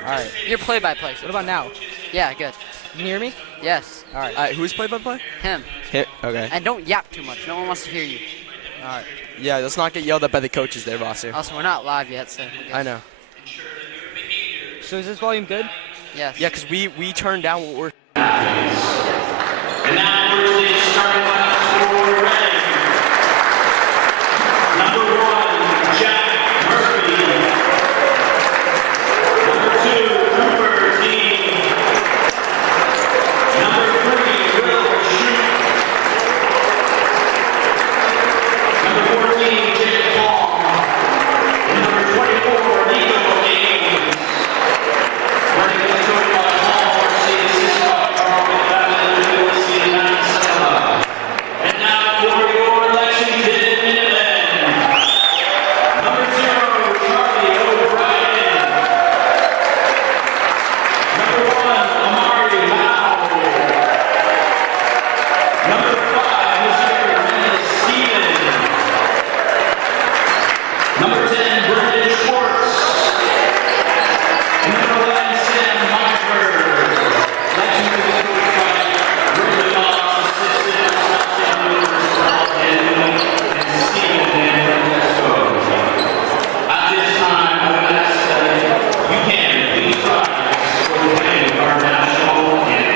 All right. You're play-by-play. What about now? Yeah, good. Can you hear me? Yes. All right. Who's play-by-play? Him. Okay. And don't yap too much. No one wants to hear you. All right. Yeah, let's not get yelled at by the coaches there, Vasu. Also, we're not live yet, so. I know. So is this volume good? Yes. Yeah, because we turned down what we're... And now we're starting for red. Number 1, Jack Murphy. Number 2, Cooper Dean. Number 3, Will Shute. Number 14, Jake Long. And number 24, Nico Ames. Running this over by Paul Varsity, 6 by Carl and now for your Lexington Minutemen, number 0, Charlie O'Brien. Number 1, Amari Mao. Number 5, Mr. Dennis Steven. Number 10, Brendan Schwartz. And number 11, Sam Meisberg. Lexington is coached by Brendan Moss, assistant. At this time, I would ask that you can please rise for the playing of our national anthem.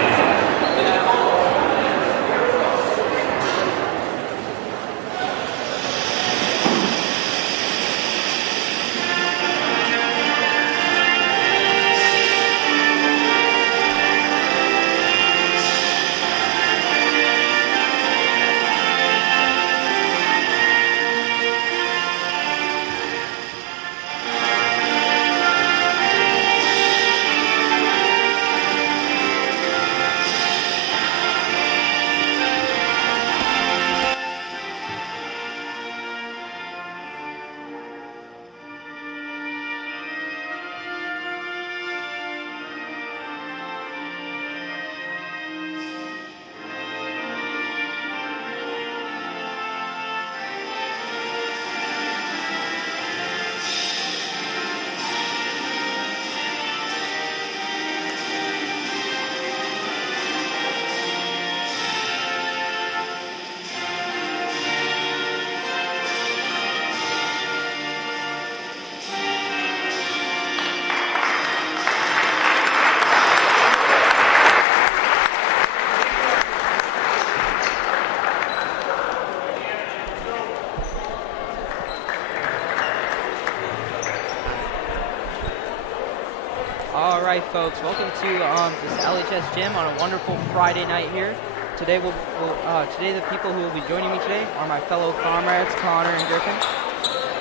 All right, folks. Welcome to this LHS gym on a wonderful Friday night here. Today, today the people who will be joining me today are my fellow comrades, Connor and Griffin.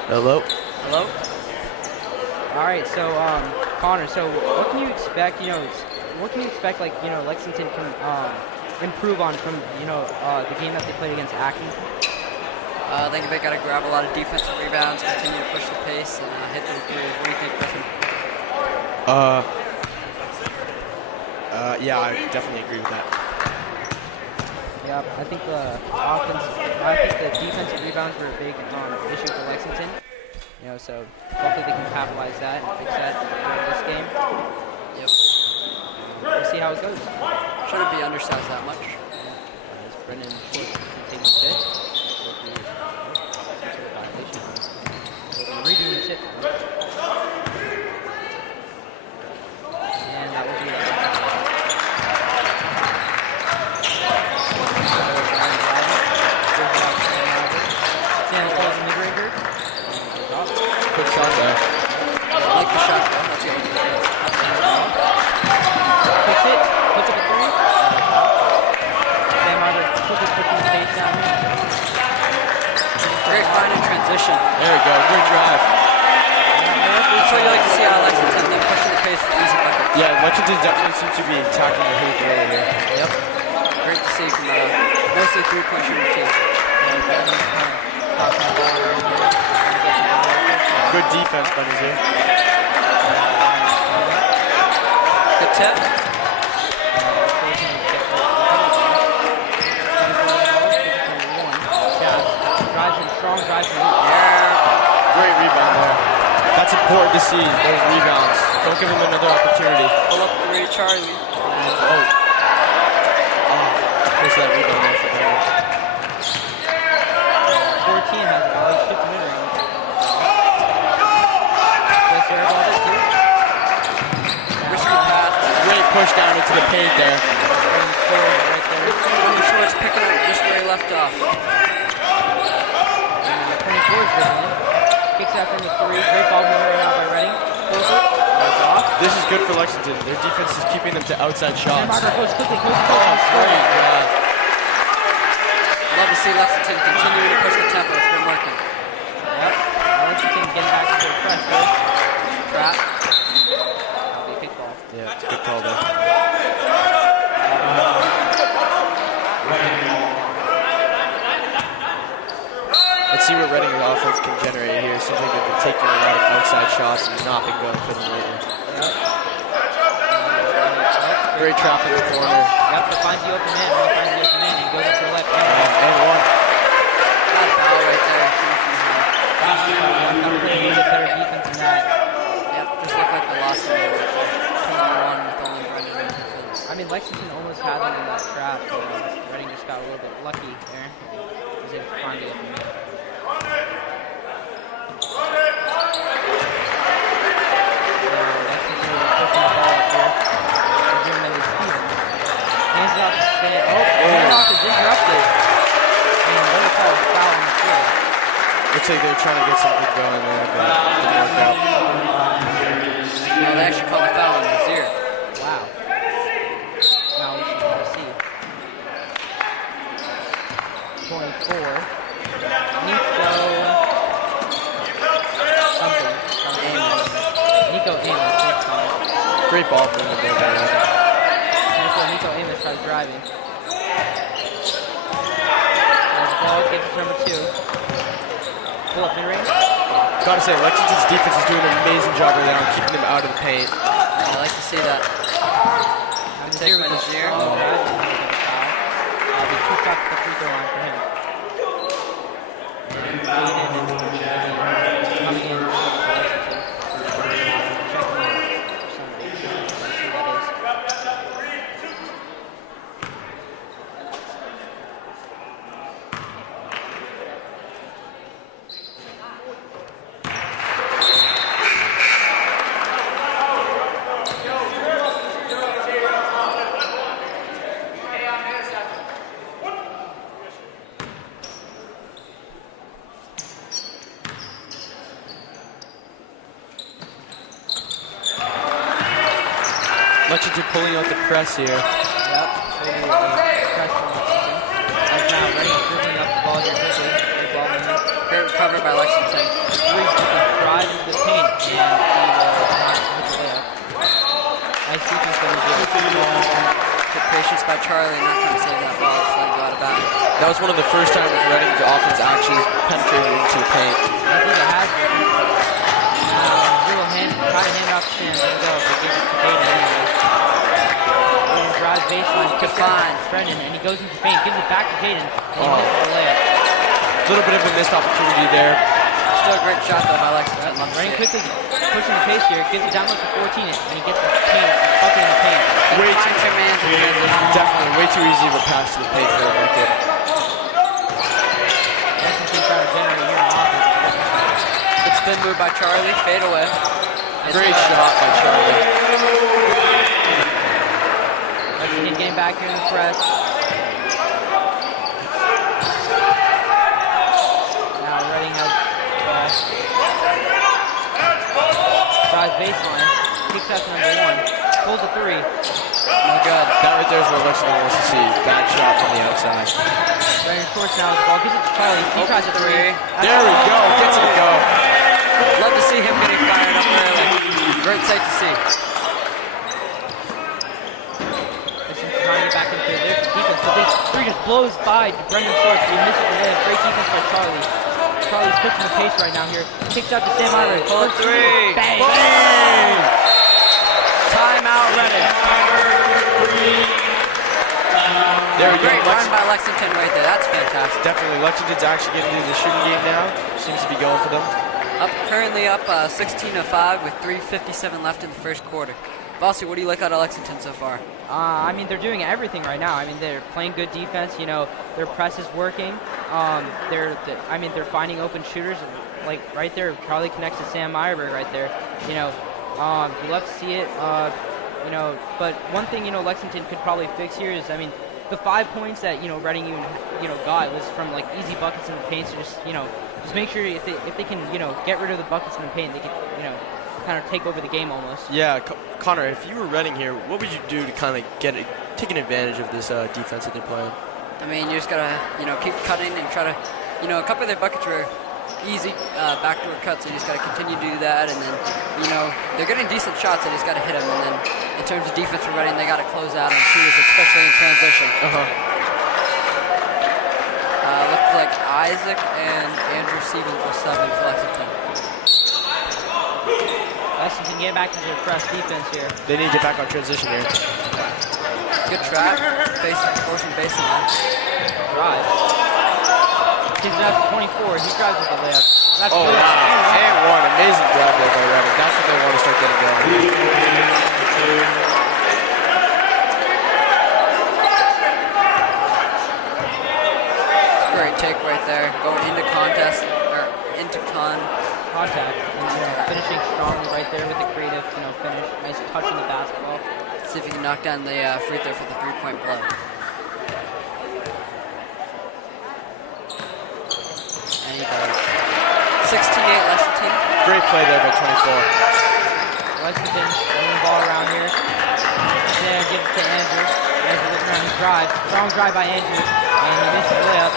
Hello. Hello. All right, so Connor, so what can you expect? What can you expect? Like, Lexington can improve on from the game that they played against Acton. I think they got to grab a lot of defensive rebounds, continue to push the pace, and hit the three. What do you think, Griffin? Yeah, I definitely agree with that. Yeah, I think the defensive rebounds were a big issue for Lexington. So hopefully they can capitalize that and fix that during this game. Yep. We'll see how it goes. Shouldn't be undersized that much. As Brendan Schwartz taking the hit. Redoing the hit. And that will be it. Sam calls the mid-ranger. Good shot there. I like the shot though. That's good. Puts it. Puts up a three. Sam Margaret quickly pushing the pace down here. Great find in transition. There we go. Great drive. That's what you like to see out of Lexington. They're pushing the pace for easy buckets. Yeah, Lexington definitely seems to be attacking the hoop early here. Yep. Great to see from mostly three-point shooting team. Good defense by Mizzou. Good tip. Strong drive. Great rebound there. That's important. important to see those rebounds. Don't give them another opportunity. Pull up 3, Charlie. There's that rebound there for them. 14 has it. He shoots mid-range. Just air ball it too. Risky pass. Great push down into the paint there. Right there. Schwartz picking up just where he left off. 24 is dribbling. Kicks out from the 3. Great ball movement right now by Reading. Pulls it. Goes off. This is good for Lexington. Their defense is keeping them to outside shots. Marker goes quickly. Goes Great, yeah. Love to see Lexington continue to push the tempo. It's been working. Yep. Lexington getting back into the press there. Trap. Big kickball. Yeah, it's a good call there. Let's see what Reading's offense can generate here. Seems like they've been taking a lot of outside shots and not been going for them lately. Great trap in the corner. Yep, so finds the open man. Really finds the open man and goes up to the left. And one. Got a foul right there. Not really a little bit better defense than that. Yep, just looked like the lost one right there. 2-1 with only Brendan in defense. I mean, Lexington almost had them in that trap, but Reading just got a little bit lucky there. Was able to find the open man. Hands it off to Stan. Handoff is interrupted. And another call foul on the floor. Looks like they're trying to get something going there, but it didn't work out. No, they actually called a foul on Nazir. Wow. Now we should see. 24. Nico Amos. Great ball from the big guy. Nico Amos tries driving. There's the ball, gets to number 2. Pull up mid-range. Gotta say, Lexington's defense is doing an amazing job right now, keeping them out of the paint. I like to see that. Take by Nazir. There'll be 2 shots at the free throw line for him. Coming in. Lexington pulling out the press here. Yep. Right now, Reading dribbling up the ball here quickly. Good ball in. Great recovery by Lexington. 3 drive into the paint and he not hit the layup. Nice defense by Nazir. Good patience by Charlie, not trying to save that ball. Just let it go out of bounds. That was one of the first times Reading's offense actually penetrated into the paint. I think it has been. Zero try to hand it off to Sam and go, but gives it to Dayton anyway. Drives baseline, Good find. Brendan, and he goes into paint, gives it back to Dayton, and he misses the layup. A little bit of a missed opportunity there. Still a great shot though by Lexington. Reading quickly pushing the pace here, gives it down low to 14, and he gets the paint, bucket in the paint. Way too, Your man's in transition. definitely way too easy of a pass to the paint for a bucket. Lexington trying to generate here on offense. Good spin move by Charlie, fade away. Great shot by Charlie. Lexington getting back here in the press. Now Reading has drives baseline, kicks out to number 1, pulls a 3. No good. That right there is what Lexington wants to see. Bad shot from the outside. Reading shorts now, the ball gives it to Charlie. He tries a 3. There we go. Gets it to go. Love to see him getting fired up early. Great sight to see. Trying to get back into their defense, but this 3 just blows by Brendan Schwartz. He misses the layup. Great defense by Charlie. Charlie's pushing the pace right now here. Kicks out to Sam Ivor. Pull 3. Bang! Bang! Timeout Reading. There we go. Great run by Lexington right there. That's fantastic. Definitely. Lexington's actually getting into the shooting game now. Seems to be going for them. Currently up 16-5 with 3:57 left in the first quarter. Varsity, what do you like out of Lexington so far? I mean, they're doing everything right now. I mean, they're playing good defense. You know, their press is working. They're finding open shooters. Like right there, Charlie connects to Sam Meyerberg right there. You know, you love to see it. You know, but one thing, you know, Lexington could probably fix here is, I mean, the 5 points that, you know, Reading got was from like easy buckets in the paint. So just, you know, just make sure if they can, you know, get rid of the buckets in the paint, they can, you know, kind of take over the game almost. Yeah, Connor, if you were Reading here, what would you do to kind of take an advantage of this defense that they're playing? I mean, you just gotta, you know, keep cutting and try to, you know, a couple of their buckets were easy backdoor cuts, so you just gotta continue to do that, and then, you know, they're getting decent shots, so you just gotta hit them, and then in terms of defense for Reading, they gotta close out on shooters, especially in transition. Looks like Isaac and Andrew Stevens will sub in for Lexington. Lexington get back into their press defense here. They need to get back on transition here. Good trap, forcing baseline. Drive. Gives it out to 24. He drives with the layup. That's wow. And one. Amazing drive there by Reading. That's what they want to start getting going. Great take right there. Going into contact. And, you know, finishing strongly right there with the creative, you know, finish. Nice touch on the basketball. See if he can knock down the free throw for the three-point play. And he does. 16-8 Lexington. Great play there by 24. Lexington moving the ball around here. There, gives it to Andrew. Andrew looking around his drive. Strong drive by Andrew. And he misses the layup.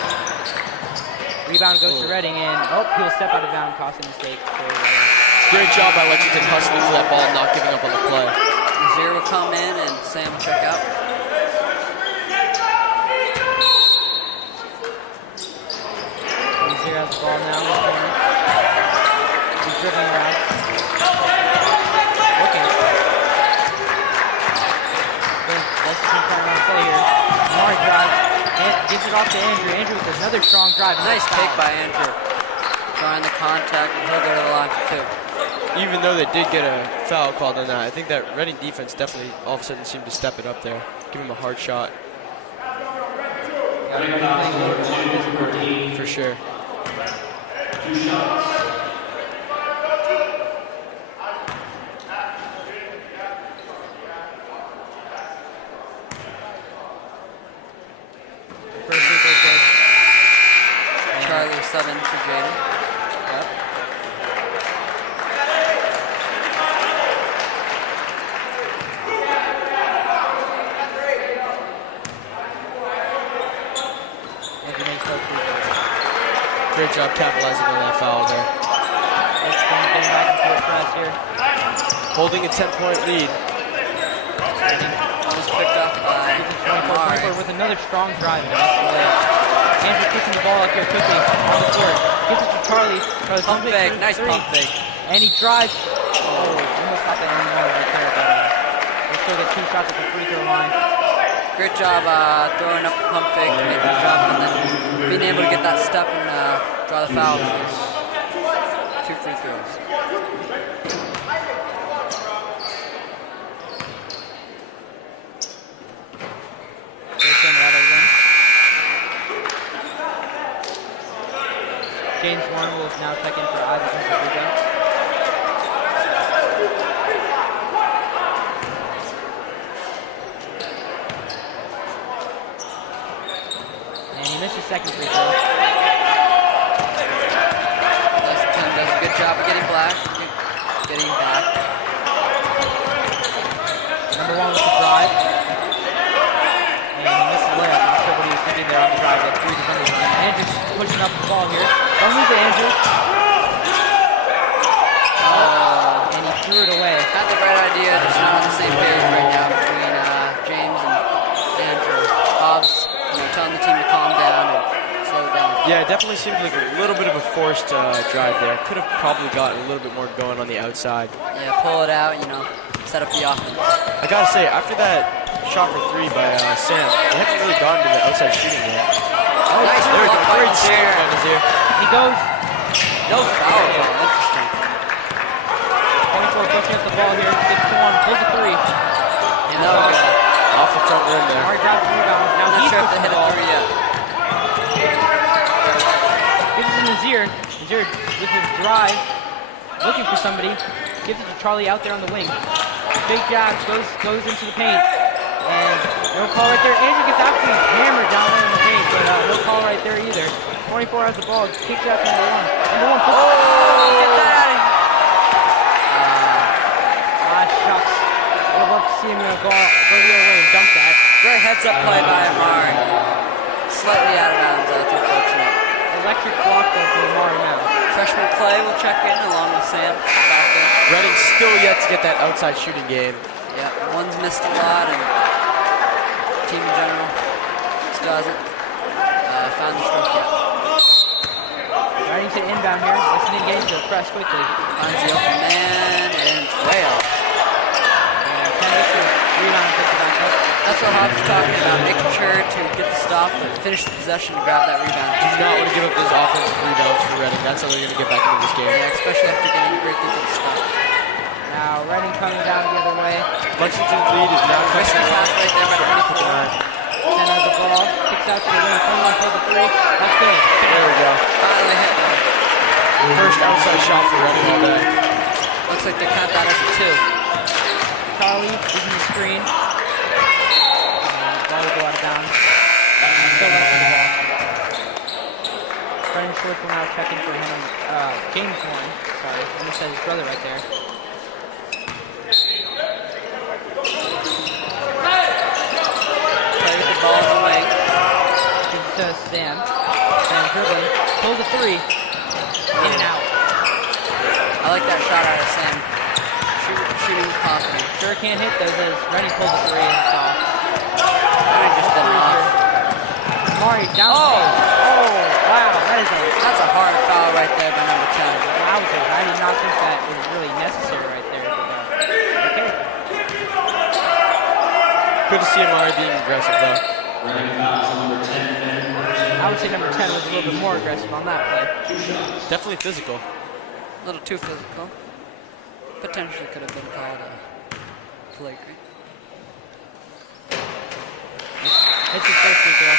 Rebound goes to Reading, and he'll step out of bounds, cost a mistake. Great job by Lexington hustling for that ball, not giving up on the play. Zero will come in, and Sam will check out. Zero has the ball now. He's dribbling around. Looking. Lexington trying to play here. Amari drives. Gives it off to Andrew. Andrew with another strong drive. Nice take by Andrew. Trying the contact, and he'll go to the line for two. Even though they did get a foul called on that, I think that Reading defense definitely all of a sudden seemed to step it up there. Give him a hard shot. For sure. 2 shots. Charlie subbing for Jaden. Yep. Great job capitalizing on that foul there. Getting back into the press here. Holding a 10-point lead. Was picked up by 24 with another strong drive. Andrew kicking the ball up here quickly on the court. Gives it to Charlie. Pump fake, nice pump fake. And he drives. Almost got that anymore right there. But we'll still get 2 shots at the free throw line. Great job throwing up the pump fake to make the drop, and then being able to get that step and draw the foul. 2 free throws. James Warren will now check in for Isaac and Zabuga. And he missed his second free throw. Lexington does a good job of getting back. Number 1 with the drive. And he missed the layup. Not sure what he was thinking there on the drive. Like 3 defenders. Andrew's pushing up the ball here. Don't lose it, Andrew. And he threw it away. Had the right idea, just not on the same page right now between James and Andrew. Bob's telling the team to calm down and slow it down. Yeah, it definitely seemed like a little bit of a forced drive there. Could have probably gotten a little bit more going on the outside. Yeah, pull it out, set up the offense. I gotta say, after that shot for 3 by Sam, they haven't really gotten to the outside shooting yet. Nice there we go. block by Great steal by Nazir. He goes No foul call. Interesting. 24 pushing up the ball here. 6-1. Pulls a three. And No, Off the front rim there. Amari grabs the rebound. Now not he's sure if they pushing hit the a ball. three yet. Gives it to Nazir. Nazir with his drive. Looking for somebody. Gives it to Charlie out there on the wing. Big jab. Goes into the paint. And no call right there. Andrew gets absolutely hammered down there in the paint. But no call right there either. 24 has the ball. Kicks it out to number one. Number one. Get that out of here. Shucks. I would love to see him go the other way and dunk that. Great heads-up play by Amari. Slightly out of bounds. That's unfortunate. Electric block though for Amari now. Freshman Clay will check in along with Sam back in. Reading still yet to get that outside shooting game. Yeah, one's missed a lot, and team in general still hasn't found the stroke yet. Reading to inbound here. Listen in game to press quickly. Finds the open man, and it's way off. And 10 gets the rebound, puts it back up. That's what Hobbs is talking about, making sure to get the stop, but finish the possession to grab that rebound. Do not want to give up those offensive rebounds for Reading. That's how they're going to get back into this game. Yeah, especially after getting a break into the stop. Now Reading coming down the other way. Lexington's lead is now Missing pass right there by 24. 10 has the ball. Kicks out to the wing. 21 for the three. That's good. There we go. Finally hit one. First outside shot for Reading all day. Looks like they count that as a two. Charlie using the screen. Ball will go out of bounds. Still left in the ball. Brennan Schwartz will now check in for him. James Horn. Sorry. I just said his brother right there. Play with the ball in the wing. Gives it to Sam. Sam dribbling. Pulls a three. In and out. I like that shot out of Sam. Shooting confident. Sure can't hit those as Reading pulls a three and it's off. I just did off. Amari down. Oh! Oh, wow. That's a hard foul right there by number 10. Wowzers. I did not think that was really necessary right there. But, okay. Good to see Amari being aggressive though. I would say number 10 was a little bit more aggressive on that play. Definitely physical. A little too physical. Potentially could have been called a flagrant. Hits his first free throw.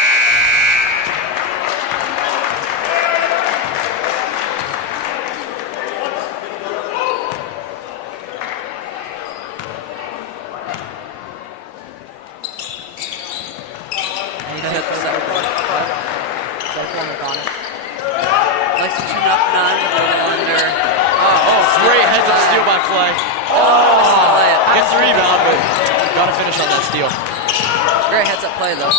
And he hit the second one. Second one was on it. Lexington up 9, a little under. Great heads-up steal by Clay. Gets the rebound, but got to finish on that steal. Great heads-up play, though.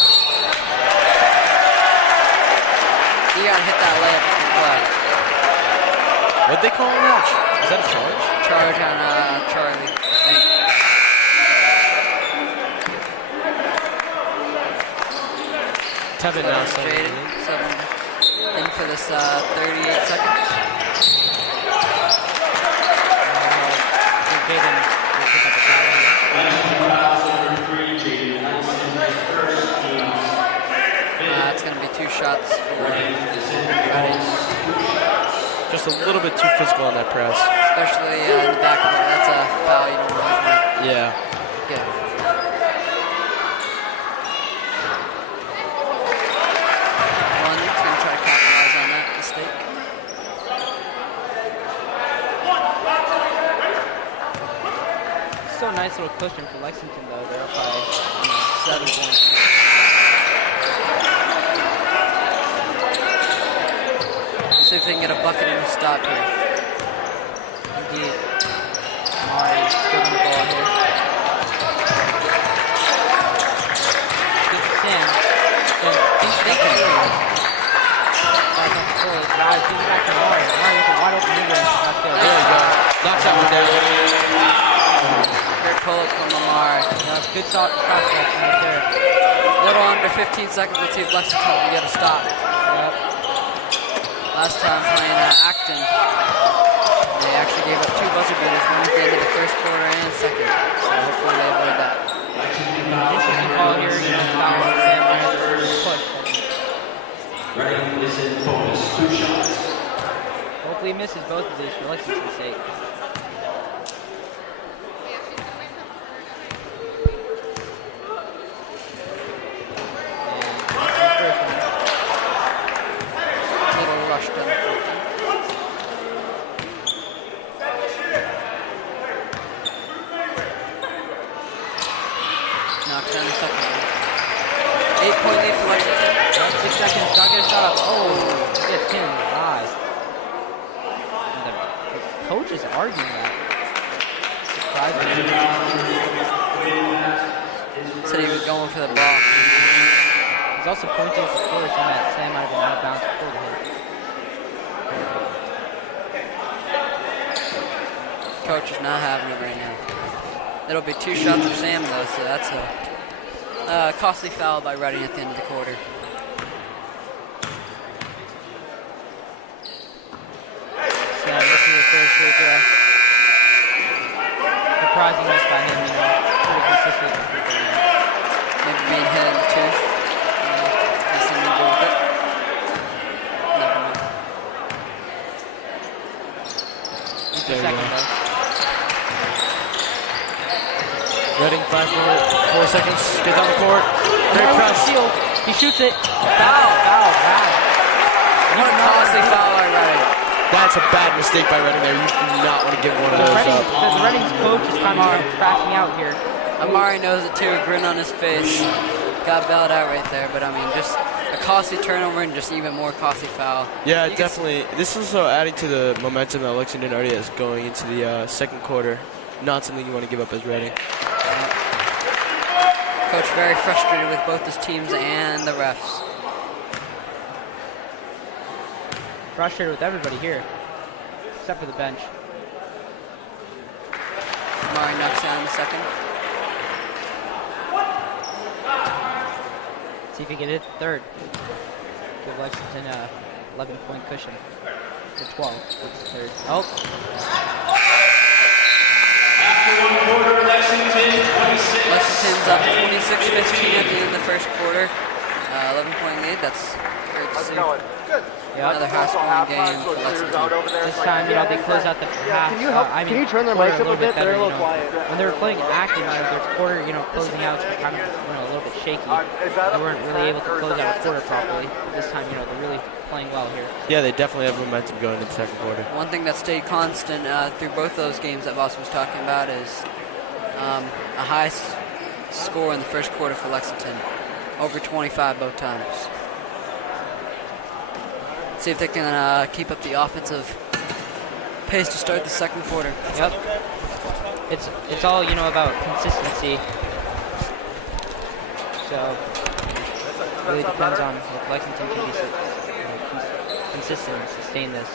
You got to hit that layup with the play. What'd they call that? Is that a charge? Charge on Charlie, I think. 10 now, so Jaden, in for this 38 seconds. Jaden will pick up the foul here. It's going to be 2 shots for Reading. just a little bit too physical on that press. Especially in the back of it. That's a foul you don't want to Yeah. get. One's going to try to capitalize on that mistake. Still a nice little cushion for Lexington, though. They're up by 7 points. See if they can get a bucket and a stop here. Indeed. Amari dribbling the ball here. Gives it to Sam. So, thinking. Back up the floor. Guys, gives it back to Amari. Amari with a wide open mid-range. There you go. Knocks that one down. Great pull-up from Amari. Good shot selection right there. A little under 15 seconds. Let's see if Lexington can get a stop. Yep. Last time playing Acton, they actually gave up 2 buzzer beaters, one at the end of the first quarter and second. So hopefully they avoid that. Interesting call here. Foul on Sam Myers for his push. Reading is in bonus 2 shots. Hopefully Hopefully he misses both of these for Lexington's sake. Little rush done. Knocks down the second one. 8-point lead for Lexington. 6 seconds, not get a shot up. Oh, he gets hit in the eye. And the coach is arguing that. Surprising. Said he was going for the ball. He's also pointing to the court saying that Sam might have been out of bounds before the hit. Coach is not having it right now. It'll be 2 shots for Sam though, so that's a costly foul by Reading at the end of the quarter. Sam misses his first free throw. Surprising miss by him, you know. Pretty consistent with free throw. Maybe being hit in the tooth. Has something to do with it. Never mind. It's a second though. Reading 4 seconds. Gets on the court. Great press. Steal. He shoots it. Foul. What a costly foul by Reading. That's a bad mistake by Reading there. You do not want to give one of those up. The Reading's coach is kind of crashing out here. Amari knows it too, a grin on his face. Got bailed out right there, but I mean, just a costly turnover and just even more costly foul. Yeah, definitely. This is also adding to the momentum that Lexington already has going into the second quarter. Not something you want to give up as Reading. Coach very frustrated with both his teams and the refs. Frustrated with everybody here, except for the bench. Amari knocks down the second. See if he can hit the third. Give Lexington a 11-point cushion. To 12. That's the third. Oh. After 1 quarter, Lexington 26. Lexington's up 26-15 at the end of the first quarter. 11-point lead. That's great to see. Good. Yep. Another high-scoring game for Lexington. This time, you know, they close out the half. Can you help? I mean, Can you turn their quarter mics up a bit? better, They're a you little know. quiet. When they were playing active, you know, their quarter, you know, closing out was kind of, you know, a little bit shaky. They weren't really able to close out a quarter properly. This time, you know, they're really playing well here. Yeah, they definitely have momentum going into the second quarter. One thing that stayed constant through both those games that Voss was talking about is a high score in the first quarter for Lexington. Over 25 both times. See if they can keep up the offensive pace to start the second quarter. Yep. It's all, you know, about consistency. So it really depends on if Lexington can be consistent and sustain this.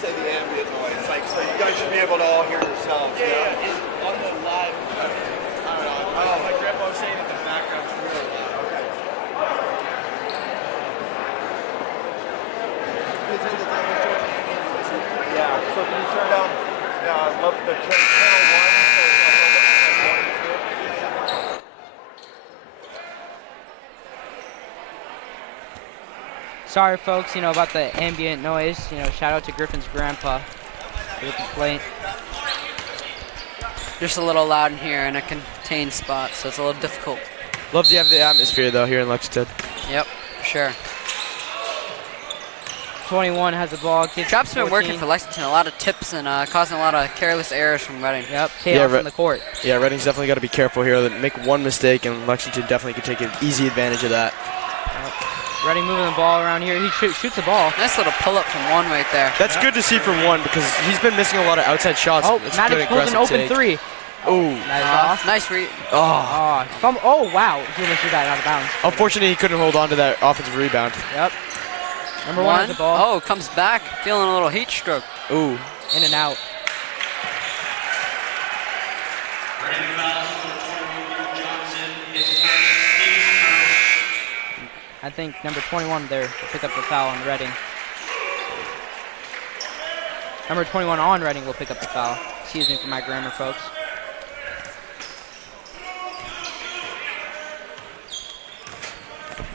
Say the ambient noise, like, so you guys should be able to all hear yourselves. Yeah. On the live. I don't know. Oh, my grandpa was saying that the background's really loud. Okay. Yeah. So can you turn down the channel 1? Sorry, folks, you know, about the ambient noise. You know, shout out to Griffin's grandpa for the complaint. Just a little loud in here in a contained spot, so it's a little difficult. Love to have the atmosphere, though, here in Lexington. Yep, sure. 21 has the ball. Trap's been working for Lexington. A lot of tips and causing a lot of careless errors from Reading. Yep, chaos on the court. Yeah, Reading's definitely got to be careful here. Make one mistake, and Lexington definitely can take an easy advantage of that. Yep. Reading moving the ball around here. He shoots the ball. Nice little pull-up from one right there. That's good to see from one because he's been missing a lot of outside shots. Oh, It's Maddox pulls an open three. Oh. Nice read. Oh. Oh, wow. He almost threw that out of bounds. Unfortunately, he couldn't hold on to that offensive rebound. Yep. Number one has the ball. Oh, comes back, feeling a little heat stroke. Ooh. In and out. I think number 21 there will pick up the foul on Reading. Number 21 on Reading will pick up the foul. Excuse me for my grammar, folks.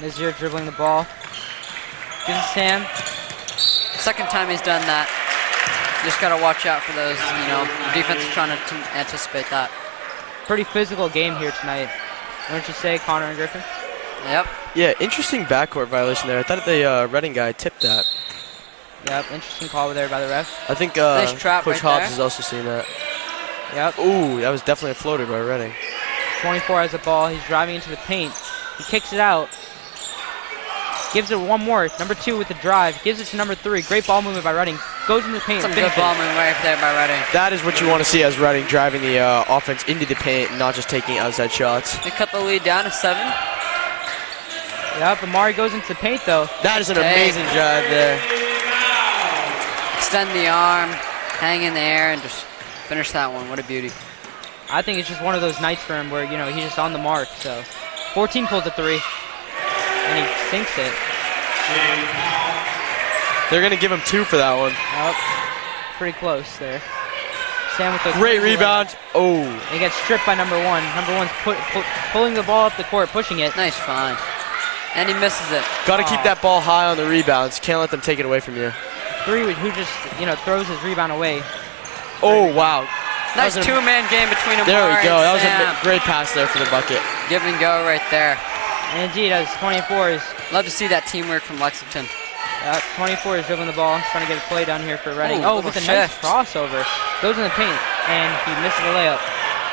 Nazir dribbling the ball. Gives it to Sam. Second time he's done that. Just got to watch out for those, you know, defense is trying to anticipate that. Pretty physical game here tonight. Don't you say, Connor and Griffin? Yep. Yeah, interesting backcourt violation there. I thought the Reading guy tipped that. Yep, interesting call over there by the ref. I think Nice trap Coach right Hobbs there. has also seen that. Yep. Ooh, that was definitely a floater by Reading. 24 has the ball. He's driving into the paint. He kicks it out. Gives it one more. Number 2 with the drive. Gives it to number 3. Great ball movement by Reading. Goes into the paint. Some good finishes. ball movement right there by Reading. That is what you want to see as Reading driving the offense into the paint and not just taking outside shots. They cut the lead down to 7. Yep, Amari goes into the paint though. That is an Hey. amazing drive there. Extend the arm, hang in the air, and just finish that one. What a beauty. I think it's just one of those nights for him where, you know, he's just on the mark. So 14 pulls a 3. And he sinks it. They're going to give him 2 for that one. Yep. Pretty close there. Sam with the Great rebound. Oh. He gets stripped by number 1. Number 1's pulling the ball up the court, pushing it. Nice find. And he misses it. Got to keep that ball high on the rebounds. Can't let them take it away from you. 3 who just, you know, throws his rebound away. Oh, wow. Nice two-man game between Amari There we go. That and was Sam. a great pass there for the bucket. Give and go right there. And indeed, as 24 is, Love to see that teamwork from Lexington. 24 is dribbling the ball, trying to get a play down here for Reading. Ooh, Oh, little with a nice shift. crossover. Goes in the paint, and he misses the layup.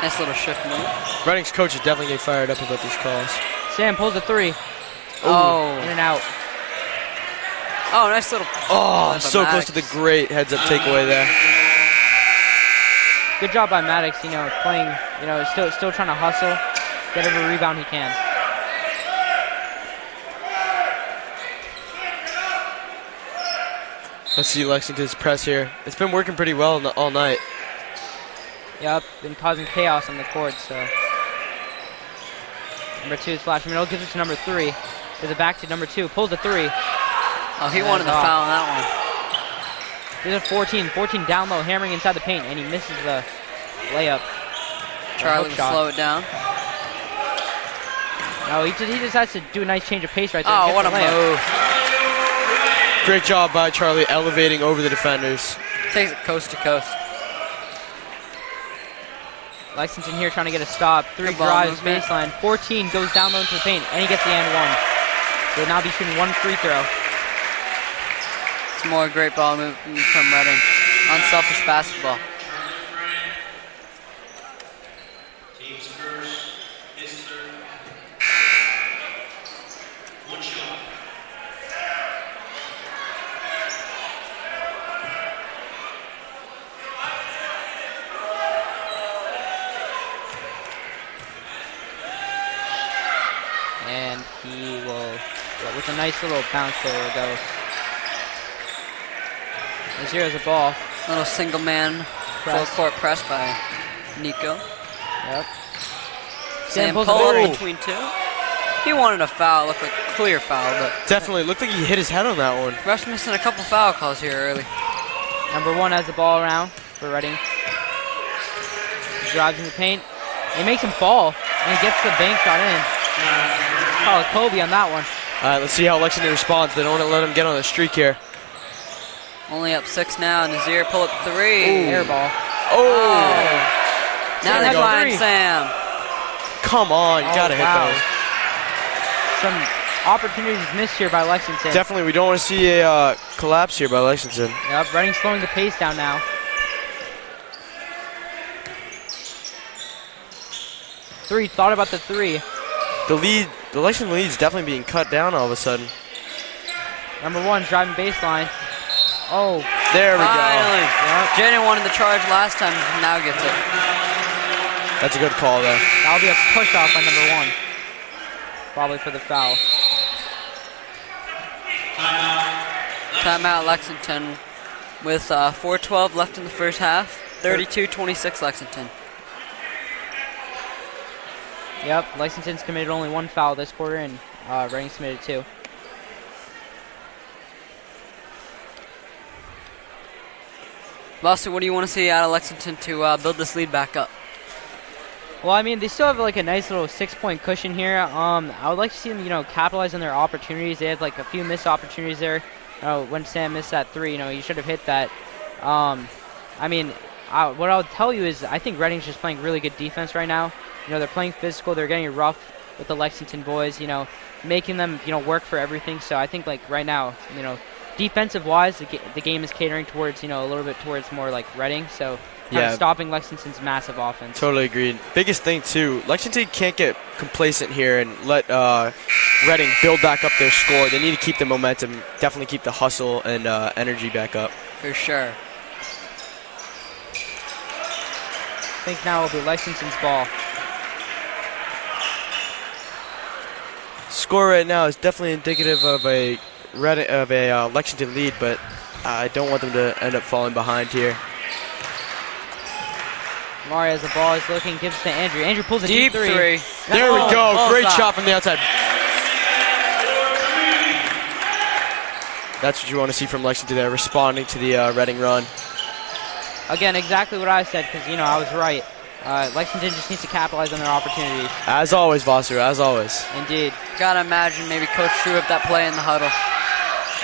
Nice little shift move. Reading's coach is definitely getting fired up about these calls. Sam pulls a 3. Oh. In and out. Oh, nice little. Oh, But so close to the Maddox. great heads-up takeaway there. Good job by Maddox, you know, playing, you know, still trying to hustle, get every rebound he can. Let's see Lexington's press here. It's been working pretty well all night. Yep, been causing chaos on the court, so. Number 2 is flashing middle, gives it to number 3. Gives it back to number 2, pulls a 3. Oh, he And wanted the off. foul on that one. Gives it 14. 14 down low, hammering inside the paint, and he misses the layup. Charlie hook will shot. slow it down. No, he just has to do a nice change of pace right there. Oh, Gets what the a layup. move. Great job by Charlie elevating over the defenders. Takes it coast to coast. Lexington here trying to get a stop. 3 Good ball drives, movement. baseline. 14 goes down low into the paint, and he gets the and 1. They'll now be shooting 1 free throw. Some more great ball move from Reading. Unselfish basketball. Team's first is third. One shot. And he will, with a nice little bounce there, will go. Nazir has a ball. Little single man full Press. court press by Nico. Yep. Sam pulls pulled the it ball. between 2. He wanted a foul, looked like a clear foul, but Definitely looked like he hit his head on that one. ref's missing a couple foul calls here early. Number 1 has the ball around for Reading. He drives in the paint. He makes him fall, and he gets the bank shot in. Call it Kobe on that one. All right, let's see how Lexington responds. They don't want to let him get on the streak here. Only up 6 now. Nazir pull up 3. Air ball. Oh, Now Sam they has a find 3. Sam. come on. You got to hit wow. those. Some opportunities missed here by Lexington. Definitely, we don't want to see a collapse here by Lexington. Yep, Reading slowing the pace down now. Thought about the 3. The Lexington lead is definitely being cut down all of a sudden. Number 1 driving baseline. Oh, There we Finally. yep. Jaden wanted the charge last time, now gets it. go. That's a good call there. That'll be a push off by number 1. Probably for the foul. Timeout Lexington with 4:12 left in the first half. 32-26 Lexington. Yep, Lexington's committed only 1 foul this quarter, and Reading's committed 2. Buster, what do you want to see out of Lexington to build this lead back up? Well, I mean, they still have like a nice little 6-point cushion here. I would like to see them, capitalize on their opportunities. They had like a few missed opportunities there. When Sam missed that 3, he should have hit that. I mean, what I'll tell you is I think Reading's just playing really good defense right now. They're playing physical. They're getting rough with the Lexington boys. Making them work for everything. So I think like right now, defensive-wise, the game is catering towards a little bit towards more like Reading. So. Yeah, stopping Lexington's massive offense. Totally agreed. Biggest thing, too, Lexington can't get complacent here and let Reading build back up their score. They need to keep the momentum, definitely keep the hustle and energy back up. For sure. I think now will be Lexington's ball. Score right now is definitely indicative of a Lexington lead, but I don't want them to end up falling behind here. Mari has the ball, he's looking, gives it to Andrew. Andrew pulls a deep 3. There we go, great shot from the outside. That's what you want to see from Lexington there, responding to the Reading run. Again, exactly what I said, because, I was right. Lexington just needs to capitalize on their opportunities. As always, Vasu, as always. Indeed. Gotta imagine maybe Coach drew up that play in the huddle.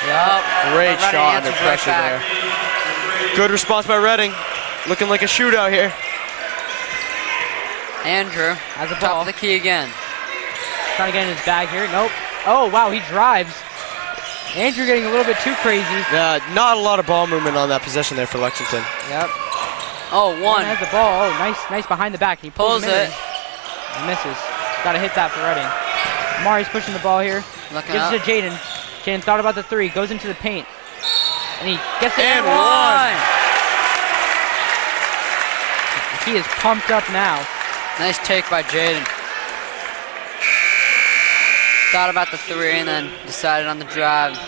Yep. Great shot under pressure there. Good response by Reading. Looking like a shootout here. Andrew has a ball. Top of the key again. Trying to get in his bag here. Nope. Oh, wow, he drives. Andrew getting a little bit too crazy. Yeah, not a lot of ball movement on that possession there for Lexington. Yep. Oh, one. Has the ball. Oh, nice behind the back. He pulls it. He misses. Got to hit that for Reading. Mari's pushing the ball here. Gives it to Jaden. Jaden thought about the 3. Goes into the paint. And he gets it. And one. He is pumped up now. Nice take by Jaden. Thought about the 3 and then decided on the drive.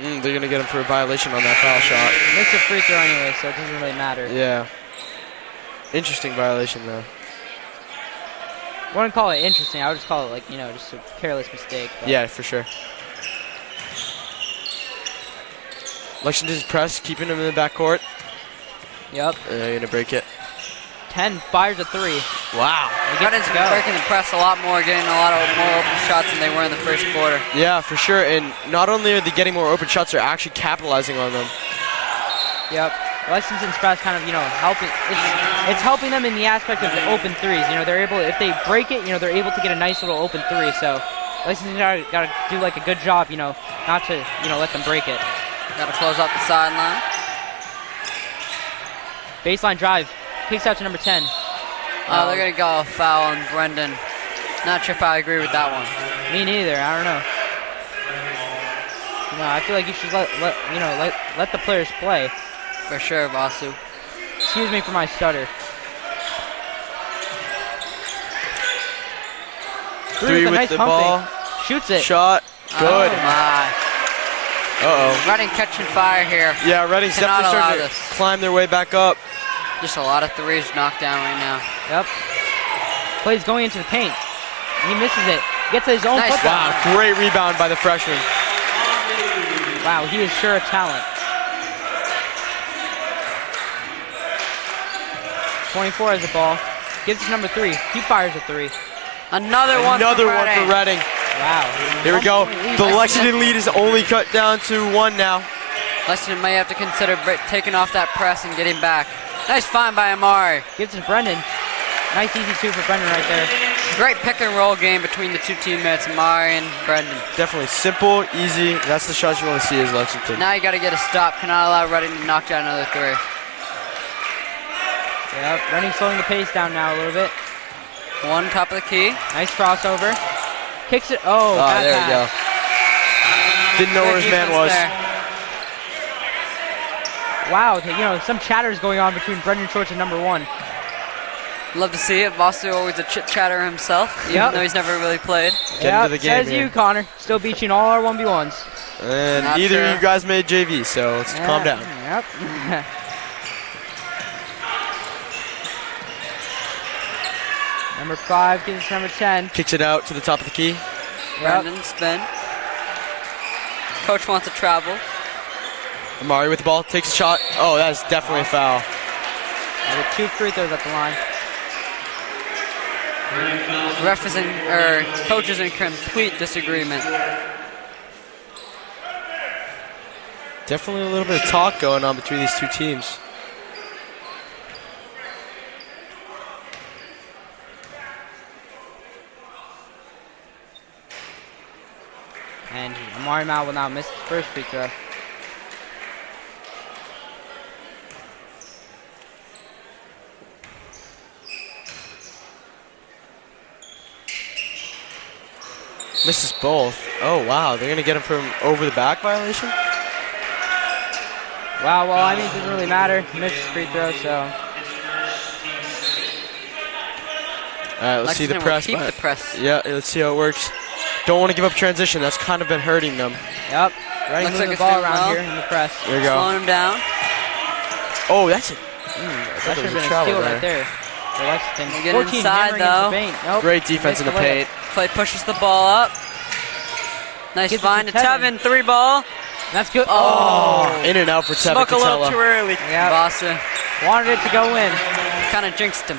They're going to get him for a violation on that foul shot. Missed a free throw anyway, so it doesn't really matter. Yeah. Interesting violation, though. I wouldn't call it interesting. I would just call it, like, just a careless mistake. But. Yeah, for sure. Lexington's press, keeping him in the backcourt. Yep. They're going to break it. 10 fires a 3. Wow. Reading's been breaking the press a lot more, getting a lot of more open shots than they were in the first quarter. Yeah, for sure. And not only are they getting more open shots, they're actually capitalizing on them. Yep. Lexington's press kind of, helping. It's helping them in the aspect of the open 3s. They're able, if they break it, they're able to get a nice little open 3. So Lexington got to do like a good job, not to, let them break it. Got to close out the sideline. Baseline drive. Kicks out to number 10. Oh, they're going to go foul on Brendan. Not sure if I agree with that one. Me neither. I don't know. I feel like you should let the players play. For sure, Vasu. Excuse me for my stutter. 3 with nice the ball. Shoots it. Shot. Good. Oh, my. Uh-oh. Reading catching fire here. Yeah, Reading's definitely starting to climb their way back up. Just a lot of 3s knocked down right now. Yep. Play's going into the paint. He misses it. Gets his own foot. Wow, great rebound by the freshman. Wow, he is sure a talent. 24 has the ball. Gives it to number 3. He fires a 3. Another one for Reading. Wow. Here we go. The Lexington lead is only cut down to 1 now. Lexington may have to consider taking off that press and getting back. Nice find by Amari. Gives it to Brendan. Nice easy 2 for Brendan right there. Great pick and roll game between the 2 teammates, Amari and Brendan. Definitely simple, easy. That's the shots you want to see as Lexington. Now you got to get a stop. Cannot allow Reading to knock down another 3. Yep, Reading slowing the pace down now a little bit. 1 top of the key. Nice crossover. Kicks it. Oh, there we go. Didn't know where his man was. There. Wow, some chatter is going on between Brendan Shorts and number 1. Love to see it. Vasu always a chit-chatter himself, even though he's never really played. Get into the game says you, Connor. Still beaching all our 1v1s. And neither of you guys made JV, so let's calm down. Yep. Number 5 gives number 10. Kicks it out to the top of the key. Yep. Brandon spin. Coach wants to travel. Amari with the ball, takes a shot. Oh, that is definitely a foul. With 2 free throws at the line. Coach is in complete disagreement. Definitely a little bit of talk going on between these two teams. And Amari Mal will now miss his first free throw. Misses both. Oh, wow. They're going to get him from over the back violation? Wow, well, I mean, it doesn't really matter. He missed his free throw, so. All right, let's see the press. Keep the press. Yeah, let's see how it works. Don't want to give up transition. That's kind of been hurting them. Yep. Ready to Looks move like the it's ball doing around well. here in the press. There you go. Slowing him down. Oh, that's it. That should have been a steal right there. For Lexington. We're getting 14 inside, hammering into though. the paint. Nope. Great defense in the Missed the layup. paint. Clay pushes the ball up. Nice Gives it find to to Tevin. Tevin. 3 ball. That's good. Oh. In and out for Tevin Smoke a little too Catella. early. Yep. Vasa Wanted it to go in. kind of jinxed him.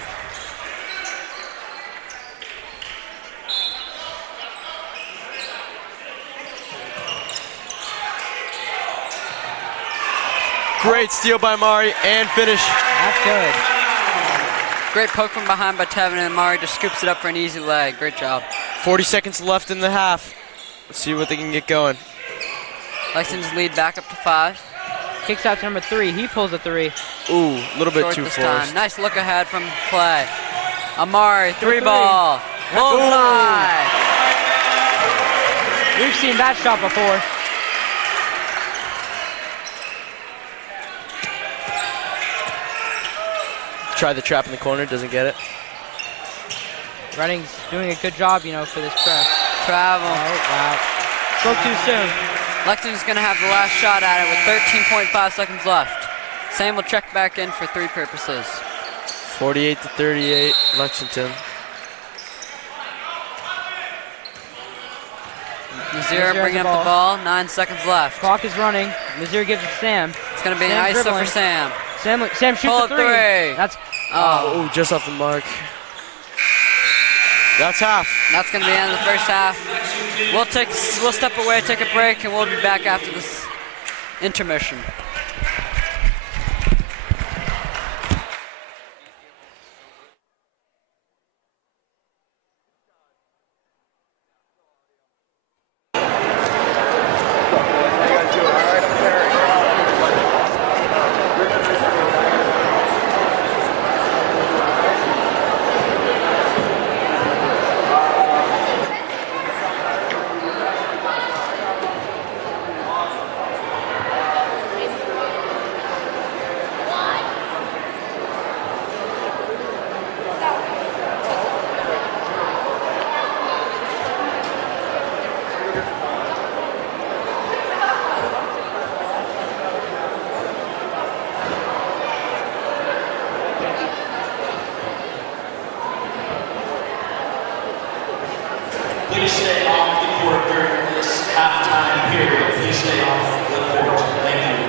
Great steal by Mari and finish. That's good. Great poke from behind by Tevin, and Mari just scoops it up for an easy leg. Great job. 40 seconds left in the half. Let's see what they can get going. Lexington's lead back up to 5. Kicks out to number 3. He pulls a 3. Ooh, a little bit Short too this forced. time. Nice look ahead from Clay. Amari, 3 three. ball. Bullseye. We've seen that shot before. Try the trap in the corner, doesn't get it. Redding's doing a good job, you know, for this press. Travel. Oh, wow. Spoke too soon. Lexington's going to have the last shot at it with 13.5 seconds left. Sam will check back in for 3 purposes. 48-38, Lexington. Nazir Nazir bringing has up the the ball. 9 seconds left. Clock is running. Nazir gives it to Sam. It's going to be Sam an ISO dribbling. for Sam. Sam shoots Pull a up 3. three. That's Oh, just off the mark. That's half. That's going to be the end of the first half. We'll step away, take a break, and we'll be back after this intermission. Please stay off the court during this halftime period. Please stay off the court. Thank you.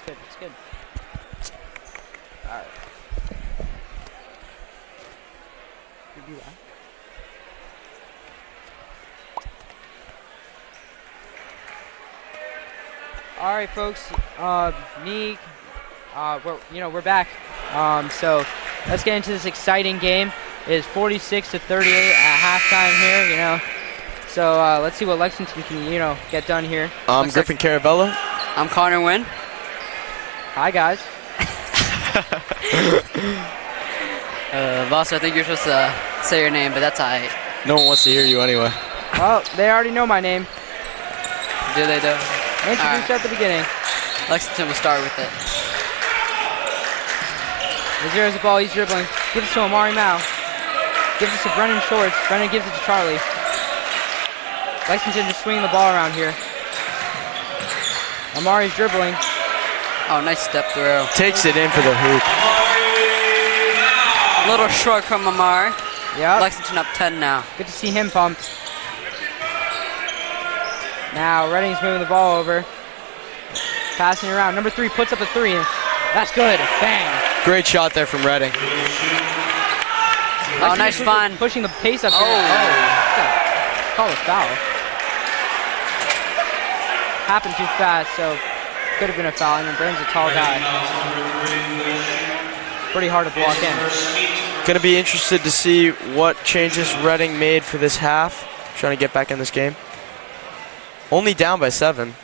It's good. It's good. All right. You do that. All right, folks. We're back. So let's get into this exciting game. It is 46-38 at halftime here. So let's see what Lexington can get done here. I'm Griffin Caravello. I'm Connor Wynn. Hi guys. Boss, I think you're supposed to say your name, but that's all right. No one wants to hear you anyway. Well, they already know my name. Do they, though? Introduced at the beginning. Lexington will start with it. Nazeer has the ball, he's dribbling. Gives it to Amari Mao. Gives it to Brennan Shorts. Brennan gives it to Charlie. Lexington just swinging the ball around here. Amari's dribbling. Oh, nice step through. Takes it in for the hoop. Little short from Amari. Yeah. Lexington up 10 now. Good to see him pumped. Now Reading's moving the ball over. Passing around. Number 3 puts up a 3. That's good. Bang. Great shot there from Reading. Oh, nice find. Pushing the pace up here. Call a foul. Happened too fast, so could have been a foul. And then Brennan's a tall guy. Pretty hard to block in. Going to be interested to see what changes Reading made for this half. Trying to get back in this game. Only down by 7.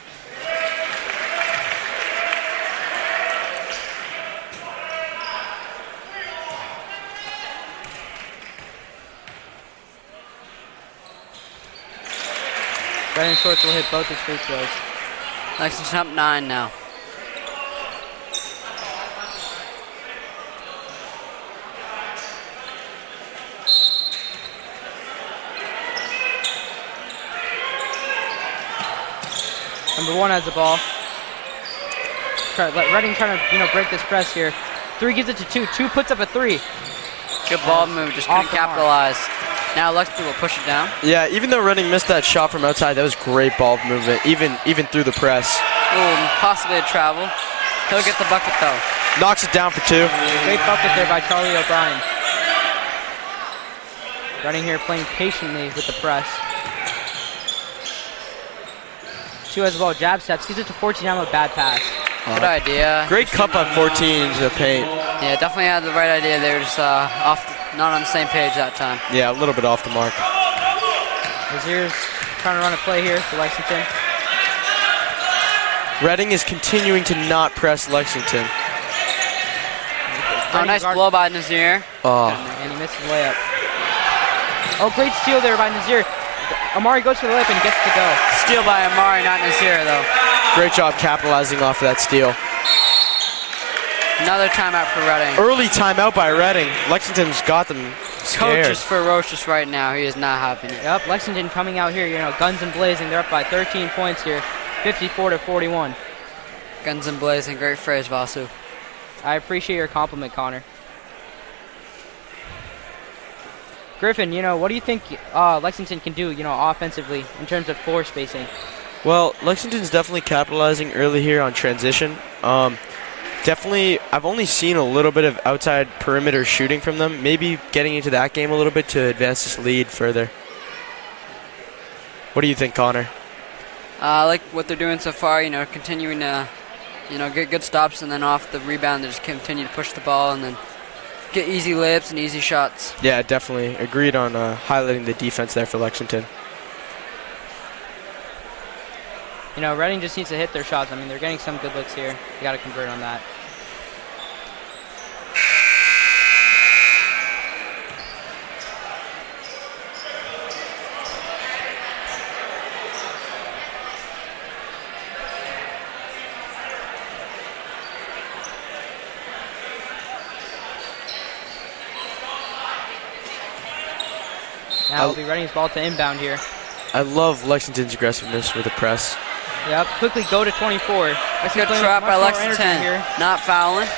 Brennan Shorts will hit both his free throws. Lexington up 9 now. Number 1 has the ball. Reading trying to, break this press here. 3 gives it to 2. 2 puts up a 3. Good ball move, just couldn't capitalize. Now Lexington will push it down. Yeah, even though Reading missed that shot from outside, that was great ball movement, even through the press. Ooh, possibly a travel. He'll get the bucket though. Knocks it down for 2. Great bucket there by Charlie O'Brien. Reading here playing patiently with the press. 2 has the ball, jab steps, gives it to 14 down with a bad pass. Good idea. Great cup on 14 into the paint. Yeah, definitely had the right idea. They were just not on the same page that time. Yeah, a little bit off the mark. Nazier's trying to run a play here for Lexington. Reading is continuing to not press Lexington. Oh, nice blow by Nazeer. Oh. And he misses the layup. Oh, great steal there by Nazeer. Amari goes for the layup and gets to go. Steal by Amari, not Nazeer though. Great job capitalizing off of that steal. Another timeout for Reading. Early timeout by Reading. Lexington's got them scared. Coach is ferocious right now. He is not having it. Yep, Lexington coming out here, guns and blazing. They're up by 13 points here, 54-41. Guns and blazing, great phrase, Vasu. I appreciate your compliment, Connor. Griffin, what do you think Lexington can do, offensively in terms of floor spacing? Well, Lexington's definitely capitalizing early here on transition. Definitely, I've only seen a little bit of outside perimeter shooting from them. Maybe getting into that game a little bit to advance this lead further. What do you think, Connor? I like what they're doing so far, continuing to, get good stops, and then off the rebound, they just continue to push the ball and then get easy layups and easy shots. Yeah, definitely. Agreed on highlighting the defense there for Lexington. Reading just needs to hit their shots. I mean, they're getting some good looks here. You got to convert on that. Now we'll be Reading's ball to inbound here. I love Lexington's aggressiveness with the press. Yep, quickly go to 24. Good trap by Lexington. Not fouling.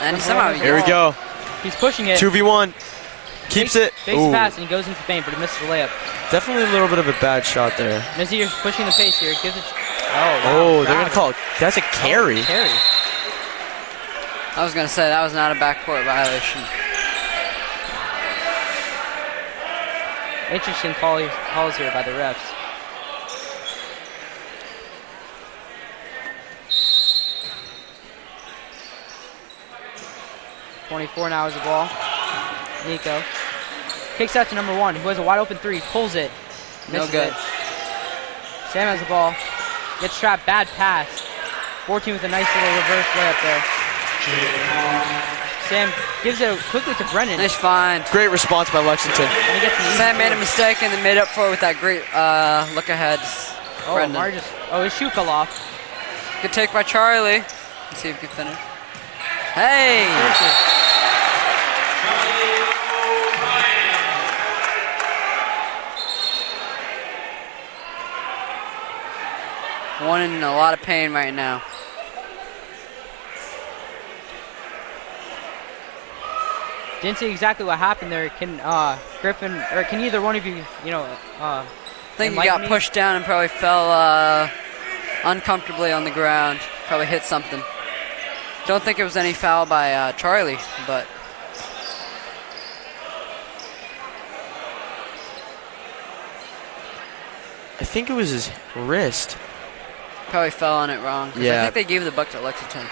And somehow Here we go. He's pushing it. 2v1. Keeps it. Base pass, and he goes into the paint, but he misses the layup. Definitely a little bit of a bad shot there. Nazier's pushing the pace here. Gives it. Oh, they're going to call it. That's a carry. Carry. I was going to say that was not a backcourt violation. Interesting calls here by the refs. .24 now is the ball. Nico kicks out to number 1, who has a wide open 3, pulls it. No good. It. Sam has the ball. Gets trapped, bad pass. 14 with a nice little reverse layup there. Sam gives it quickly to Brendan. Nice find. Great response by Lexington. And he gets Sam made a mistake and then made up for it with that great look ahead. Brendan. His shoe fell off. Good take by Charlie. Let's see if he can finish. Hey! One in a lot of pain right now. Didn't see exactly what happened there. Can Griffin, or can either one of you, I think he got pushed down and probably fell uncomfortably on the ground. Probably hit something. Don't think it was any foul by Charlie, but. I think it was his wrist. Probably fell on it wrong. Yeah. I think they gave the buck to Lexington.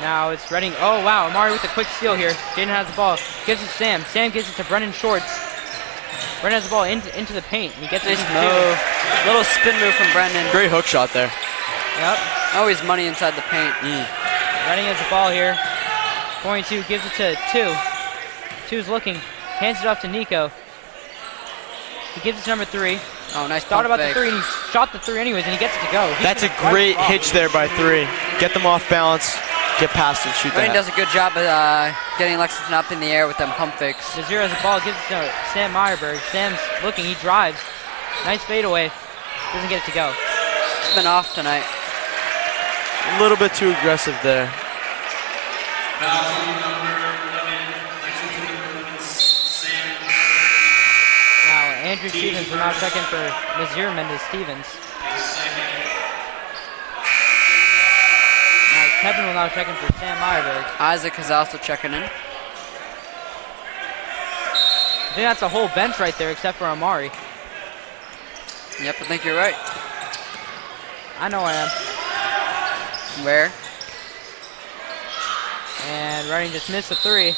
Now it's Reading. Oh, wow. Amari with a quick steal here. Jaden has the ball. Gives it to Sam. Sam gives it to Brendan Shorts. Brendan has the ball into the paint. He gets it Nice into move. Little spin move from Brendan. Great hook shot there. Yep. Always money inside the paint. Reading has the ball here. 22 gives it to 2. 2's looking. Hands it off to Nico. He gives it to number 3. Oh, nice Thought pump about fake. the 3 and he shot the 3 anyways, and he gets it to go. That's a great hitch there by 3. Get them off balance, get past and shoot Reading that. does a good job of getting Lexington up in the air with them pump fakes. Desir has the ball, gives it to Sam Meyerberg. Sam's looking, he drives. Nice fadeaway. Doesn't get it to go. It's been off tonight. A little bit too aggressive there. Now Andrew Stevens will now check in for Nazir Mendez-Stevens. Now Kevin will now check in for Sam Meyerberg. Isaac is also checking in. I think that's a whole bench right there except for Amari. Yep, I think you're right. I know I am. Where? And Reading just missed a 3.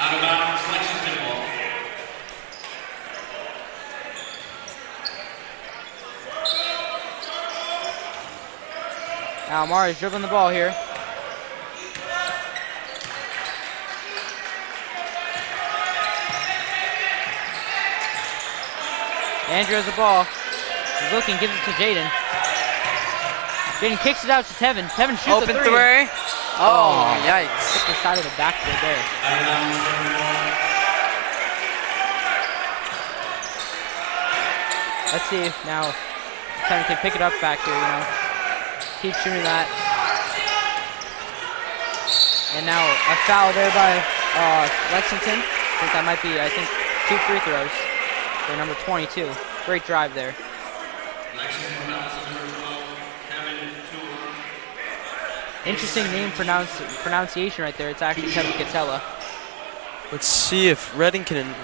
Out of bounds, Lexington ball. Now Amari's dribbling the ball here. Andrew has the ball. He's looking, gives it to Jaden. Jaden kicks it out to Tevin. Tevin shoots Open the 3. 3. Oh, yikes. Hit the side of the backboard there. Let's see if now Tevin can pick it up back here, Keep shooting that. And now a foul there by Lexington. I think that might be, 2 free throws for number 22. Great drive there. Interesting name pronunciation right there. It's actually Kevin Catella. Let's see if Reading can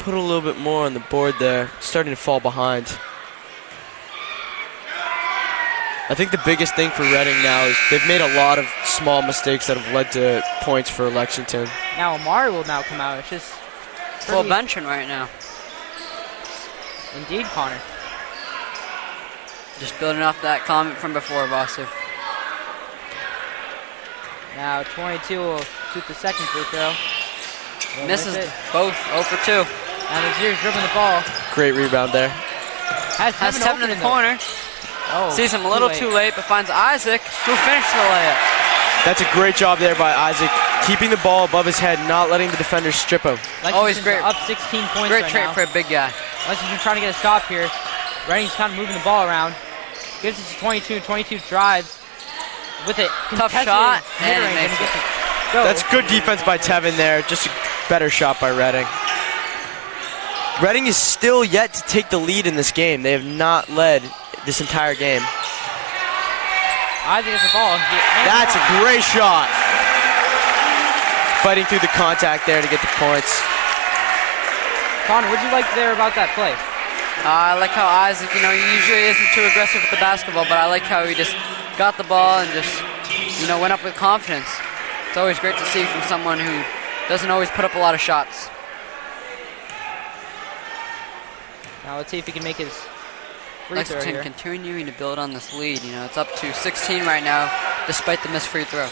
put a little bit more on the board there. Starting to fall behind. I think the biggest thing for Reading now is they've made a lot of small mistakes that have led to points for Lexington. Now Amari will now come out. It's just Full benching right now. Indeed, Connor. Just building off that comment from before, Vasu. Now 22 will shoot the second free throw. He'll Misses miss it. both. 0 for 2. Now Nazir's dribbling the ball. Great rebound there. Has Tevin open in the corner. Oh, Sees him a little too late, but finds Isaac, who finished the layup. That's a great job there by Isaac. Keeping the ball above his head, not letting the defenders strip him. Always great. Up 16 points Great right trait now. for a big guy. Lexington's trying to get a stop here. Reading's kind of moving the ball around. Gives it to 22. 22 drives with it. Tough shot, and mid-range, makes he it. gets Go. That's good defense by Tevin there. Just a better shot by Reading. Reading is still yet to take the lead in this game. They have not led this entire game. Isaac has the ball. That's a great shot. Fighting through the contact there to get the points. Connor, what did you like there about that play? I like how Isaac, he usually isn't too aggressive with the basketball, but I like how he just got the ball and just, went up with confidence. It's always great to see from someone who doesn't always put up a lot of shots. Now let's see if he can make his free throw Lexington here. continuing to build on this lead. It's up to 16 right now, despite the missed free throw.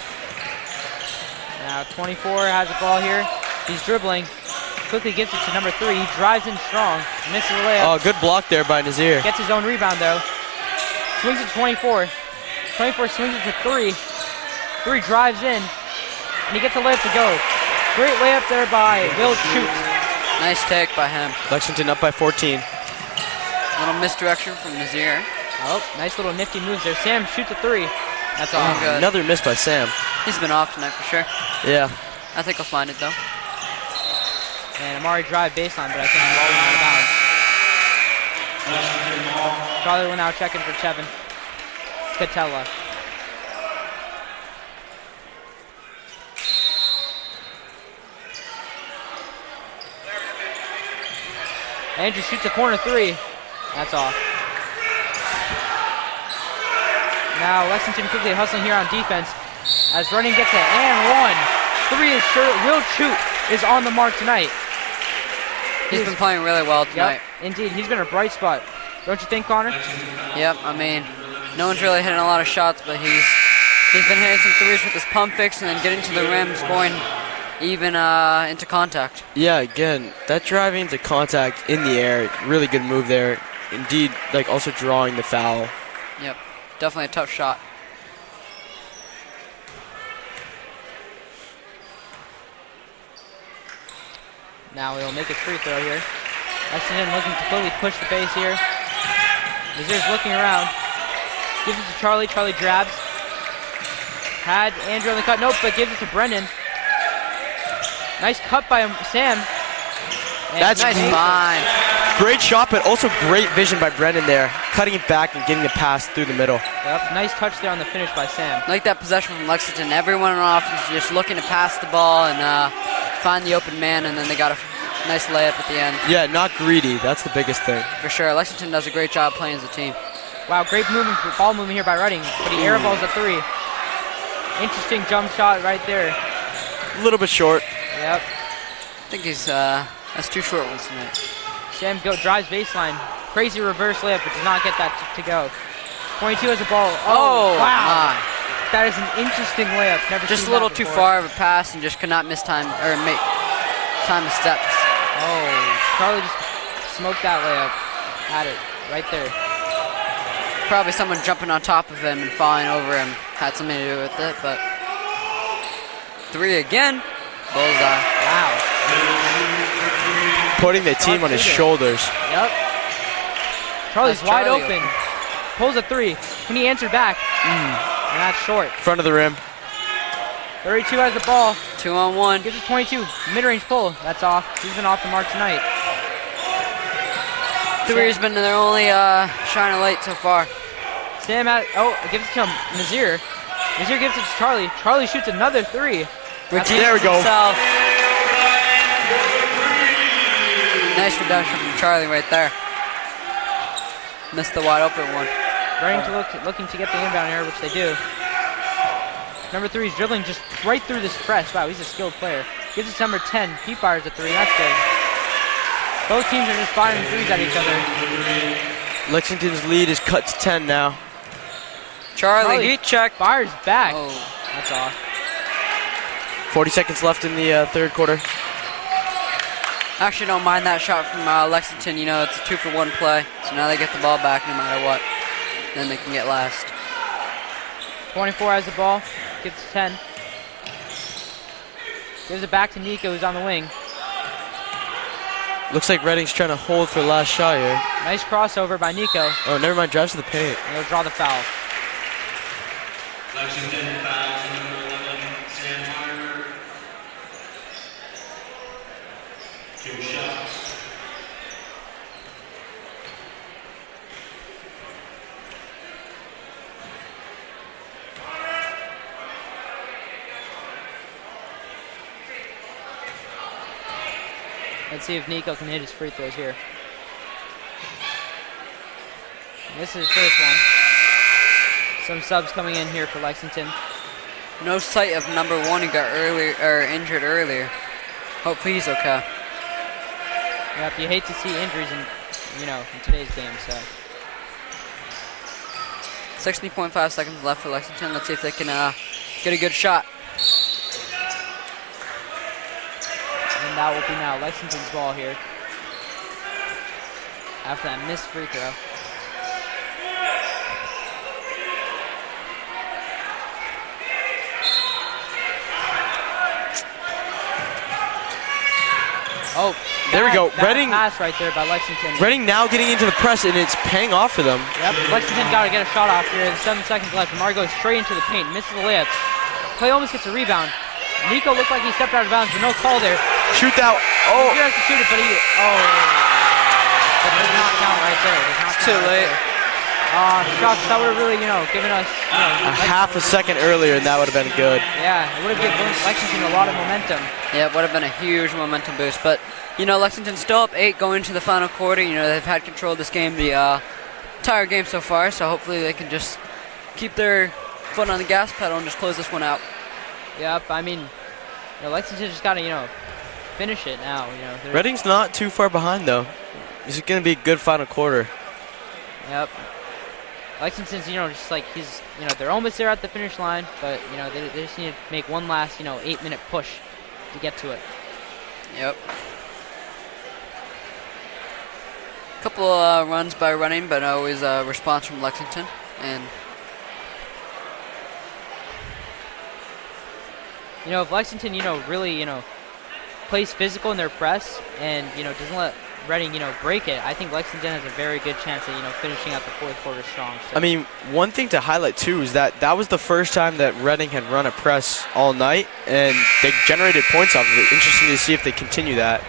Now 24 has the ball here. He's dribbling. Quickly gives it to number 3. He drives in strong. Misses the layup. Oh, good block there by Nazir. Gets his own rebound though. Swings it to 24. 24 swings it to 3. 3 drives in. And he gets a layup to go. Great layup there by Will Chute. Nice take by him. Lexington up by 14. Little misdirection from Nazir. Oh, nice little nifty moves there. Sam shoots a 3. That's all. Good. Another miss by Sam. He's been off tonight for sure. Yeah. I think he'll find it though. And Amari drive baseline, but I think the ball went out of bounds. Charlie will now check in for Chevin. Catella. Andrew shoots a corner 3. That's off. Now Lexington quickly hustling here on defense as Reading gets it and 1. 3 is sure. Will Chute is on the mark tonight. He's been playing really well tonight. Yep, indeed. He's been a bright spot. Don't you think, Connor? Yep, no one's really hitting a lot of shots, but he's been hitting some threes with his pump fakes and then getting to the rim, scoring even into contact. Yeah, again, that driving into contact in the air, really good move there. Indeed, also drawing the foul. Yep, definitely a tough shot. Now he'll make his free throw here. Lexington looking to quickly push the base here. Nazir's looking around. Gives it to Charlie. Charlie grabs. Had Andrew on the cut. Nope, but gives it to Brendan. Nice cut by Sam. And That's Nice find. great shot, but also great vision by Brendan there. Cutting it back and getting the pass through the middle. Yep, nice touch there on the finish by Sam. Like that possession from Lexington. Everyone on offense is just looking to pass the ball and find the open man, and then they got a nice layup at the end. Yeah, not greedy. That's the biggest thing. For sure. Lexington does a great job playing as a team. Wow, great movement, ball movement here by Reading, but he airballs a 3. Interesting jump shot right there. A little bit short. Yep. I think he's that's 2 short ones tonight. Sam drives baseline. Crazy reverse layup, but does not get that to go. 22 has the ball. Oh, wow. My. That is an interesting layup. Never Just seen a little that too before. far of a pass and just could not miss time or make time of steps. Oh, Charlie just smoked that layup. Had it right there. Probably someone jumping on top of him and falling over him had something to do with it, but 3 again. Bullseye. Wow. Putting the team on his shoulders. Yep. Charlie's That's wide Charlie open. Pulls a 3. Can he answer back? And that's short. Front of the rim. 32 has the ball. 2-on-1. Gives it 22. Mid-range pull. That's off. He's been off the mark tonight. 3's been their only shining light so far. Sam gives it to Nazir. Nazir gives it to Charlie. Charlie shoots another 3. There we go. Himself. Nice redemption from Charlie right there. Missed the wide open one. Looking to get the inbound here, which they do. Number 3 is dribbling just right through this press. Wow, he's a skilled player. Gives it to number 10. He fires a 3. That's good. Both teams are just firing 3s at each other. Lexington's lead is cut to 10 now. Charlie, heat check. Fires back. Oh. That's off. 40 seconds left in the third quarter. Actually don't mind that shot from Lexington. It's a 2-for-1 play. So now they get the ball back no matter what. Then they can get last. 24 has the ball. Gives it to 10. Gives it back to Nico, who's on the wing. Looks like Reading's trying to hold for the last shot here. Nice crossover by Nico. Oh, never mind. Drives to the paint. And he'll draw the foul. Lexington fouls number 11, Sam Harder. 2 shots. Let's see if Nico can hit his free throws here. This is his first one. Some subs coming in here for Lexington. No sight of number 1 who got injured earlier. Hopefully he's okay. Yep, you hate to see injuries in today's game. So 60.5 seconds left for Lexington. Let's see if they can get a good shot. And that will be now Lexington's ball here. After that missed free throw. Oh, there we go. Bad Reading pass right there by Lexington. Reading now getting into the press, and it's paying off for them. Yep, Lexington got to get a shot off here. 7 seconds left. Amari goes straight into the paint, misses the layup. Clay almost gets a rebound. Nico looked like he stepped out of bounds, but no call there. Shoot that. Oh. He has to shoot it, but that does not count right there. It's too late. Shucks, that would have really, given us, A half a second earlier, and that would have been good. Yeah, it would have given Lexington a lot of momentum. Yeah, it would have been a huge momentum boost. But, Lexington's still up 8 going into the final quarter. They've had control of this game the entire game so far, so hopefully they can just keep their foot on the gas pedal and just close this one out. Yep, I mean, Lexington just got to, finish it now. Reading's not too far behind, though. This is going to be a good final quarter. Yep. Lexington's, just like they're almost there at the finish line, but, they just need to make one last, 8-minute push to get to it. Yep. Couple runs by Reading, but always a response from Lexington. And if Lexington, really, plays physical in their press and, doesn't let Reading, break it, I think Lexington has a very good chance of, finishing out the fourth quarter strong. So. I mean, one thing to highlight, too, is that was the first time that Reading had run a press all night, and they generated points off of it. Interesting to see if they continue that.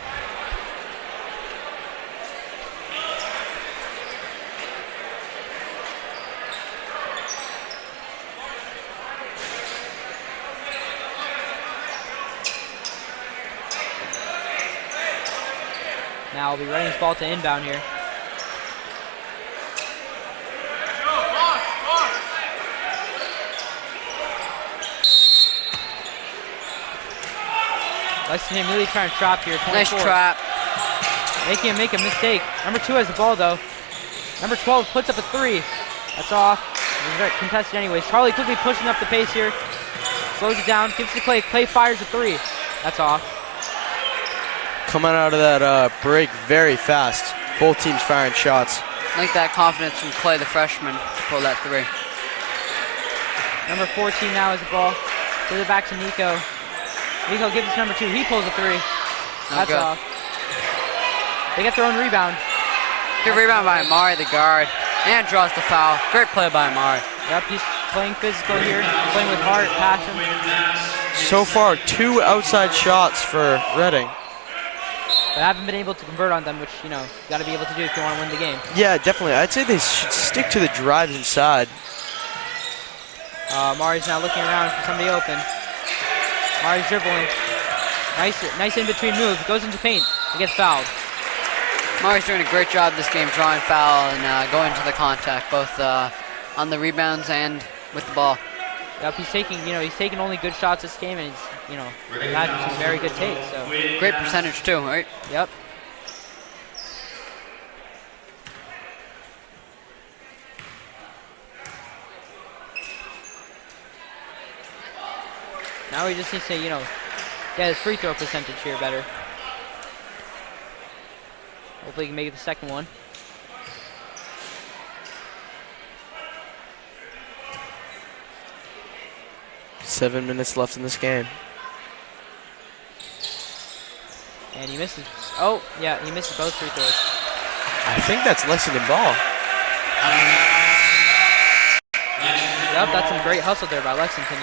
Now it'll be Reading's ball to inbound here. Lexington really trying to trap here. 24. Nice trap. Making him make a mistake. Number 2 has the ball though. Number 12 puts up a 3. That's off. He's very contested anyways. Charlie quickly pushing up the pace here. Slows it down. Gives it to Clay. Clay fires a 3. That's off. Coming out of that break very fast. Both teams firing shots. I like that confidence from Clay, the freshman, to pull that 3. Number 14 now has the ball. Gives it back to Nico. Nico gives it to number 2. He pulls a 3. That's off. They get their own rebound. Good rebound by Amari, the guard. And draws the foul. Great play by Amari. Yep, he's playing physical here. Playing with heart, passion. So far, 2 outside shots for Reading. But I haven't been able to convert on them, which, you got to be able to do if you want to win the game. Yeah, definitely. I'd say they should stick to the drives inside. Mari's now looking around for somebody open. Mari's dribbling. Nice in-between move. Goes into paint. He gets fouled. Mari's doing a great job this game, drawing foul and going to the contact, both on the rebounds and with the ball. Yep, he's taking only good shots this game, and he's, had some very good takes. So great percentage too, right? Yep. Now he just needs to, get his free throw percentage here better. Hopefully he can make it the second one. Seven minutes left in this game. And he misses. Oh, yeah, he misses both free throws. I think that's Lexington ball. Yep, that's some great hustle there by Lexington,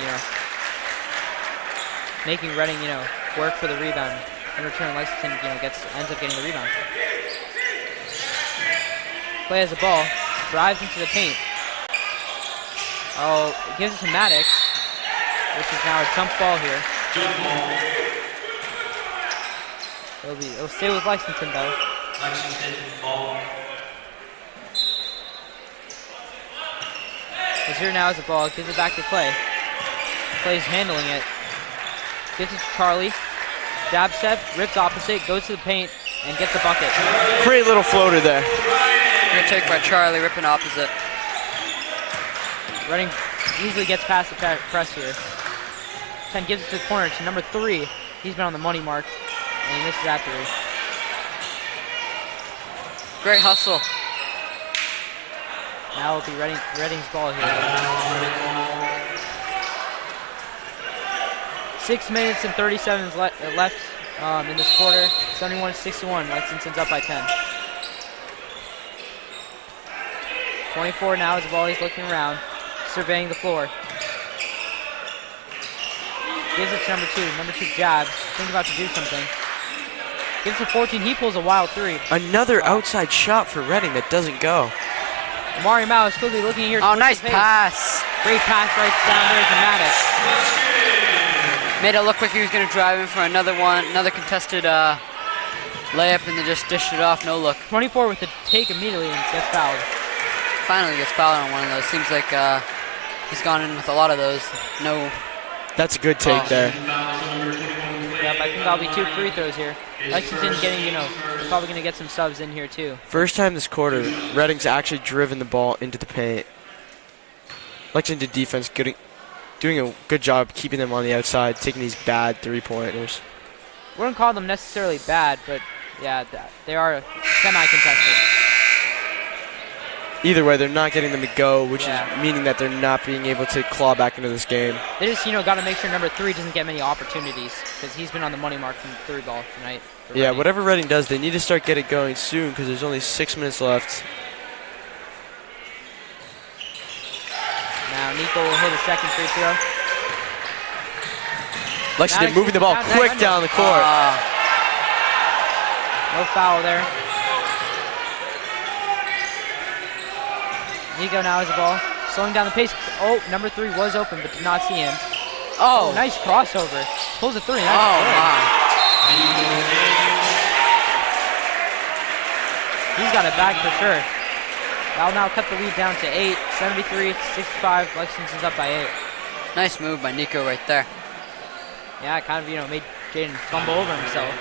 making Reading, work for the rebound. In return, Lexington, ends up getting the rebound. Clay has the ball, drives into the paint. Oh, gives it to Maddox, which is now a jump ball here. It'll stay with Lexington though. Lexington ball. Here now has the ball, gives it back to Clay. Clay's handling it. Gives it to Charlie. Jab step, rips opposite, goes to the paint, and gets the bucket. Great little floater there. Good take by Charlie, ripping opposite. Reading easily gets past the press here. 10 gives it to the corner to number 3. He's been on the money mark, and he misses that 3. Great hustle. Now it'll be Reading's ball here. 6 minutes and 30 seconds left in this quarter. 71-61. Lexington's up by 10. 24 now as the ball. He's looking around, surveying the floor. Gives it to number 2. Number 2 jabs. Thinking about to do something. Gives it to 14. He pulls a wild 3. Another outside shot for Reading that doesn't go. Mario Mao is quickly looking here. Oh, nice pass. Great pass right down there to Maddox. Made it look like he was going to drive in for another contested layup, and then just dished it off. No look. 24 with the take immediately and gets fouled. Finally gets fouled on one of those. Seems like he's gone in with a lot of those. No. That's a good take there. Yep, I think that'll be 2 free throws here. Lexington getting, probably going to get some subs in here too. First time this quarter, Reading's actually driven the ball into the paint. Lexington defense doing a good job keeping them on the outside, taking these bad 3-pointers. Wouldn't call them necessarily bad, but yeah, they are semi-contested. Either way, they're not getting them to go, which is meaning that they're not being able to claw back into this game. They just, got to make sure number 3 doesn't get many opportunities because he's been on the money mark from the 3 ball tonight. Yeah, whatever Reading does, they need to start getting going soon because there's only 6 minutes left. Now Nico will hit a second free throw. Lexington moving the ball quick down the court. No foul there. Nico now has the ball, slowing down the pace. Oh, number 3 was open, but did not see him. Oh, nice crossover. Pulls a 3. That's He's got it back for sure. That'll now cut the lead down to 8. 73-65. Lexington's up by 8. Nice move by Nico right there. Yeah, it kind of, made Jaden fumble over himself.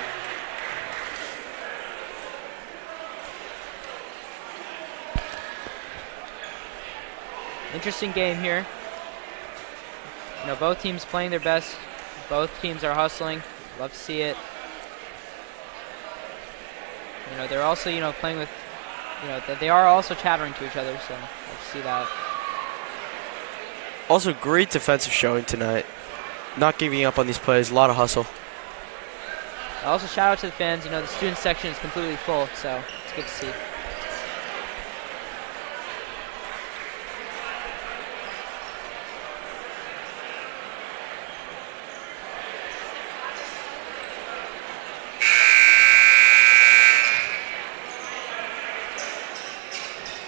Interesting game here. Both teams playing their best. Both teams are hustling. Love to see it. They're also, playing with, they are also chattering to each other, so love to see that. Also, great defensive showing tonight. Not giving up on these plays. A lot of hustle. Also, shout out to the fans. The student section is completely full, so it's good to see.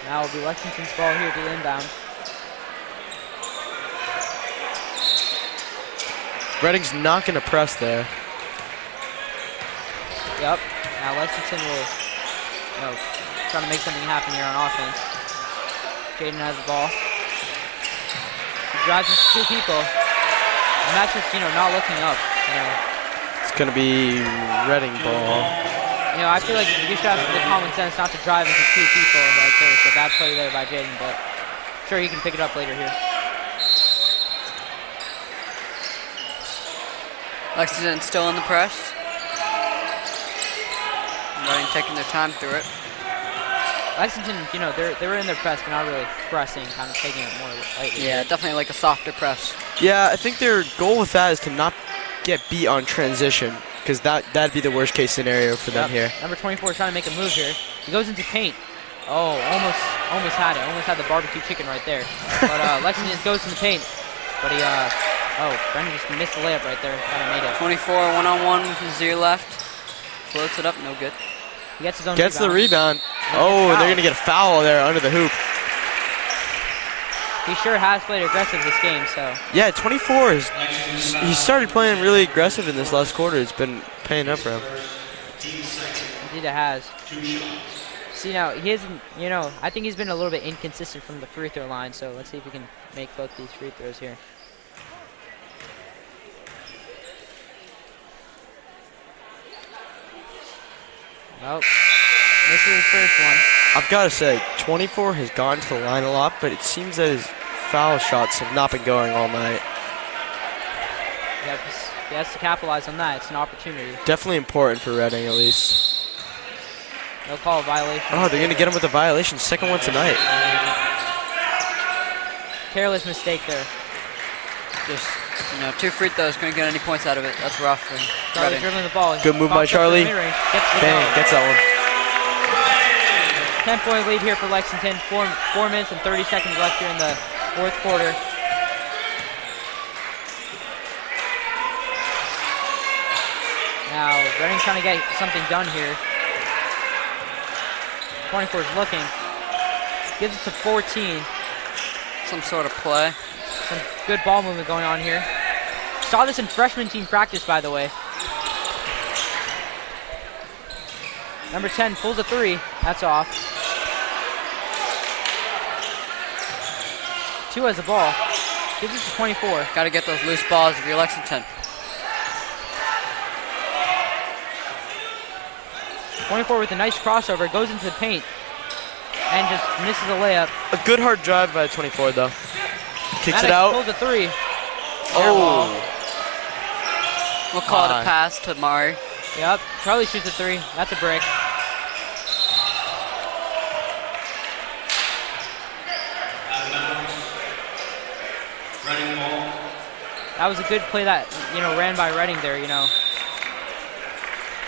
Now it'll be Lexington's ball here to the inbound. Reading's not going to press there. Yep. Now Lexington will, try to make something happen here on offense. Jaden has the ball. He drives into 2 people. And that's just, not looking up. It's going to be Reading ball. I feel like you should have the common sense not to drive into 2 people right there. So bad play there by Jaden, but I'm sure he can pick it up later here. Lexington still in the press. Reading taking their time through it. Lexington, they were in their press, but not really pressing, kind of taking it more lightly. Yeah, definitely like a softer press. Yeah, I think their goal with that is to not get beat on transition, because that'd be the worst case scenario for them here. Number 24 trying to make a move here. He goes into paint. Oh, almost had it. Almost had the barbecue chicken right there. But Lexington goes in the paint. But he, Brendan just missed the layup right there. Kind of made it. 24 1-on-1 with 0 left. Floats it up, no good. He gets his own Gets rebound. the rebound. Oh, and they're going to get a foul there under the hoop. He sure has played aggressive this game, so. Yeah, 24 he started playing really aggressive in this last quarter. It's been paying up for him. Indeed it has. See now, he isn't, you know, I think he's been a little bit inconsistent from the free throw line, so let's see if we can make both these free throws here. Nope. Misses his first one. I've got to say, 24 has gone to the line a lot, but it seems that his foul shots have not been going all night. Yeah, he has to capitalize on that. It's an opportunity. Definitely important for Reading, at least. They'll call a violation. Oh, they're going to get him with a violation. Second one tonight. Careless mistake there. Just, you know, 2 free throws, couldn't get any points out of it. That's rough for Charlie Reading. dribbling the ball. Good move by Charlie. Bang, gets that one. 10-point lead here for Lexington. 4 minutes and 30 seconds left here in the fourth quarter. Now, Reading's trying to get something done here. 24 is looking. Gives it to 14. Some sort of play. Some good ball movement going on here. Saw this in freshman team practice, by the way. Number 10 pulls a 3. That's off. 2 has the ball. Gives it to 24. Got to get those loose balls if you're Lexington. 24 with a nice crossover, goes into the paint, and just misses a layup. A good hard drive by 24, though. Kicks Maddox it out. pulls a 3. Oh. We'll call it a pass to Mari. Yep, Charlie shoots a 3. That's a break. That was a good play that, you know, ran by Reading there, you know.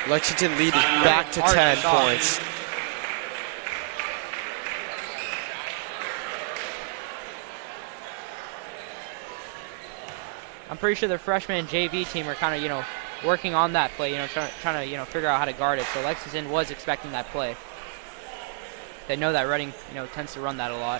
Lexington lead is back to 10 points. I'm pretty sure the freshman and JV team are kind of, you know, working on that play, you know, trying to, you know, figure out how to guard it. So Lexington was expecting that play. They know that Reading, you know, tends to run that a lot.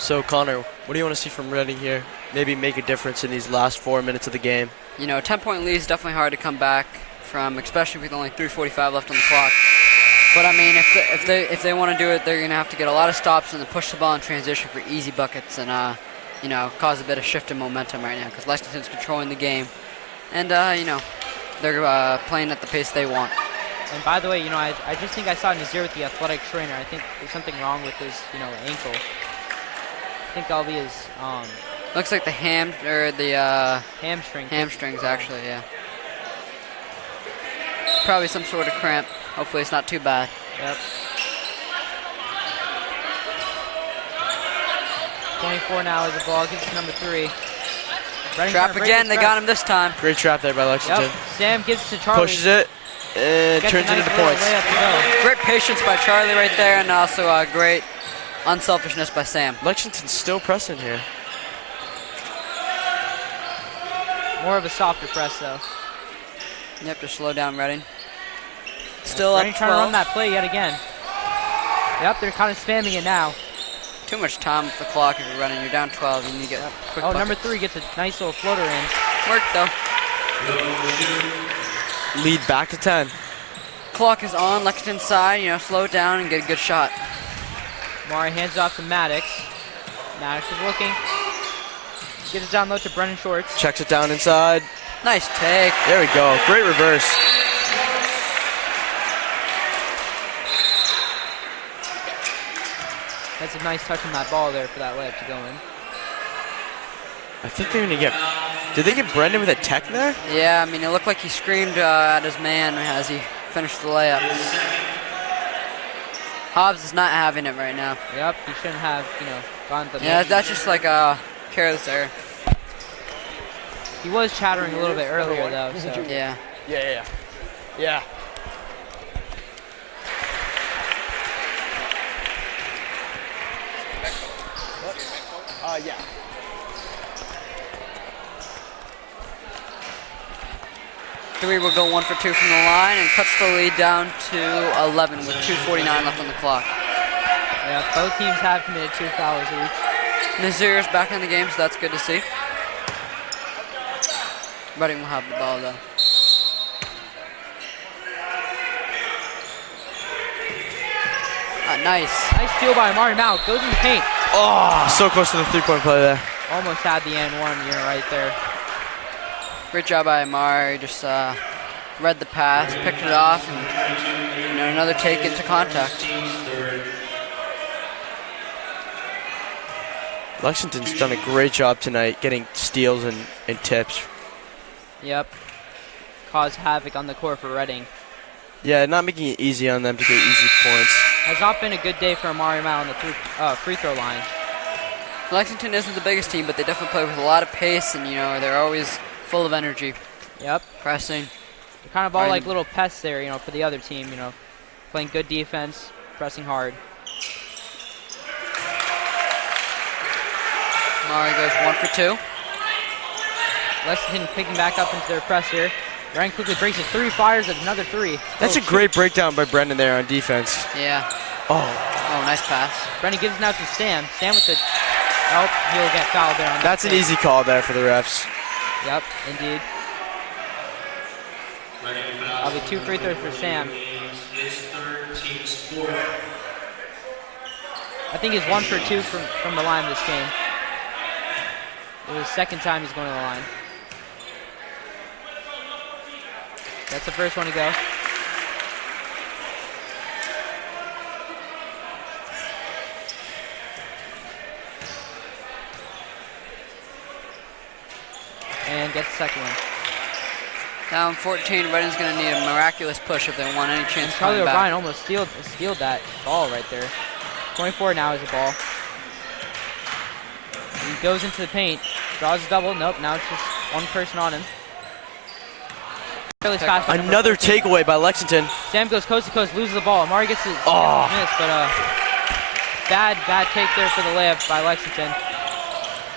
So, Connor, what do you want to see from Reading here? Maybe make a difference in these last 4 minutes of the game. You know, a 10-point lead is definitely hard to come back from, especially with only 3:45 left on the clock. But I mean, if they want to do it, they're gonna have to get a lot of stops and then push the ball in transition for easy buckets and you know, cause a bit of shift in momentum right now because Lexington's controlling the game, and you know, they're playing at the pace they want. And by the way, you know, I just think I saw Nazir with the athletic trainer. I think there's something wrong with his, you know, ankle. I think that'll be his. Looks like the hamstrings actually, yeah. Probably some sort of cramp. Hopefully it's not too bad. Yep. 24 now is the ball. Gives it to number 3. Trap again. They got him this time. Great trap there by Lexington. Yep. Sam gives it to Charlie. Pushes it. And turns it into points. Great patience by Charlie right there, and also great unselfishness by Sam. Lexington's still pressing here. More of a softer press, though. Yep, to slow down Reading. Still up 12. Trying to run that play yet again. Yep, they're kind of spamming it now. Too much time with the clock if you're running. You're down 12. You need to get quick buckets. Number 3 gets a nice little floater in. Work, though. Lead back to 10. Clock is on Lexington's side. You know, slow it down and get a good shot. Mari hands it off to Maddox. Maddox is looking. Gives it down low to Brennan Schwartz. Checks it down inside. Nice take. There we go. Great reverse. That's a nice touch on that ball there for that layup to go in. I think they're going to get... Did they get Brendan with a tech there? Yeah, I mean, it looked like he screamed at his man as he finished the layup. Hobbs is not having it right now. Yep, he shouldn't have, you know, gone to the... Yeah, that's just like a careless error. He was chattering a little bit earlier, though, so... Yeah. Yeah. Yeah. Three will go 1 for 2 from the line and cuts the lead down to 11 with 2:49 left on the clock. Yeah, both teams have committed 2 fouls each. Nazir's back in the game, so that's good to see. Reading will have the ball though. Nice. Nice steal by Amari Mao. Goes in the paint. Oh, so close to the three-point play there. Almost had the N1 right there. Great job by Amari. Just read the pass, picked it off, and another take into contact. Lexington's done a great job tonight getting steals and tips. Yep. Cause havoc on the court for Reading. Yeah, not making it easy on them to get easy points. Has not been a good day for Amari Mao on the free throw line. Lexington isn't the biggest team, but they definitely play with a lot of pace, and they're always full of energy. Yep. Pressing. They're kind of all like little pests there, for the other team, playing good defense, pressing hard. Amari goes 1 for 2. Lexington picking back up into their press here. Ryan quickly breaks it 3, fires another 3. That's a great breakdown by Brendan there on defense. Yeah. Oh, nice pass. Brendan gives it out to Sam. Sam with the... Oh, he'll get fouled there on that's an easy call there for the refs. Yep, indeed. That'll be 2 free throws for Sam. I think he's 1 for 2 from the line this game. It was the second time he's going to the line. That's the first one to go. And gets the second one. Down 14, Reading's going to need a miraculous push if they want any chance to Charlie come back. O'Brien almost stealed that ball right there. 24 now is the ball. He goes into the paint, draws a double. Nope, now it's just one person on him. Another takeaway by Lexington. Sam goes coast to coast, loses the ball. Amari gets his miss, but bad take there for the layup by Lexington.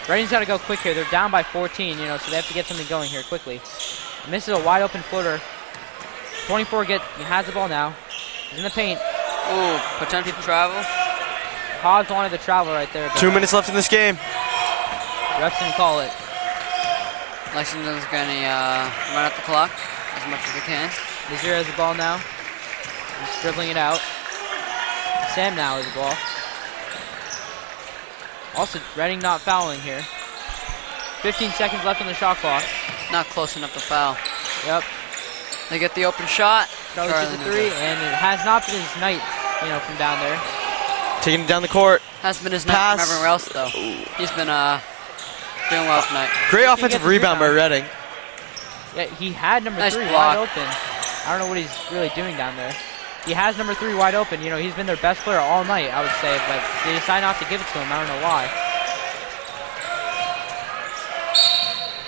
Reading's got to go quick here. They're down by 14, so they have to get something going here quickly. Misses a wide open floater. 24 he has the ball now. He's in the paint. Ooh, potential travel. Hobbs wanted the travel right there. 2 minutes left in this game. Refs didn't call it. Lexington's going to run out the clock as much as they can. Nazir has the ball now. He's dribbling it out. Sam now has the ball. Also, Reading not fouling here. 15 seconds left on the shot clock. Not close enough to foul. Yep. They get the open shot. Charlie shoots a 3, and it has not been his night, from down there. Taking it down the court. Hasn't been his night from everywhere else, though. He's been doing well tonight. Great offensive rebound by Reading. Yeah, he had number Nice 3 block. wide open. I don't know what he's really doing down there. He has number 3 wide open. He's been their best player all night, I would say, but they decide not to give it to him. I don't know why.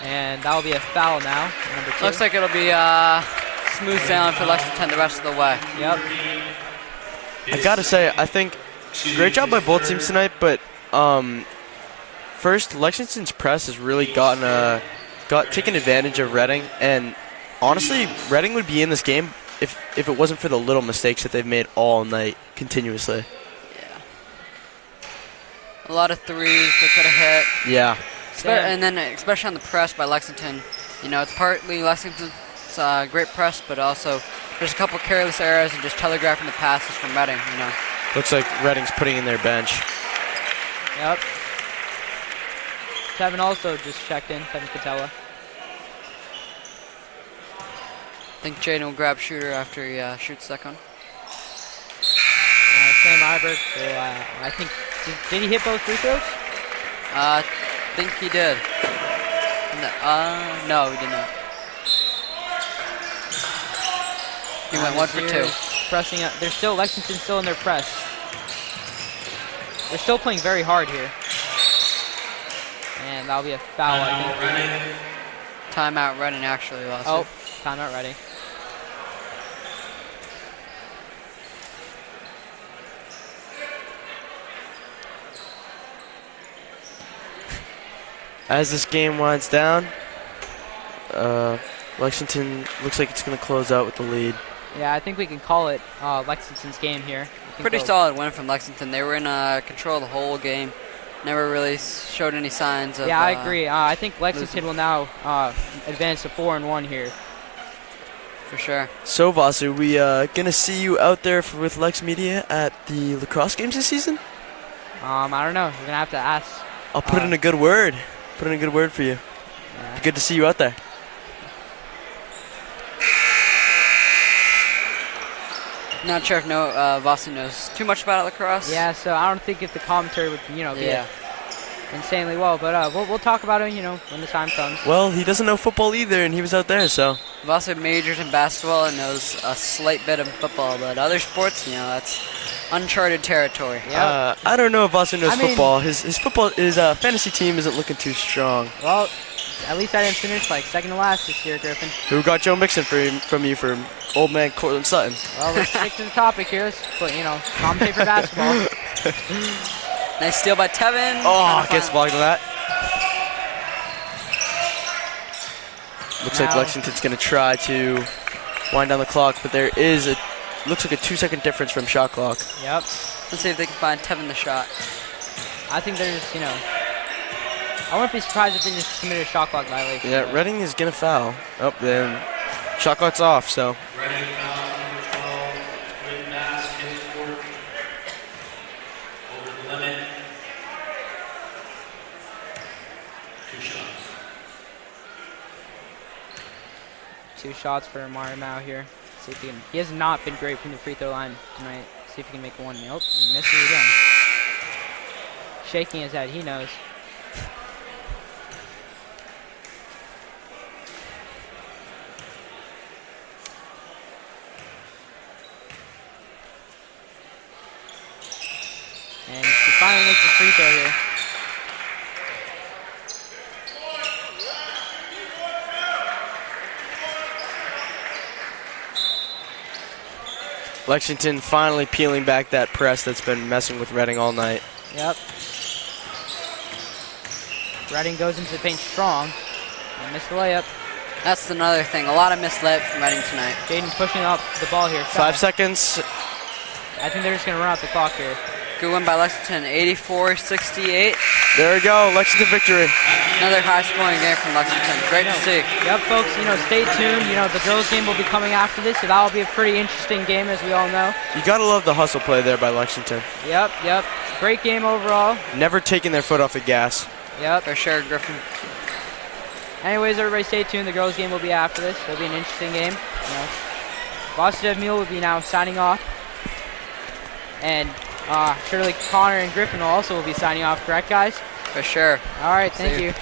And that will be a foul now, number 2. Looks like it'll be smooth sailing for Lexington the rest of the way. Yep. I gotta say, I think great job by both teams tonight, but first, Lexington's press has really taken advantage of Reading, and honestly, Reading would be in this game if it wasn't for the little mistakes that they've made all night continuously. Yeah. A lot of threes they could have hit. Yeah. And then especially on the press by Lexington, it's partly Lexington's great press, but also there's a couple careless errors and just telegraphing the passes from Reading, Looks like Reading's putting in their bench. Yep. Tevin also just checked in, Tevin Catella. I think Jaden will grab shooter after he shoots second. Sam Iberg, I think, did he hit both free throws? I think he did. No, he did not. He went 1 for 2. Pressing up. Lexington's still in their press. They're still playing very hard here. And that'll be a foul, I think. Timeout Reading, actually, also. Oh, timeout Reading. as this game winds down, Lexington looks like it's going to close out with the lead. Yeah, I think we can call it Lexington's game here. Pretty solid win from Lexington. They were in control the whole game. Never really showed any signs of. Yeah, I agree. I think Lexington will now advance to 4-1 here. For sure. So, Vasu, we going to see you out there with LexMedia at the lacrosse games this season? I don't know. We're going to have to ask. I'll put in a good word. Put in a good word for you. Yeah. Good to see you out there. Not sure if Vasu knows too much about lacrosse. Yeah, so I don't think if the commentary would, be insanely well. But we'll talk about it, when the time comes. Well, he doesn't know football either, and he was out there, so. Vasu majors in basketball and knows a slight bit of football, but other sports, that's uncharted territory. Yep. I don't know if Vasu knows football. His fantasy team isn't looking too strong. Well, at least I didn't finish second to last this year, Griffin. Who got Joe Mixon from you for old man Cortland Sutton? Well, let's stick to the topic here. Let's put, commentate for basketball. Nice steal by Tevin. Oh, gets blocked on that. Looks like Lexington's going to try to wind down the clock, but there is looks like a 2-second difference from shot clock. Yep. Let's see if they can find Tevin the shot. I think there's, I wouldn't be surprised if they just committed a shot clock violation. Yeah, Reading is going to foul. Oh, then shot clock's off, so. Reading foul number 12 with mask in court. Over the limit. 2 shots. 2 shots for Mario Mao here. See if he has not been great from the free throw line tonight. See if he can make one. Nope, he missed it again. Shaking his head, he knows. And he finally makes the free throw here. Lexington finally peeling back that press that's been messing with Reading all night. Yep. Reading goes into the paint strong. And missed the layup. That's another thing. A lot of missed layups from Reading tonight. Jaden pushing up the ball here. 5 seconds. I think they're just going to run out the clock here. Good win by Lexington, 84-68. There we go, Lexington victory. Another high-scoring game from Lexington. Great to see. Yep, folks, stay tuned. The girls' game will be coming after this, so that will be a pretty interesting game, as we all know. You gotta love the hustle play there by Lexington. Yep. Great game overall. Never taking their foot off the gas. Yep. For sure, Griffin. Anyways, everybody stay tuned. The girls' game will be after this. It'll be an interesting game. Varsity Mule will be now signing off. And surely Connor and Griffin will be signing off, correct, guys? For sure. All right, thank you.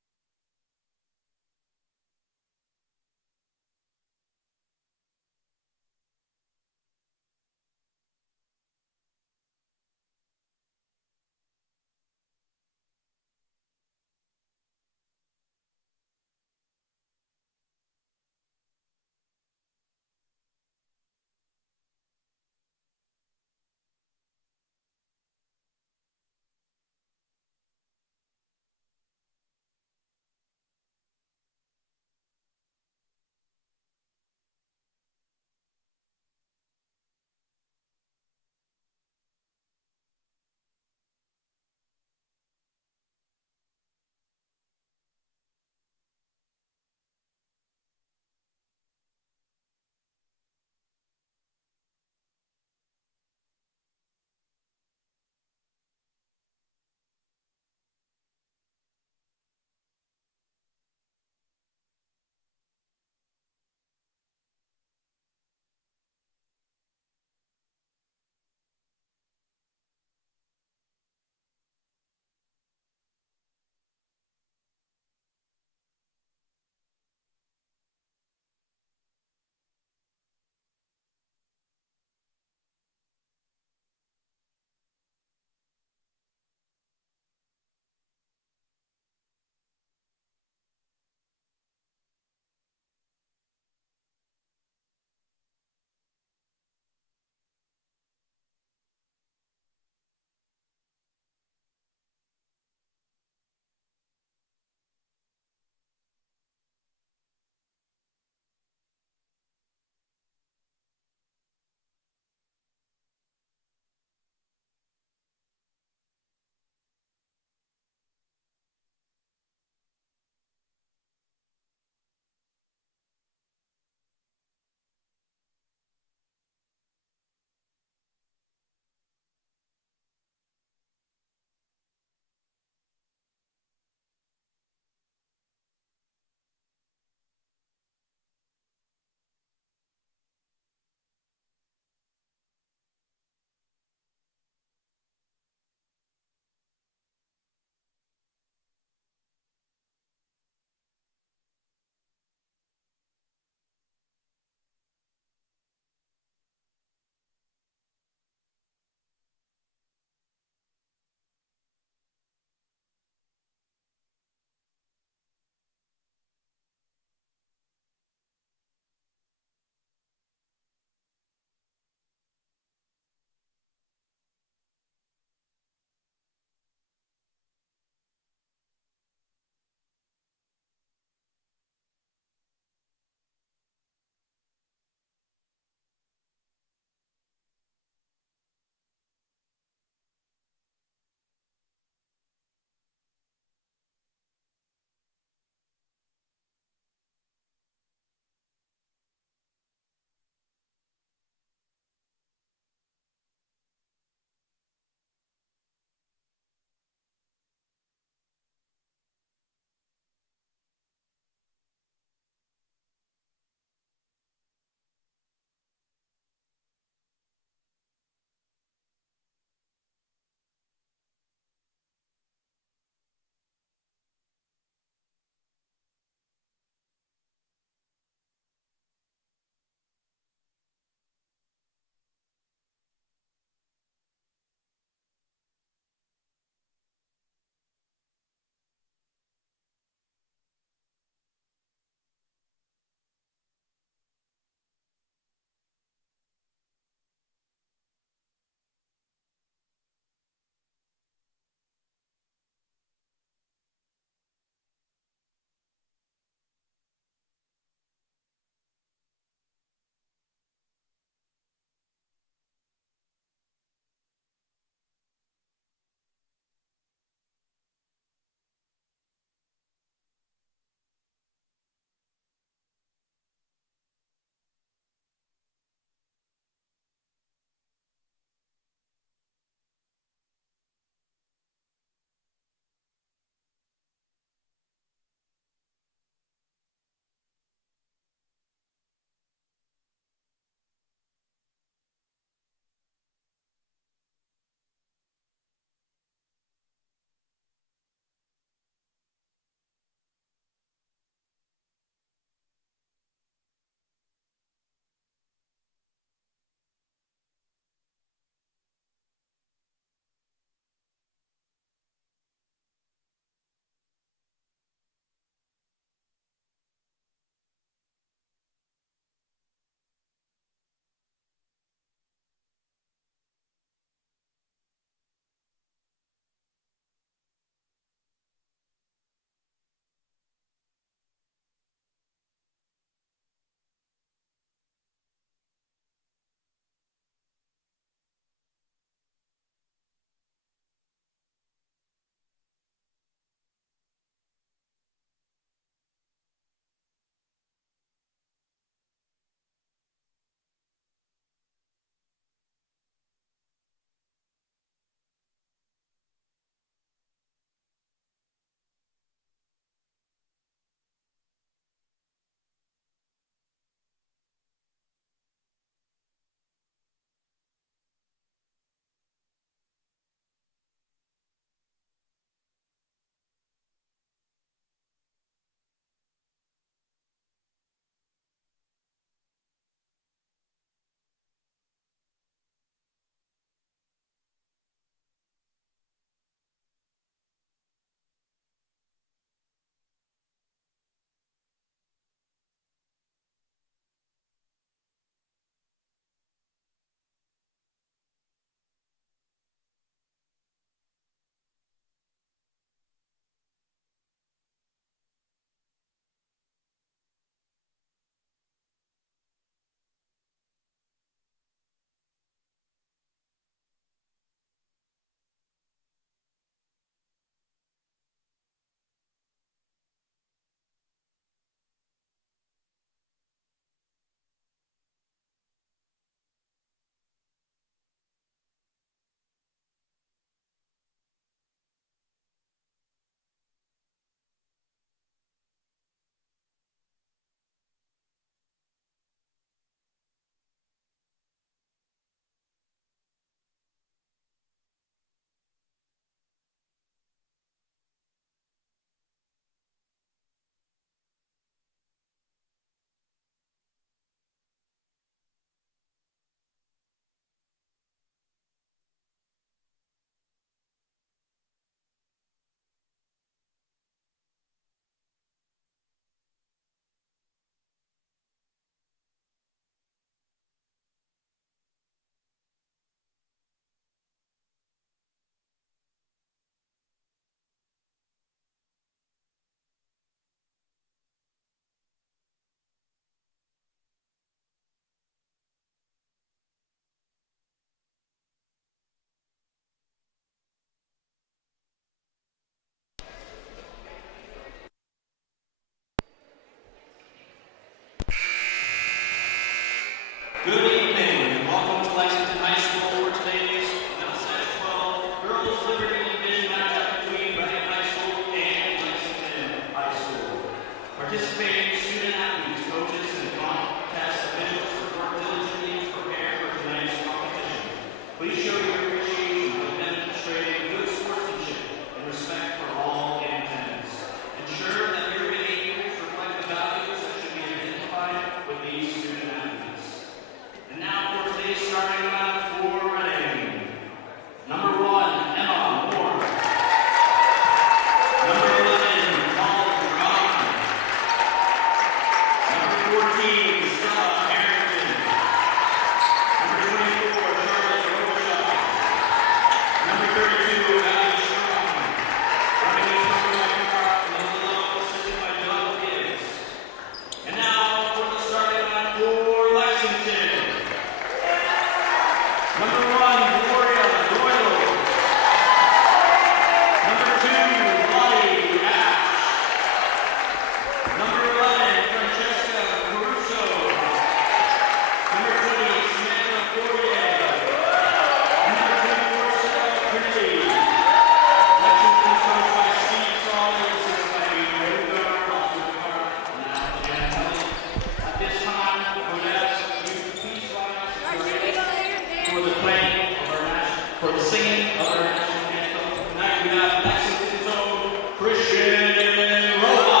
For the singing of our national anthem tonight, we have Lexington's own Christian Roa.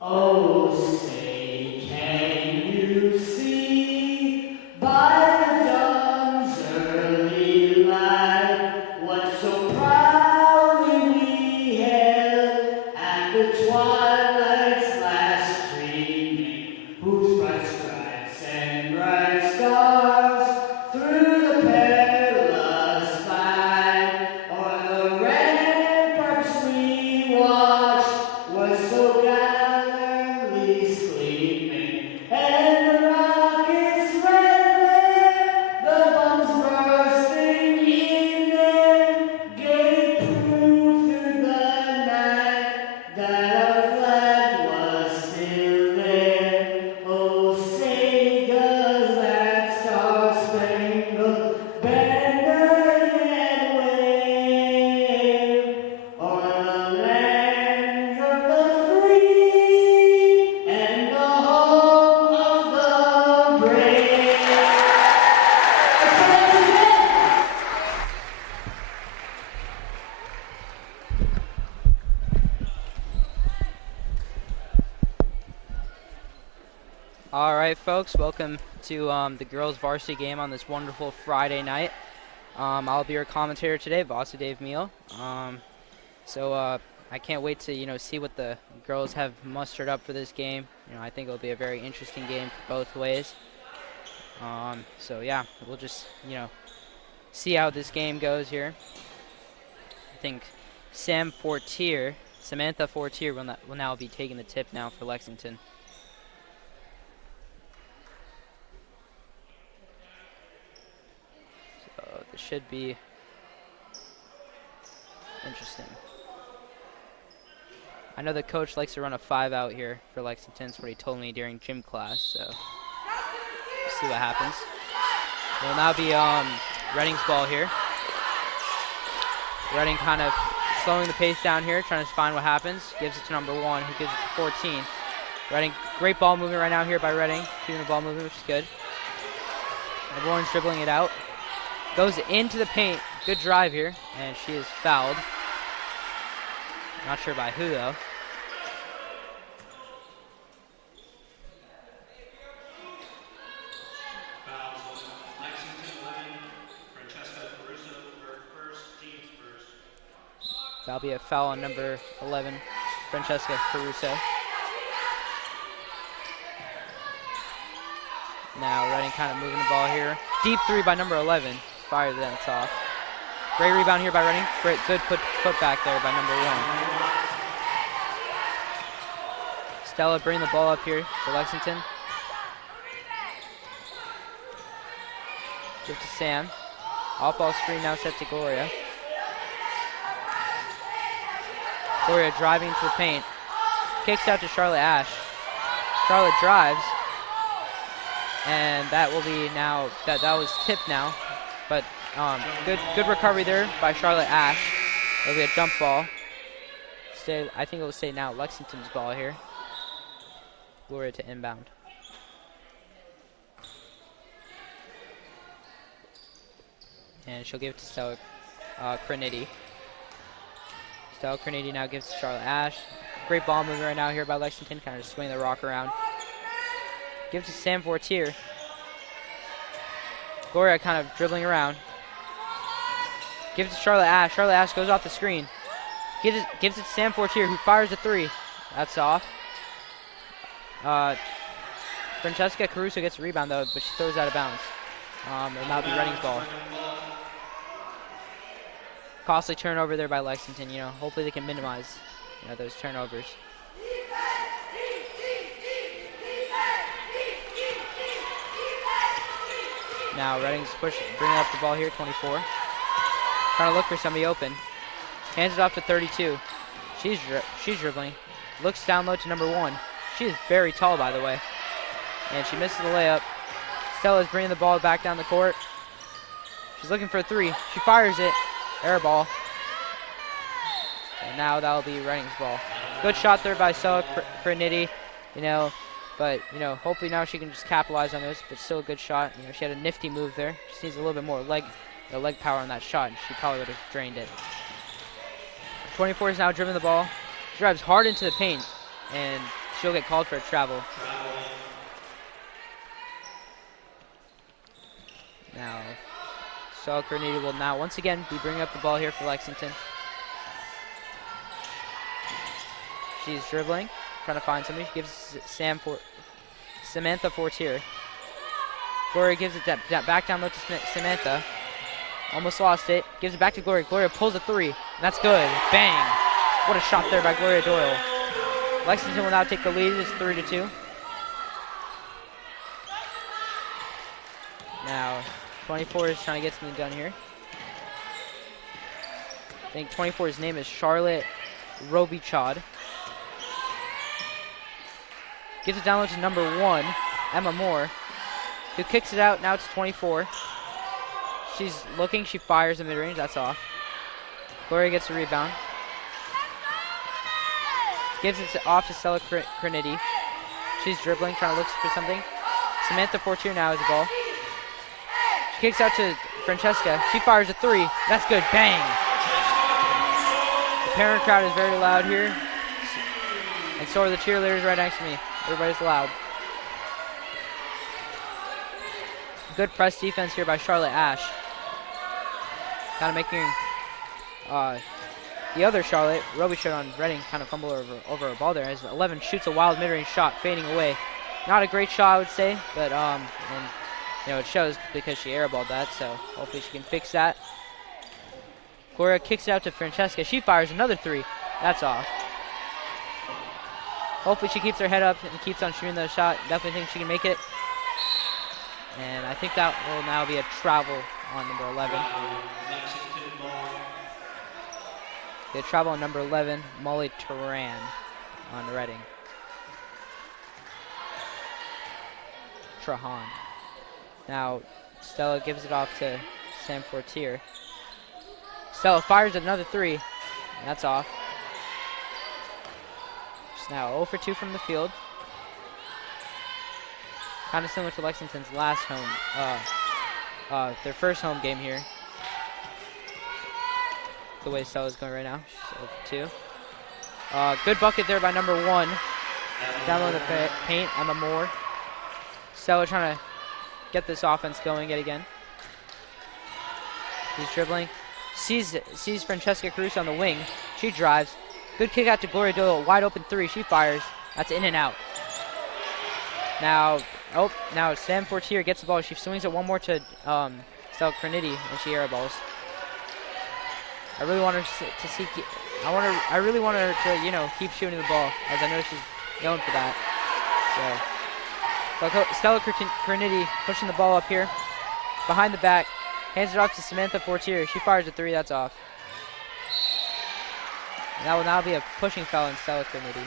Oh, say, can you see by the dawn's early light what so proudly we hailed at the twilight's last streaming, whose bright stripes and bright stars through the perilous fight o'er the ramparts we watched was so gallantly gleaming, and the rockets red there, the bombs bursting in them, gave proof through the night that our flag was still there. Oh, say does that star-spangled banner yet wave o'er the lands of the free and the home of the brave? All right, folks, welcome to the girls' varsity game on this wonderful Friday night. I'll be your commentator today, Varsity Dave Meal. I can't wait to see what the girls have mustered up for this game. I think it'll be a very interesting game for both ways. Yeah, we'll just see how this game goes here. I think Samantha Fortier will now be taking the tip now for Lexington. So this should be interesting. I know the coach likes to run a 5 out here for Lexington. That's what he told me during gym class. So we'll see what happens. It'll now be Reading's ball here. Reading kind of slowing the pace down here, trying to find what happens. Gives it to number 1, who gives it to 14. Reading, great ball movement right now here by Reading. Keeping the ball moving, which is good. Number 1's dribbling it out. Goes into the paint. Good drive here, and she is fouled. Not sure by who, though. Fouls on Lexington, Reading, Francesca Caruso, first, team's first. That'll be a foul on number 11, Francesca Caruso. Now Reading kind of moving the ball here. Deep 3 by number 11. Fires it, and it's off. Great rebound here by Reading. Great, good put back there by number 1. Stella bringing the ball up here for Lexington. Give to Sam. Off-ball screen now set to Gloria. Gloria driving into the paint. Kicks out to Charlotte Ash. Charlotte drives. And that will be now, that was tipped now. But good recovery there by Charlotte Ash. It'll be a jump ball. I think it will stay now Lexington's ball here. Gloria to inbound. And she'll give it to Stella Crenity. Stella Crenity now gives to Charlotte Ash. Great ball movement right now here by Lexington, kind of just swinging the rock around. Gives to Sam Fortier. Gloria kind of dribbling around. Gives it to Charlotte Ash. Charlotte Ash goes off the screen. Gives it to Sam Fortier, who fires a 3. That's off. Francesca Caruso gets a rebound, though, but she throws out of bounds. It'll now be Reading's ball. Costly turnover there by Lexington. Hopefully they can minimize those turnovers. Now Reading's bringing up the ball here, 24. Trying to look for somebody open. Hands it off to 32. She's dribbling. Looks down low to number 1. She is very tall, by the way. And she misses the layup. Stella's bringing the ball back down the court. She's looking for a 3. She fires it. Air ball. And now that'll be Reading's ball. Good shot there by Stella Crinity, you know, but, you know, hopefully now she can just capitalize on this, but still a good shot. You know, she had a nifty move there. She needs a little bit more leg power on that shot, and she probably would have drained it. 24 is now driven the ball. She drives hard into the paint, and she'll get called for a travel. Now, Stella Crinity will now once again be bringing up the ball here for Lexington. She's dribbling, trying to find somebody. She gives Samantha Fortier. Gloria gives it back down low to Samantha. Almost lost it. Gives it back to Gloria. Gloria pulls a three. And that's good. Bang! What a shot there by Gloria Doyle. Lexington will now take the lead. It's 3-2. Now, 24 is trying to get something done here. I think 24's name is Charlotte Robichaud. Gives it down low to number 1, Emma Moore, who kicks it out now to 24. She's looking, she fires the mid-range, that's off. Gloria gets the rebound. Gives it off to Stella Crinity. She's dribbling, trying to look for something. Samantha Fortier now has the ball. She kicks out to Francesca. She fires a three. That's good, bang! The parent crowd is very loud here. And so are the cheerleaders right next to me. Everybody's loud. Good press defense here by Charlotte Ash. Kind of making the other Charlotte, Robichaud on Reading, kind of fumble over a ball there. As 11 shoots a wild mid-range shot, fading away. Not a great shot, I would say, but and you know, it shows because she airballed that. So hopefully she can fix that. Gloria kicks it out to Francesca. She fires another three. That's off. Hopefully she keeps her head up and keeps on shooting the shot. Definitely think she can make it. And I think that will now be a travel on number 11. The travel on number 11, Molly Turan on Reading. Trahan. Now, Stella gives it off to Sam Fortier. Stella fires another three. And that's off. She's now 0 for 2 from the field. Kind of similar to Lexington's last home, their first home game here. The way Stella's going right now, she's 0 for 2. Good bucket there by number 1. Down low in the paint, Emma Moore. Stella trying to get this offense going yet again. He's dribbling. Sees Francesca Caruso on the wing. She drives. Good kick out to Gloria Doyle. Wide open three. She fires. That's in and out. Now Sam Fortier gets the ball. She swings it one more to Stella Crinity, and she airballs. I really want her to see. I really want her to, you know, keep shooting the ball, as I know she's known for that. So Stella Crinity pushing the ball up here, behind the back, hands it off to Samantha Fortier. She fires a three. That's off. And that will now be a pushing foul on Stella Crinity.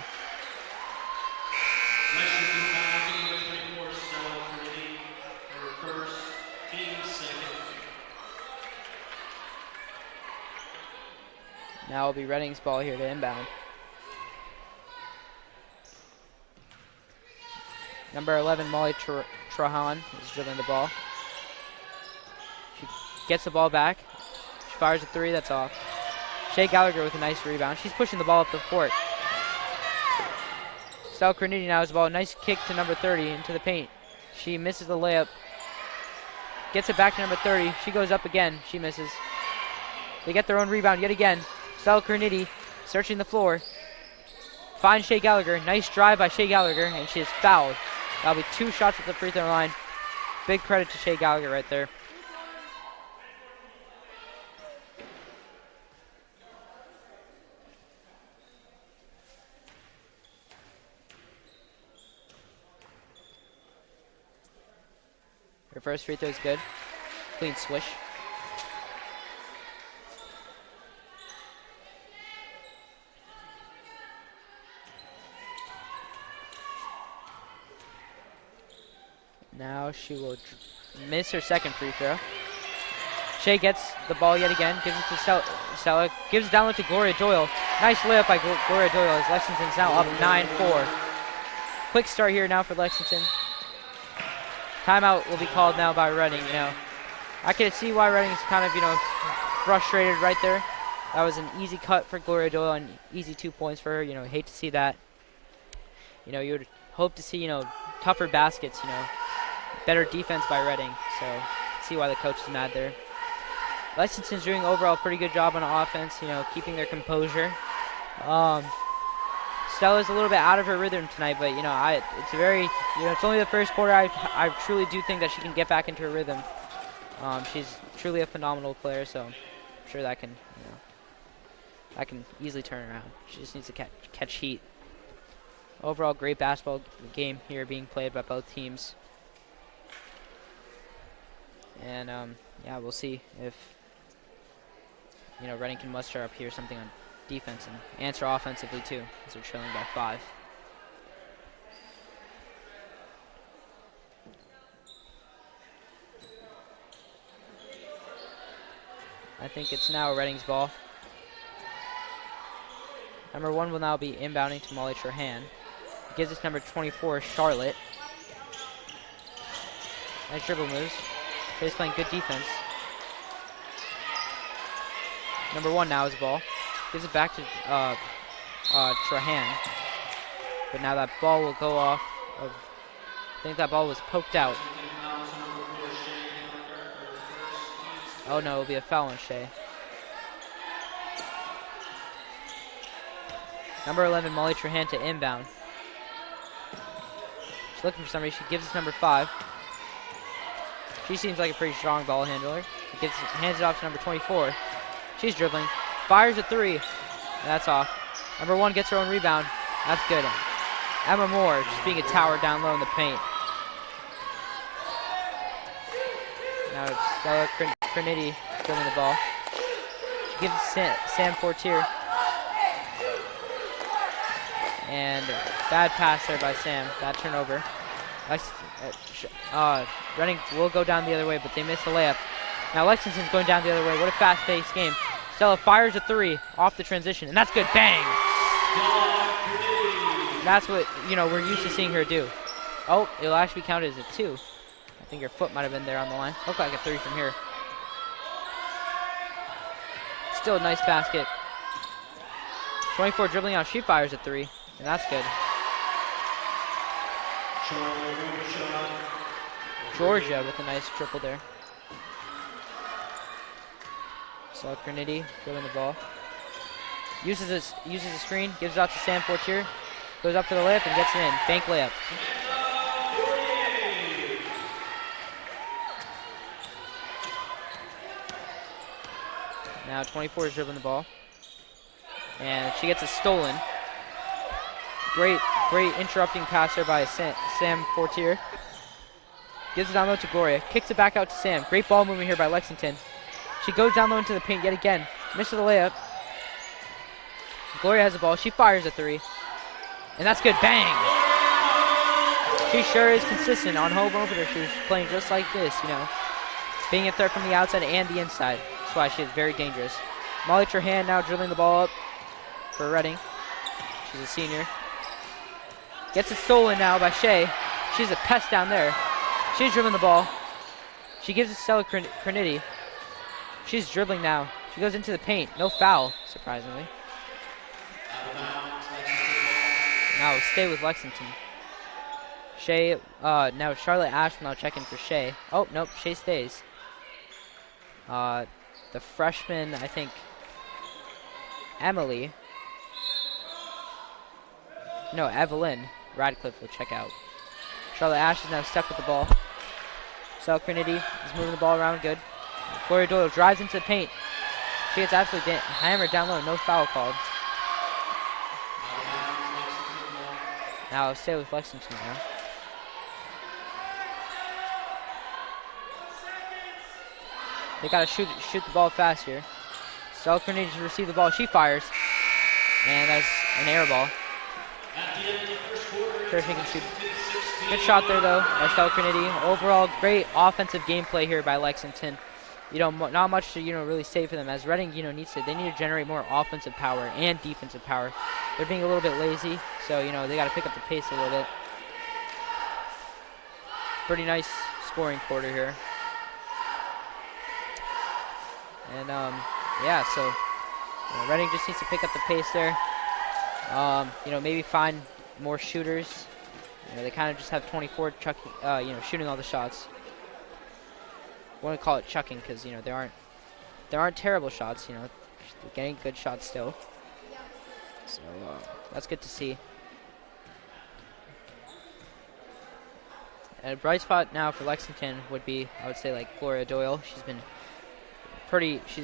Now it'll be Reading's ball here to inbound. Number 11, Molly Trahan is dribbling the ball. She gets the ball back. She fires a three, that's off. Shea Gallagher with a nice rebound. She's pushing the ball up the court. Stella Crinity now has the ball. Nice kick to number 30 into the paint. She misses the layup. Gets it back to number 30. She goes up again. She misses. They get their own rebound yet again. Stella Crinity searching the floor. Finds Shea Gallagher. Nice drive by Shea Gallagher, and she is fouled. That'll be 2 shots at the free throw line. Big credit to Shea Gallagher right there. Her first free throw is good. Clean swish. Now she will miss her second free throw. Shea gets the ball yet again, gives it to Stella, gives it down low to Gloria Doyle. Nice layup by Gloria Doyle as Lexington's now up 9-4. Quick start here now for Lexington. Timeout will be called now by Reading. I can see why Reading's kind of, frustrated right there. That was an easy cut for Gloria Doyle and easy 2 points for her. Hate to see that. You would hope to see, tougher baskets, better defense by Reading. So, see why the coach is mad there. Lexington's doing overall a pretty good job on offense, keeping their composure. Stella's a little bit out of her rhythm tonight, but, it's very, it's only the first quarter. I truly do think that she can get back into her rhythm. She's truly a phenomenal player, so I'm sure that can, that can easily turn around. She just needs to catch heat. Overall, great basketball game here being played by both teams. And, yeah, we'll see if, Reading can muster up here something on defense and answer offensively, too, as they're trailing by 5. I think it's now Reading's ball. Number 1 will now be inbounding to Molly Trahan. Gives us number 24, Charlotte. Nice dribble moves. She's playing good defense. Number 1 now is the ball. Gives it back to Trahan. But now that ball will go off of, I think that ball was poked out. Oh no, it'll be a foul on Shea. Number 11, Molly Trahan to inbound. She's looking for somebody. She gives us number 5. She seems like a pretty strong ball handler. Hands it off to number 24. She's dribbling. Fires a 3. And that's off. Number 1 gets her own rebound. That's good. Emma Moore just being a tower down low in the paint. Now it's Stella Crinity dribbling the ball. She gives Sam Fortier. And bad pass there by Sam. Bad turnover. Reading will go down the other way, but they missed the layup. Now Lexington's going down the other way. What a fast-paced game. Stella fires a 3 off the transition, and that's good. Bang! That's what, we're used to seeing her do. Oh, it'll actually be counted as a 2. I think her foot might have been there on the line. Looked like a 3 from here. Still a nice basket. 24 dribbling out. She fires a 3, and that's good. Georgia with a nice triple there. So Crinity dribbling the ball. Uses a screen, gives it out to Sam Fortier. Goes up for the layup and gets it in. Bank layup. Now 24 is dribbling the ball. And she gets it stolen. Great interrupting pass there by Sam Fortier. Gives it down low to Gloria. Kicks it back out to Sam. Great ball movement here by Lexington. She goes down low into the paint yet again. Misses the layup. Gloria has the ball. She fires a 3. And that's good. Bang! She sure is consistent on home opener. She's playing just like this, being a threat from the outside and the inside. That's why she is very dangerous. Molly Trahan now dribbling the ball up for Reading. She's a senior. Gets it stolen now by Shea. She's a pest down there. She's dribbling the ball. She gives it to Stella Crinity. She's dribbling now. She goes into the paint. No foul, surprisingly. Now we'll stay with Lexington. Shea, now Charlotte Ash will now check in for Shea. Oh, nope, Shea stays. The freshman, I think, Evelyn Radcliffe will check out. Charlotte Ash is now stuck with the ball. Stella Crinity is moving the ball around good. Gloria Doyle drives into the paint. She gets absolutely hammered down low. No foul called. Now I'll stay with Lexington now. They gotta shoot the ball fast here. Stella Crinity to receive the ball. She fires. And that's an air ball. Sure she can shoot. Good shot there though by Stella Crinity. Overall, great offensive gameplay here by Lexington. not much to, really say for them, as Reading, they need to generate more offensive power and defensive power. They're being a little bit lazy, so, they got to pick up the pace a little bit. Pretty nice scoring quarter here. And, yeah, so Reading just needs to pick up the pace there. Maybe find more shooters. They kind of just have 24 shooting all the shots. I want to call it chucking because there aren't terrible shots. They're getting good shots still. So that's good to see. And a bright spot now for Lexington would be, I would say, like Gloria Doyle. She's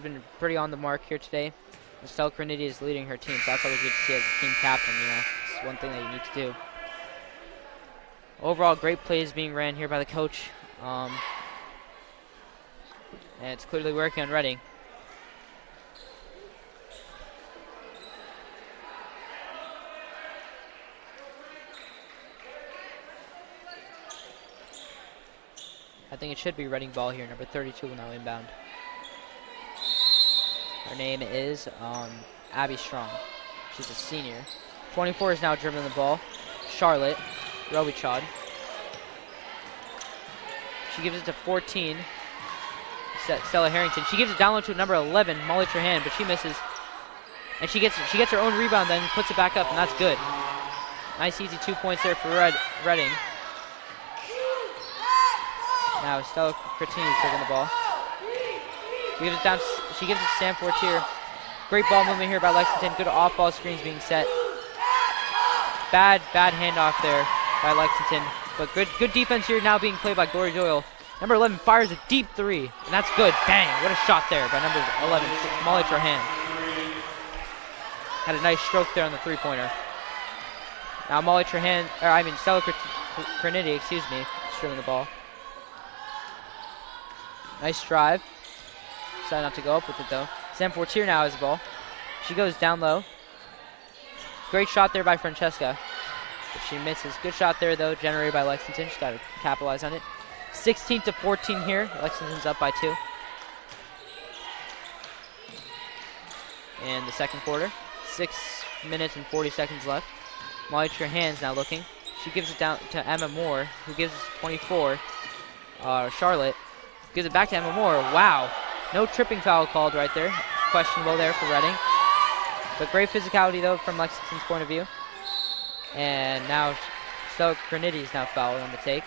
been pretty on the mark here today. Estelle Crinity is leading her team, so that's always good to see as a team captain. It's one thing that you need to do. Overall, great plays being ran here by the coach. And it's clearly working on Reading. I think it should be Reading ball here. Number 32 will now inbound. Her name is Abby Strong. She's a senior. 24 is now dribbling the ball. Charlotte Robichaud. She gives it to 14. Stella Harrington. She gives it down low to number 11, Molly Trahan, but she misses. And she gets her own rebound, then puts it back up, and that's good. Nice easy 2 points there for Reading. Now Stella Critini is taking the ball. She gives it to Sam Fortier. Great ball movement here by Lexington. Good off-ball screens being set. Bad handoff there by Lexington, but good defense here now being played by Gloria Doyle. Number 11 fires a deep three, and that's good. Bang! What a shot there by number 11, Molly Trahan. Had a nice stroke there on the three-pointer. Now Stella Crinity, streaming the ball. Nice drive. Decided not to go up with it though. Sam Fortier now has the ball. She goes down low. Great shot there by Francesca, but she misses. Good shot there though, generated by Lexington. She's got to capitalize on it. 16-14 here. Lexington's up by 2. And the second quarter. 6 minutes and 40 seconds left. Molly Trahan's now looking. She gives it down to Emma Moore, who gives it to 24. Charlotte gives it back to Emma Moore. Wow. No tripping foul called right there. Questionable there for Reading. But great physicality, though, from Lexington's point of view. And now Stella Crinity is now fouled on the take.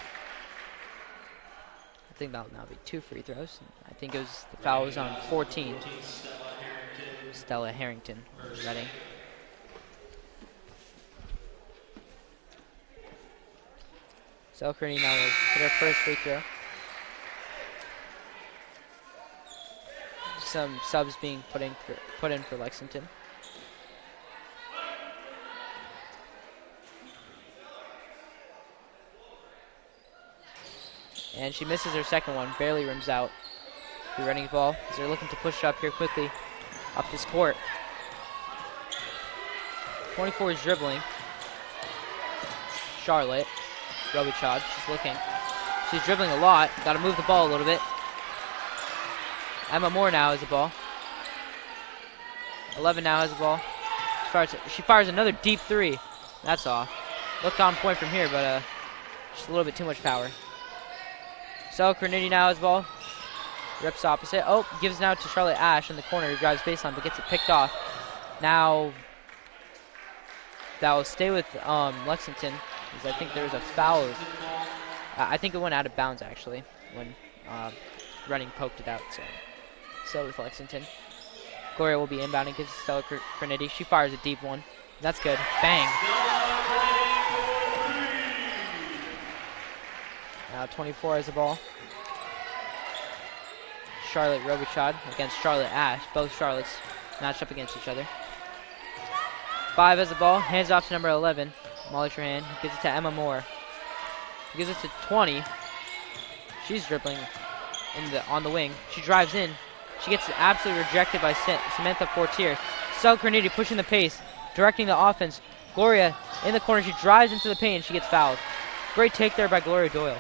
I think that'll now be 2 free throws. I think the foul was on 14. Stella Harrington, Reading. Stella Crinity now will hit her first free throw. Some subs being put in for Lexington. And she misses her second one, barely rims out. The Reading's ball as they're looking to push it up here quickly up this court. 24 is dribbling. Charlotte Robichaud, she's looking. She's dribbling a lot. Got to move the ball a little bit. Emma Moore now has the ball. 11 now has the ball. She fires another deep three. That's off. Looked on point from here, but just a little bit too much power. So Crinity now has the ball. Rips opposite. Oh, gives now to Charlotte Ash in the corner, who drives baseline but gets it picked off. Now that will stay with Lexington, because I think there was a foul. I think it went out of bounds actually when Reading poked it out. So with Lexington. Gloria will be inbounding, gives Stella Crinity. She fires a deep one. That's good. Bang. Now 24 has the ball. Charlotte Robichaud against Charlotte Ash. Both Charlottes matched up against each other. 5 has the ball. Hands off to number 11, Molly Trahan. Gives it to Emma Moore. Gives it to 20. She's dribbling on the wing. She drives in. She gets absolutely rejected by Samantha Fortier. Stella Crinity pushing the pace, directing the offense. Gloria in the corner. She drives into the paint and she gets fouled. Great take there by Gloria Doyle.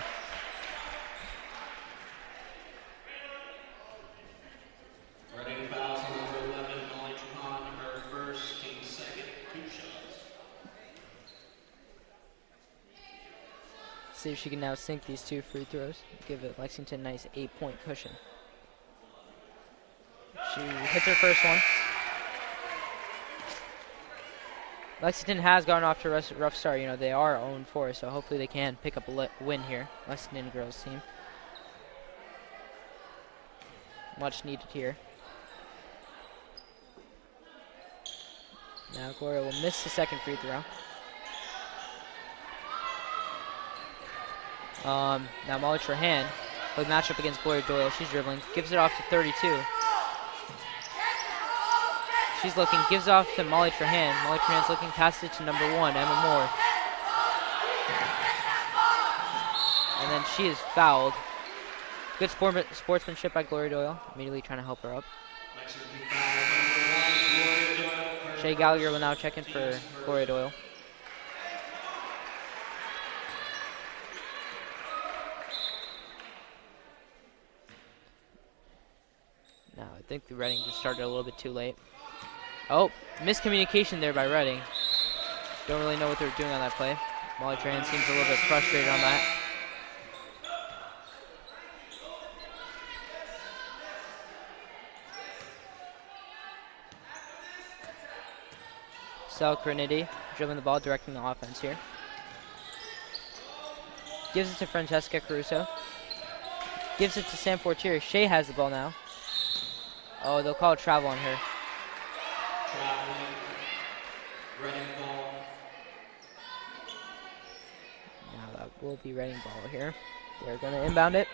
See if she can now sink these 2 free throws. Give it Lexington a nice 8-point cushion. She hits her first one. Lexington has gone off to a rough start. You know, they are 0-4, so hopefully they can pick up a win here. Lexington girls team. Much needed here. Now Gloria will miss the second free throw. Now Molly Trahan will match up against Gloria Doyle. She's dribbling, gives it off to 32. She's looking, gives off to Molly Trahan. Molly Trahan's looking, passes it to number 1, Emma Moore. And then she is fouled. Good sportsmanship by Gloria Doyle. Immediately trying to help her up. Shay Gallagher will now check in for Gloria Doyle. Now I think the Reading just started a little bit too late. Oh, miscommunication there by Reading. Don't really know what they're doing on that play. Molly Tran seems a little bit frustrated on that. Sal Crinity dribbling the ball, directing the offense here. Gives it to Francesca Caruso. Gives it to Sam Fortier. Shea has the ball now. Oh, they'll call a travel on her. Now that will be Reading ball here. They're going to inbound it.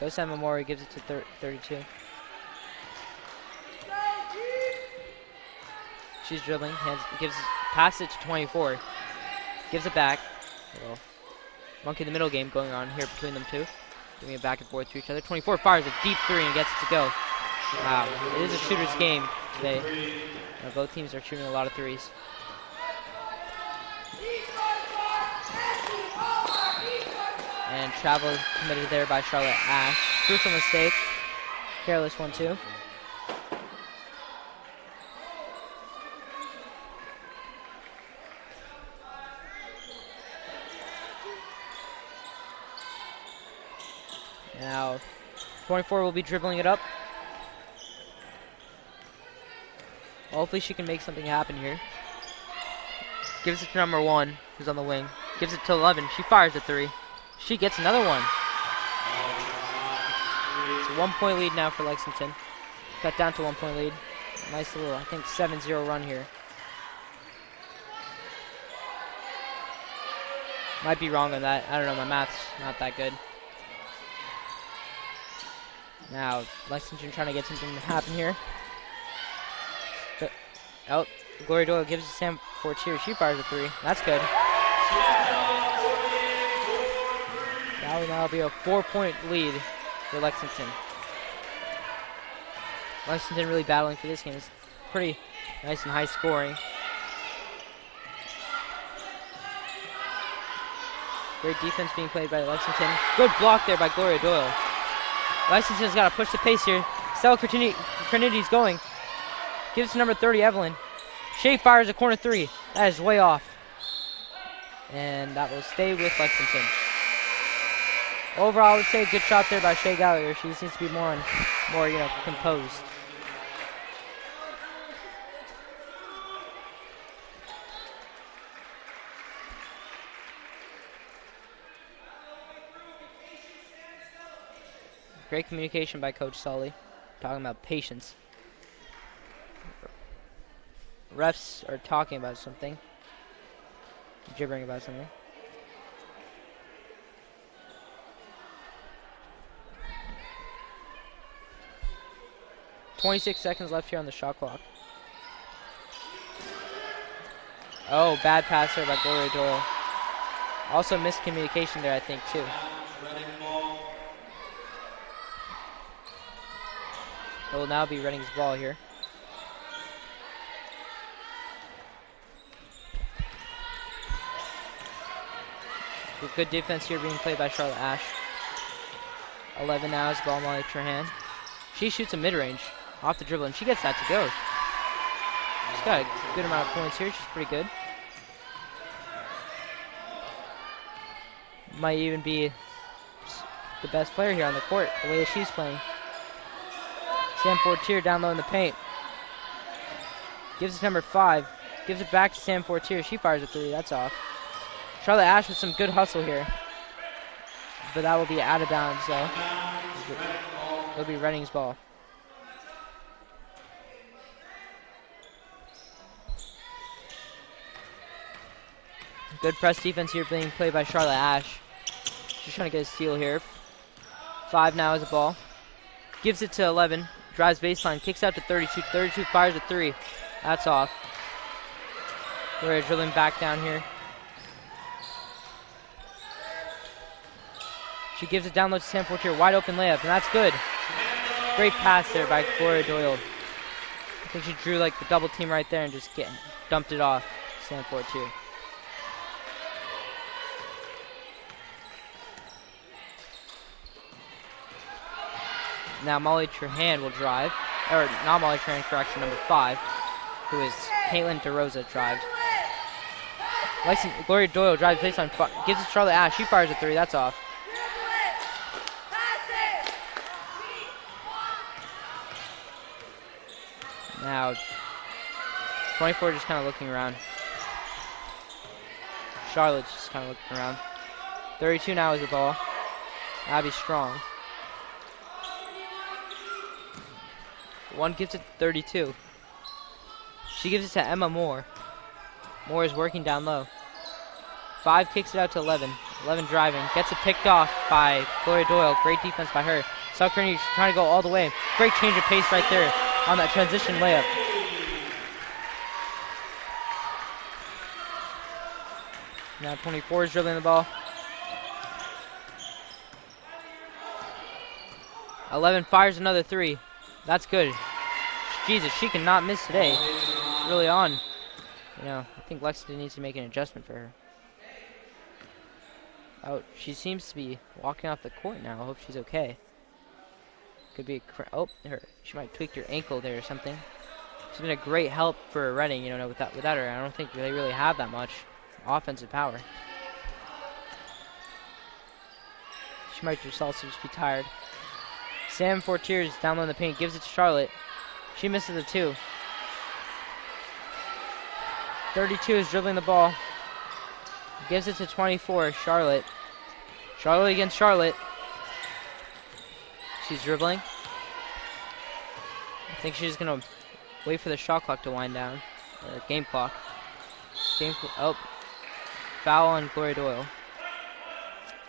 Goes to Memorial, gives it to 32. She's dribbling, passes it to 24. Gives it back. Little monkey in the middle game going on here between them two. Giving it back and forth to each other. 24 fires a deep 3 and gets it to go. Wow, it is a shooter's game today. Both teams are shooting a lot of 3s. And travel committed there by Charlotte Ash. Crucial mistake. Careless one too. Now, 24 will be dribbling it up. Hopefully she can make something happen here. Gives it to number 1, who's on the wing. Gives it to 11. She fires a 3. She gets another one. It's a 1-point lead now for Lexington. Cut down to 1-point lead. Nice little, I think, 7-0 run here. Might be wrong on that. I don't know, my math's not that good. Now, Lexington trying to get something to happen here. Oh, Gloria Doyle gives it to Sam Fortier. She fires a 3. That's good. That will now be a 4-point lead for Lexington. Lexington really battling for this game. It's pretty nice and high scoring. Great defense being played by Lexington. Good block there by Gloria Doyle. Lexington's got to push the pace here. Stella Crinity's going. Gives it to number 30, Evelyn. Shea fires a corner 3. That is way off. And that will stay with Lexington. Overall, I would say a good shot there by Shea Gallagher. She seems to be more composed. Great communication by Coach Sully, talking about patience. Refs are talking about something, gibbering about something. .26 seconds left here on the shot clock. Oh, bad pass there by Gloria Doyle. Also miscommunication there, I think, too. It will now be Reading's ball here. Good defense here being played by Charlotte Ash. 11 now is ball Molly Trahan. She shoots a mid-range off the dribble, and she gets that to go. She's got a good amount of points here. She's pretty good. Might even be the best player here on the court, the way that she's playing. Sam Fortier down low in the paint. Gives it to number 5. Gives it back to Sam Fortier. She fires a 3. That's off. Charlotte Ash with some good hustle here. But that will be out of bounds, so it'll be Reading's ball. Good press defense here being played by Charlotte Ash. She's trying to get a steal here. 5 now is a ball. Gives it to 11. Drives baseline. Kicks out to 32. 32 fires a 3. That's off. We're dribbling back down here. She gives it down low to Sam Fortier. Wide open layup, and that's good. Great pass there by Gloria Doyle. I think she drew like the double team right there and just dumped it off Sam Fortier. Now Molly Trahan will drive. Or not Molly Trahan, correction, number 5, who is Caitlin DeRosa drives. Gloria Doyle drives baseline, gives it to Charlotte Ash. She fires a 3, that's off. Now, 24 just kind of looking around. Charlotte's just kind of looking around. 32 now is the ball. Abby Strong. 1 gives it to 32. She gives it to Emma Moore. Moore is working down low. 5 kicks it out to 11. 11 driving. Gets it picked off by Gloria Doyle. Great defense by her. Suckerny trying to go all the way. Great change of pace right there on that transition layup. Now 24 is dribbling the ball. 11 fires another 3. That's good. Jesus, she cannot miss today. Really on. You know, I think Lexington needs to make an adjustment for her. Oh, she seems to be walking off the court now. I hope she's okay. Could be she might tweak her ankle there or something. She's been a great help for Reading, you know, without her. I don't think they really have that much offensive power. She might just also just be tired. Sam Fortier is down low in the paint, gives it to Charlotte. She misses a 2. 32 is dribbling the ball. Gives it to 24, Charlotte. Charlotte against Charlotte. She's dribbling. I think she's gonna wait for the shot clock to wind down. Or game clock. Oh. Foul on Gloria Doyle.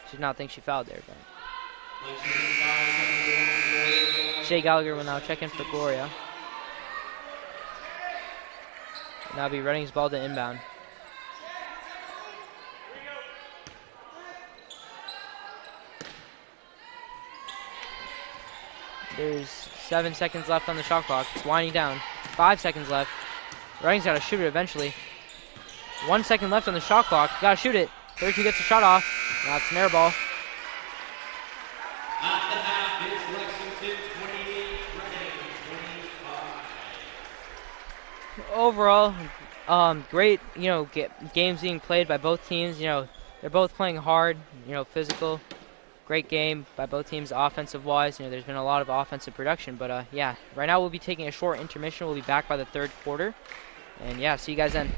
She did not think she fouled there, but. Shay Gallagher will now check in for Gloria. Now be Reading's ball to inbound. There's 7 seconds left on the shot clock. It's winding down. 5 seconds left. Reading's got to shoot it eventually. 1 second left on the shot clock. Got to shoot it. 32 gets the shot off. That's an air ball. At the half, it's Lexington 28, Reading 25. Overall, great, you know, games being played by both teams. You know, they're both playing hard, you know, physical. Great game by both teams offensive-wise. You know, there's been a lot of offensive production. But, yeah, right now we'll be taking a short intermission. We'll be back by the 3rd quarter. And, yeah, see you guys then.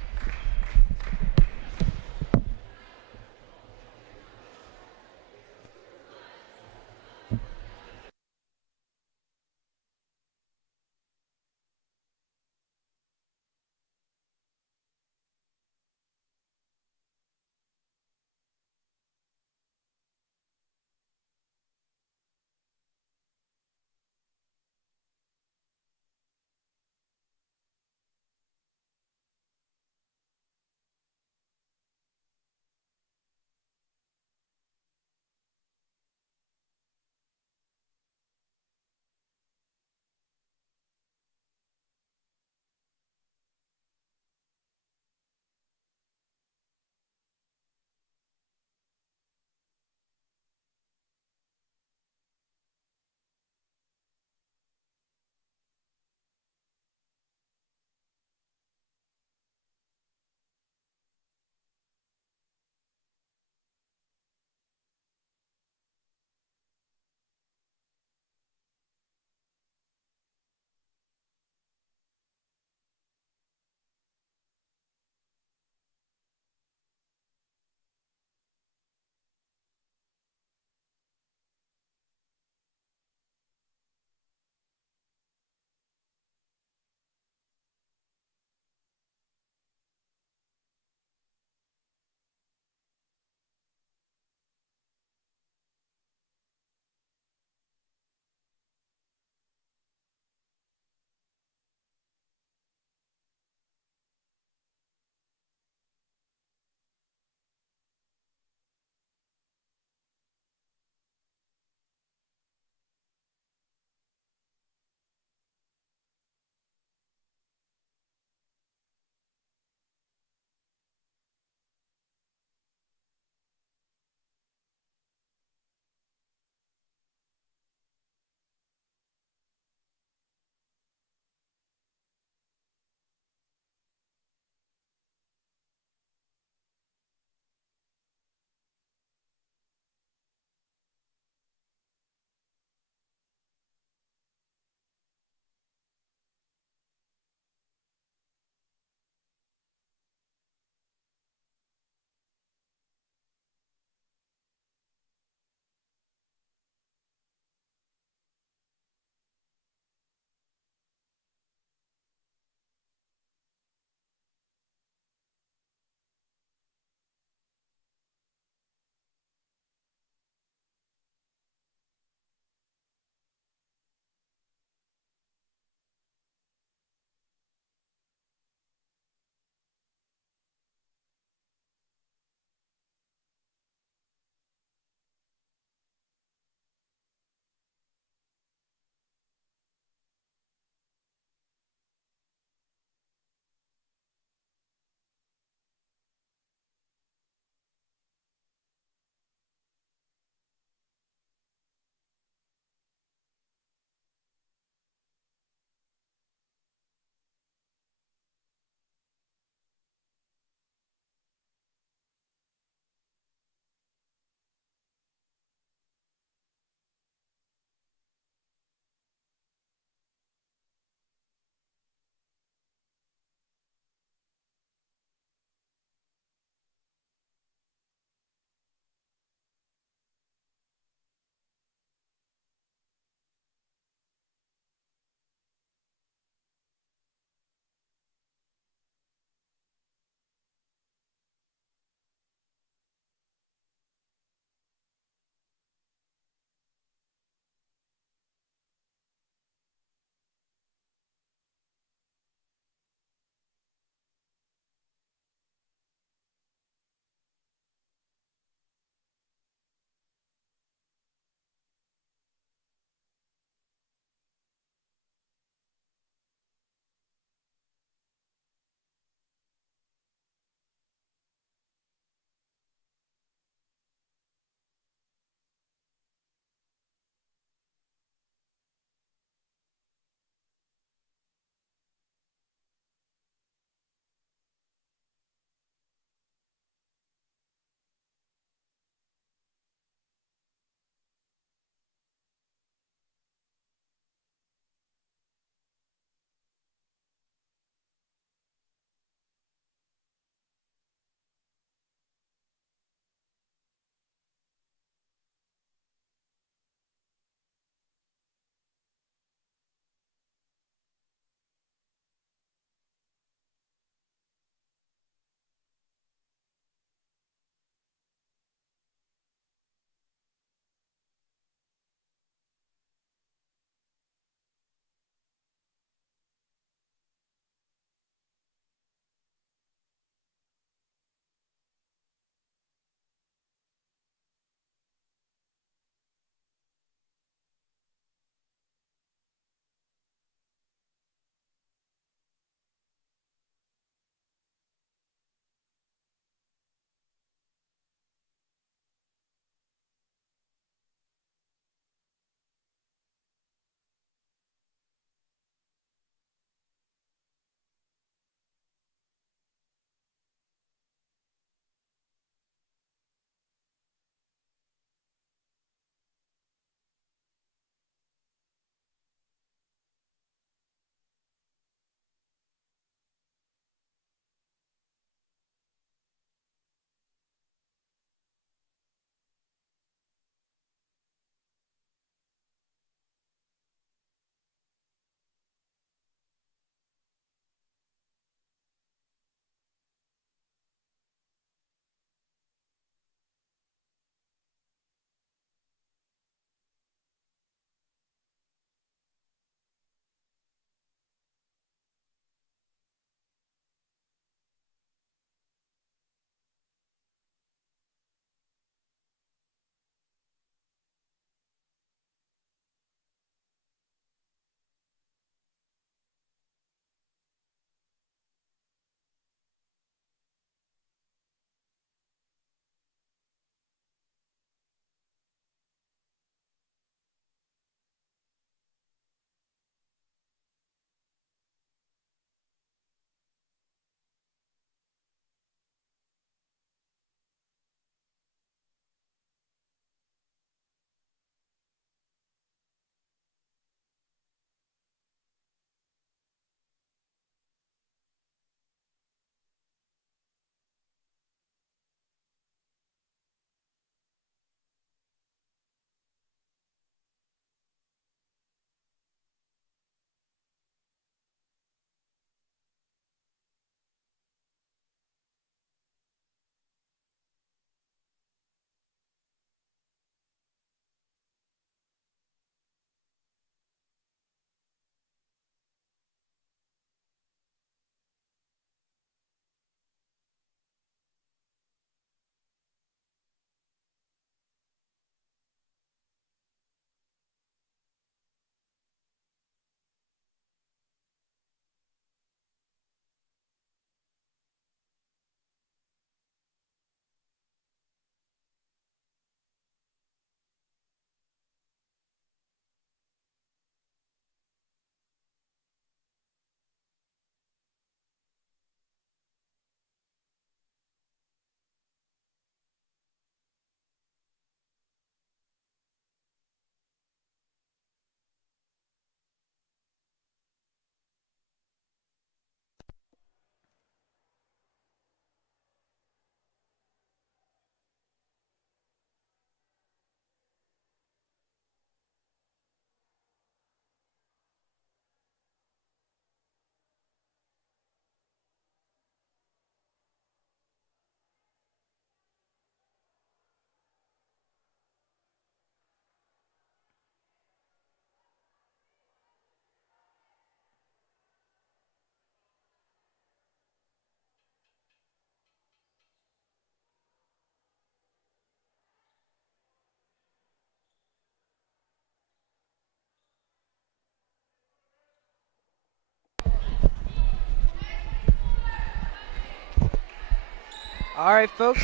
All right, folks,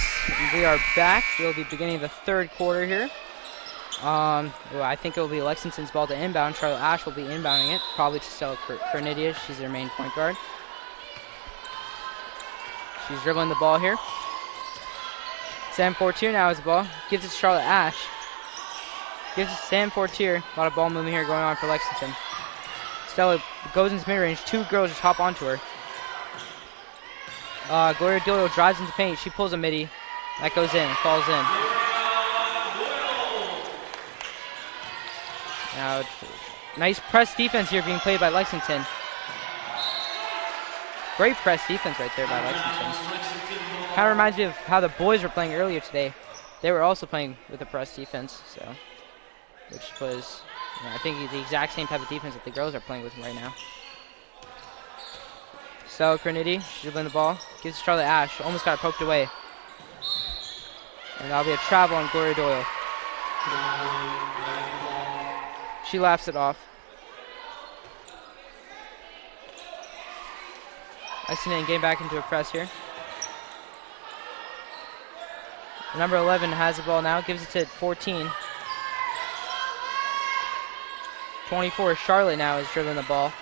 we are back. We'll be beginning the third quarter here. Well, I think it will be Lexington's ball to inbound. Charlotte Ash will be inbounding it, probably to Stella Cornidia. She's their main point guard. She's dribbling the ball here. Sam Fortier now has the ball. Gives it to Charlotte Ash. Gives it to Sam Fortier. A lot of ball movement here going on for Lexington. Stella goes into mid-range. Two girls just hop onto her. Gloria Doyle drives into paint. She pulls a midi. That goes in. Falls in. Now, nice press defense here being played by Lexington. Great press defense right there by Lexington. Kind of reminds me of how the boys were playing earlier today. They were also playing with a press defense, so which was, I think, the exact same type of defense that the girls are playing with right now. So Cornidi, dribbling the ball, gives to Charlotte Ash, almost got it poked away. And that'll be a travel on Gloria Doyle. She laughs it off. Lexington getting back into a press here. Number 11 has the ball now, gives it to 14. 24, Charlotte now is dribbling the ball.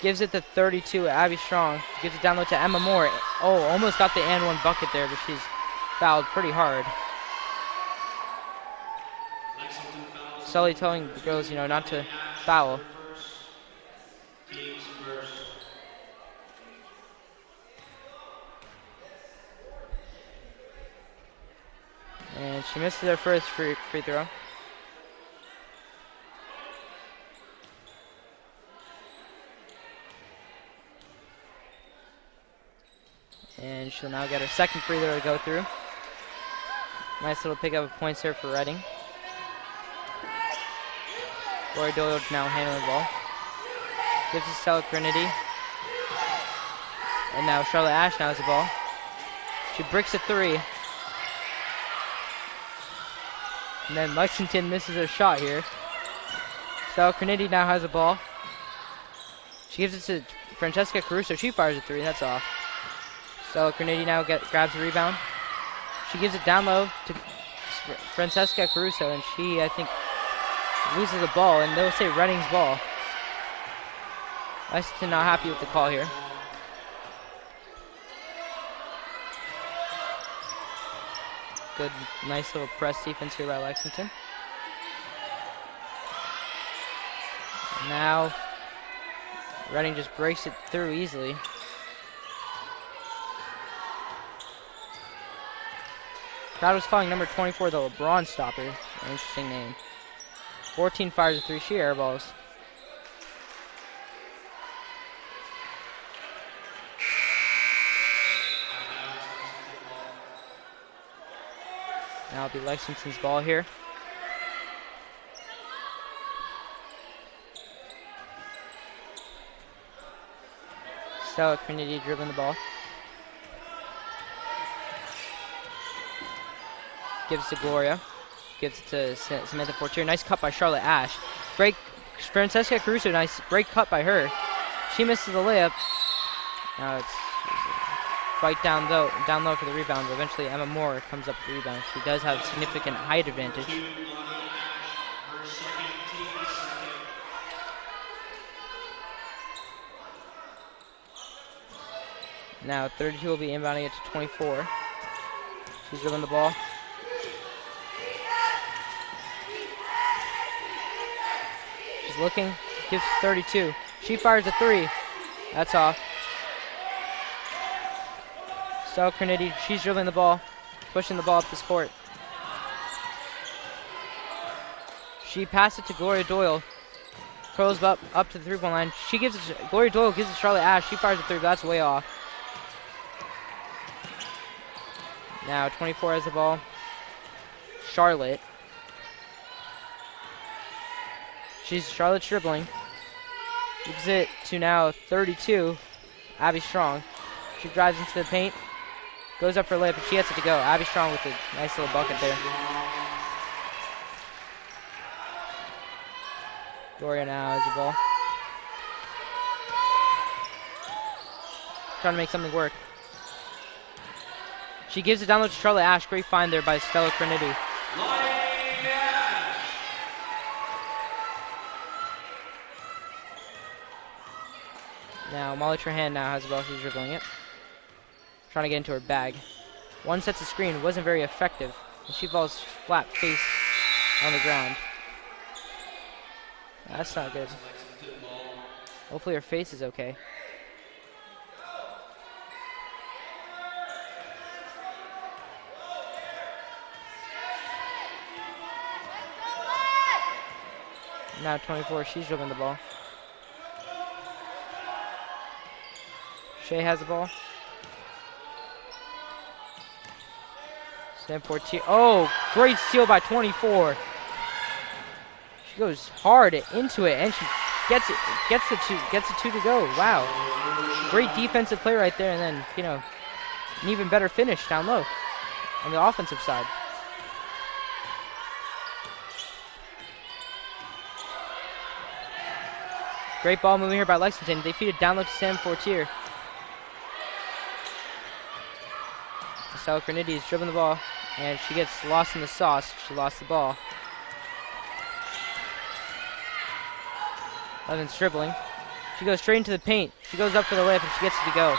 Gives it to 32, Abby Strong. Gives it down low to Emma Moore. Oh, almost got the and one bucket there, but she's fouled pretty hard. Sully telling the girls, not to foul. And she missed their first free throw. And she'll now get her second free throw to go through. Nice little pick up of points here for Reading. Gloria Doyle now handling the ball. Gives it to Stella Trinity. And now Charlotte Ash now has the ball. She bricks a three. And then Lexington misses her shot here. Stella Trinity now has the ball. She gives it to Francesca Caruso. She fires a three. That's off. Stella Trinity now grabs the rebound. She gives it down low to Francesca Caruso, and she, I think, loses the ball, and they'll say Reading's ball. Lexington not happy with the call here. Good, nice little press defense here by Lexington. Now, Reading just breaks it through easily. Crowd was calling number 24 the LeBron Stopper. An interesting name. 14 fires a three. She airballs. Now it'll be Lexington's ball here. Stella Trinity dribbling the ball. Gives it to Gloria. Gives it to Samantha Fortier. Nice cut by Charlotte Ash. Great, Francesca Caruso, nice great cut by her. She misses the layup. Now it's fight down low for the rebound, but eventually Emma Moore comes up with the rebound. She does have significant height advantage. Now 32 will be inbounding it to 24. She's dribbling the ball. She's looking, gives 32. She fires a three. That's off. Stella Trinity, she's dribbling the ball, pushing the ball up this court. She passed it to Gloria Doyle. Curls up to the three-point line. She gives it to, Gloria Doyle gives it to Charlotte Ash. She fires a three, but that's way off. Now 24 has the ball. Charlotte. Charlotte's dribbling. Gives it to now 32, Abby Strong. She drives into the paint. Goes up for a layup, but she gets it to go. Abby Strong with a nice little bucket there. Gloria now has the ball. Trying to make something work. She gives it down low to Charlotte Ash. Great find there by Stella Crenity. Now Molly Trahan now has the ball. She's dribbling it. Trying to get into her bag. One sets the screen. Wasn't very effective. And she falls flat face on the ground. That's not good. Hopefully her face is okay. Now 24, she's dribbling the ball. Shea has the ball. Sam 14. Oh, great steal by 24. She goes hard into it, and she gets it. Gets the two to go. Wow, great defensive play right there, and then an even better finish down low on the offensive side. Great ball moving here by Lexington. They feed it down low to Sam Fortier. Stella Crenity is dribbling the ball, and she gets lost in the sauce. She lost the ball. Levin's dribbling. She goes straight into the paint. She goes up for the layup, and she gets it to go.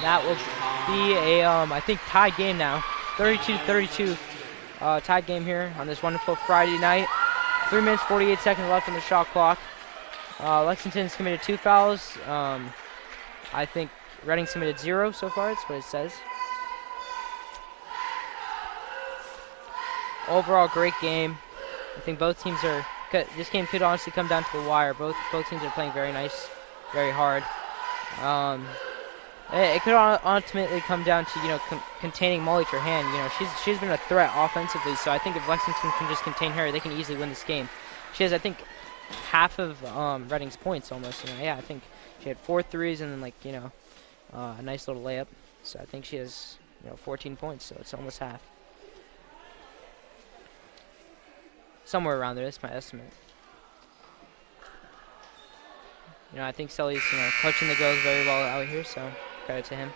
That will be a, I think, tied game now. 32-32 tied game here on this wonderful Friday night. 3 minutes, 48 seconds left on the shot clock. Lexington's committed 2 fouls. I think Reading's committed 0 so far. That's what it says. Overall, great game. I think both teams are. This game could honestly come down to the wire. Both teams are playing very nice, very hard. It could ultimately come down to containing Molly Trahan. She's been a threat offensively. So I think if Lexington can just contain her, they can easily win this game. She has, I think, half of Reading's points almost. Yeah, I think she had 4 threes and then a nice little layup. So I think she has 14 points. So it's almost half. Somewhere around there, that's my estimate. I think Sully's coaching the girls very well out here, so credit to him.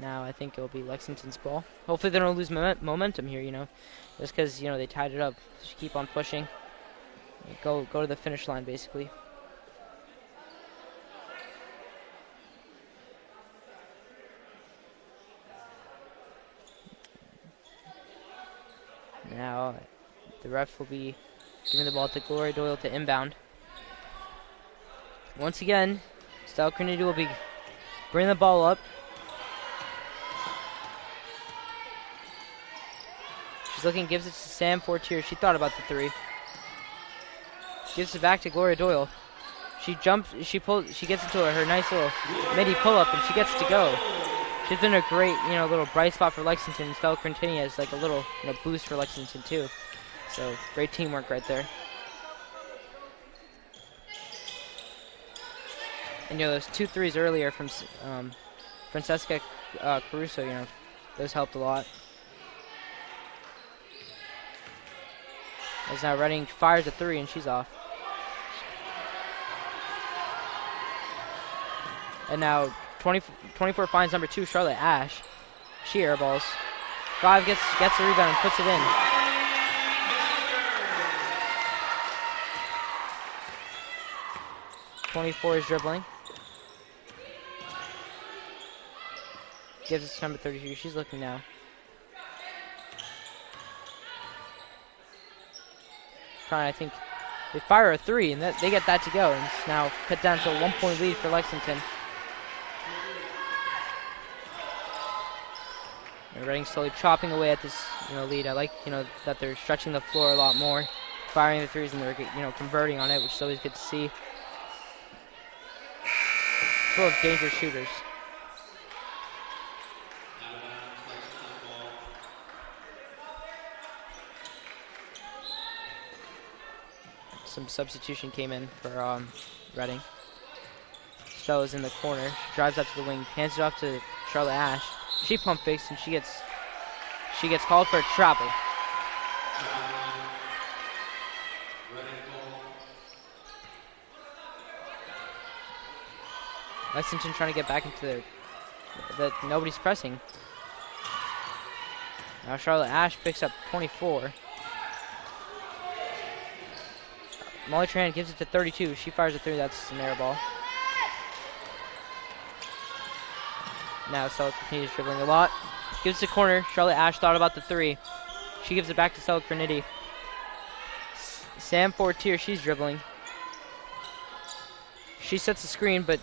Now I think it'll be Lexington's ball. Hopefully they don't lose momentum here, just because they tied it up. They should keep on pushing. Go to the finish line, basically. Now, the ref will be giving the ball to Gloria Doyle to inbound. Once again, Stella Crenity will be bringing the ball up. She's looking, gives it to Sam Fortier. She thought about the 3. Gives it back to Gloria Doyle. She jumps, she gets into her nice little midi pull-up, and she gets to go. She's been a great, little bright spot for Lexington. Stella Crenity has a little, boost for Lexington too. So great teamwork right there. And those 2 threes earlier from Francesca Caruso, those helped a lot. As now Reading fires a 3 and she's off. And now 24 finds number 2, Charlotte Ash. She airballs. 5 gets the rebound and puts it in. .24 is dribbling. Gives it to number 32. She's looking now. I think they fire a 3 and they get that to go, and it's now cut down to a 1-point lead for Lexington. And Reading slowly chopping away at this lead. I like that they're stretching the floor a lot more, firing the 3s, and they're converting on it, which is always good to see. Full of dangerous shooters. Some substitution came in for Reading. Stella's in the corner. She drives up to the wing, hands it off to Charlotte Ash. She pump fakes and she gets called for a travel. Lexington trying to get back into nobody's pressing. Now Charlotte Ash picks up 24. Molly Tran gives it to 32. She fires a 3. That's an air ball. Now Stella continues dribbling a lot. Gives it to corner. Charlotte Ash thought about the 3. She gives it back to Stella Crenity. Sam Fortier, she's dribbling. She sets the screen, but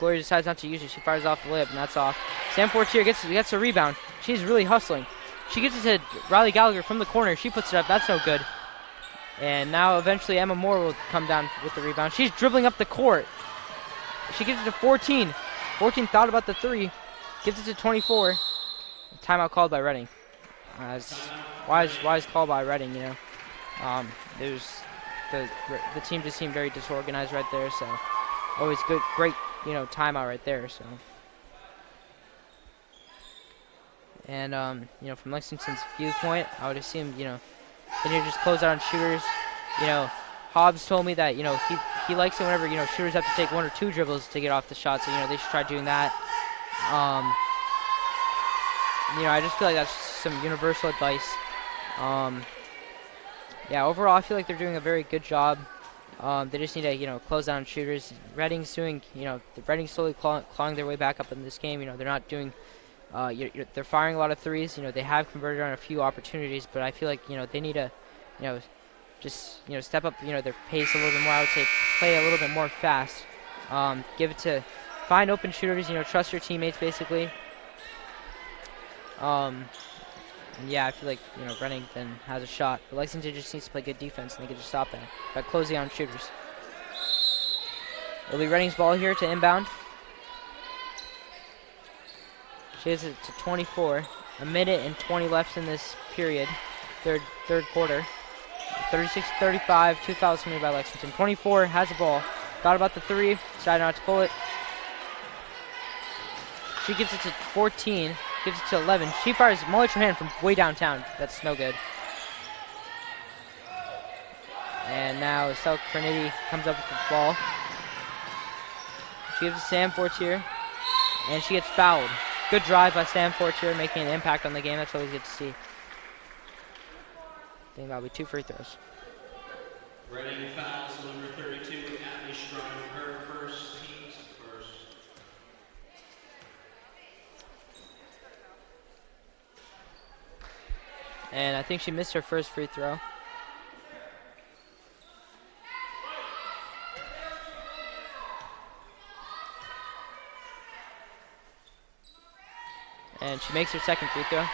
Gloria decides not to use it. She fires off the layup, and that's off. Sam Fortier gets a rebound. She's really hustling. She gives it to Riley Gallagher from the corner. She puts it up. That's no good. And now eventually Emma Moore will come down with the rebound. She's dribbling up the court. She gives it to 14. 14 thought about the 3. Gives it to 24. Timeout called by Reading. Wise call by Reading, you know. There's the team just seemed very disorganized right there, so always great, you know, timeout right there, so. And, you know, from Lexington's viewpoint, I would assume, you know, they need to just close out on shooters. You know, Hobbs told me that, you know, he likes it whenever, you know, shooters have to take 1 or 2 dribbles to get off the shot, so, you know, they should try doing that. You know, I just feel like that's some universal advice. Yeah, overall, I feel like they're doing a very good job. They just need to, you know, close down shooters. Reading's doing, you know, Reading's slowly clawing their way back up in this game. You know, they're not doing, they're firing a lot of 3s. You know, they have converted on a few opportunities, but I feel like, you know, they need to, you know, just, you know, step up, you know, their pace a little bit more. I would say play a little bit more fast. Give it to, find open shooters, you know, trust your teammates, basically. And yeah, I feel like, you know, Reading then has a shot. But Lexington just needs to play good defense, and they can just stop that by closing on shooters. It'll be Reading's ball here to inbound. She has it to 24. 1 minute and 20 left in this period. Third quarter. 36-35. 2 fouls committed by Lexington. 24 has the ball. Thought about the 3. Decided not to pull it. She gives it to 14. Gives it to 11. She fires Molly Trahan from way downtown. That's no good. And now Stella Crenity comes up with the ball. She gives it to Sam Fortier. And she gets fouled. Good drive by Sam Fortier, making an impact on the game. That's always good to see. I think that'll be 2 free throws. Reading fouls number 32, Abby Strong, her first, team's first. And I think she missed her first free throw. And she makes her second free throw.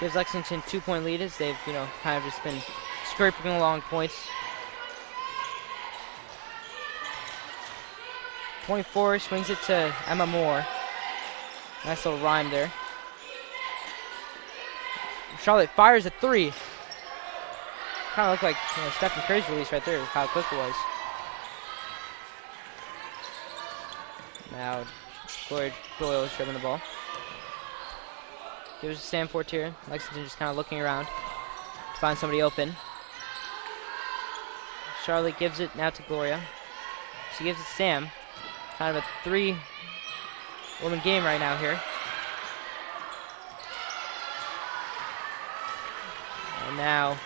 Gives Lexington 2-point lead as they've, you know, kind of just been scraping along points. 24 swings it to Emma Moore. Nice little rhyme there. Charlotte fires a 3. Kind of looked like, you know, Stephen Curry's release right there, how quick it was. Now, Gloria Doyle is dribbling the ball. Gives it to Sam Fortier. Lexington just kind of looking around to find somebody open. Charlotte gives it now to Gloria. She gives it to Sam. Kind of a 3-woman game right now here. And now,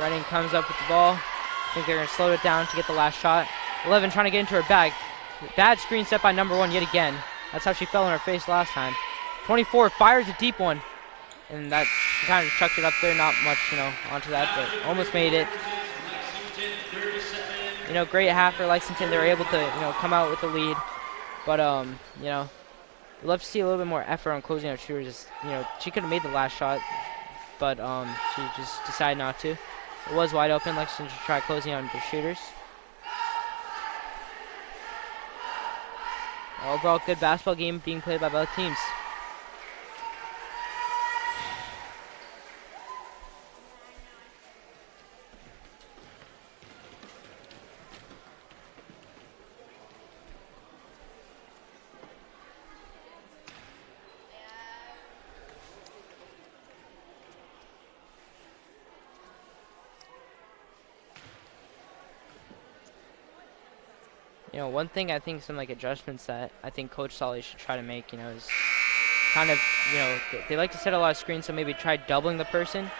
Reading comes up with the ball. I think they're going to slow it down to get the last shot. 11 trying to get into her bag. Bad screen set by number 1 yet again. That's how she fell on her face last time. 24 fires a deep one. And that, she kind of just chucked it up there. Not much, you know, onto that, but almost made it. You know, great half for Lexington. They were able to, you know, come out with the lead. But, you know, I'd love to see a little bit more effort on closing out shooters. You know, she could have made the last shot, but she just decided not to. It was wide open. Lexington should try closing on their shooters. Overall, good basketball game being played by both teams. You know, one thing I think some like adjustments that I think Coach Solly should try to make, you know, is kind of, you know, they like to set a lot of screens, so maybe try doubling the person,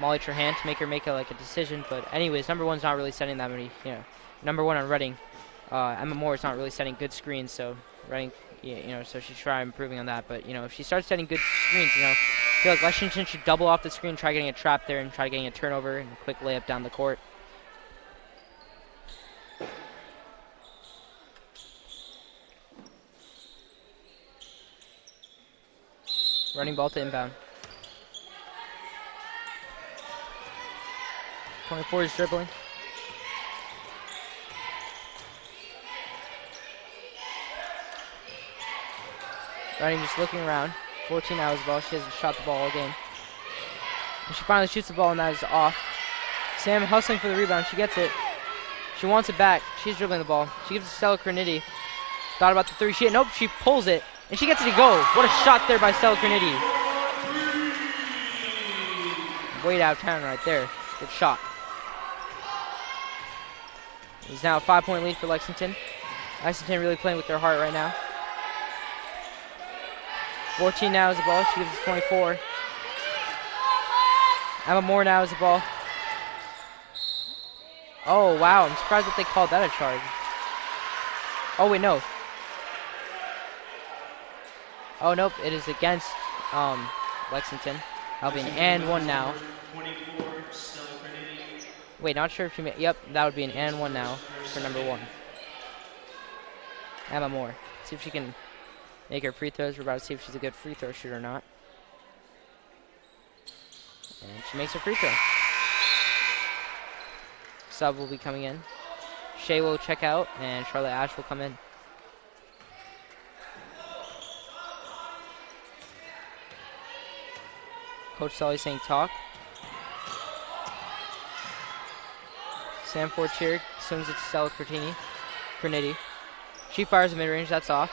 Molly Trahan, to make her make a decision. But anyways, number one's not really setting that many, you know, number one on Reading. Emma Moore is not really setting good screens, so Reading, yeah, you know, so she should try improving on that. But, you know, if she starts setting good screens, you know, I feel like Lexington should double off the screen, try getting a trap there, and try getting a turnover and a quick layup down the court. Running ball to inbound. 24 is dribbling. Reading just looking around. 14 now is the ball. She hasn't shot the ball all game. And she finally shoots the ball, and that is off. Sam hustling for the rebound. She gets it. She wants it back. She's dribbling the ball. She gives it to Stella Crinity. Thought about the three. Nope, she pulls it. And she gets it to go. What a shot there by Stella Crinity. Way downtown right there. Good shot. It's now a 5-point lead for Lexington. Lexington really playing with their heart right now. 14 now is the ball. She gives it 24. Emma Moore now is the ball. Oh, wow. I'm surprised that they called that a charge. Oh, wait, no. Oh, nope. It is against Lexington. That'll be an and one now. Wait, not sure if she made. Yep, that would be an and one now for number one. Emma Moore. See if she can make her free throws. We're about to see if she's a good free throw shooter or not. And she makes her free throw. Sub will be coming in. Shea will check out, and Charlotte Ash will come in. Coach Sully saying talk. Sam Fortier swings it to Stella Crinity. She fires a mid-range, that's off.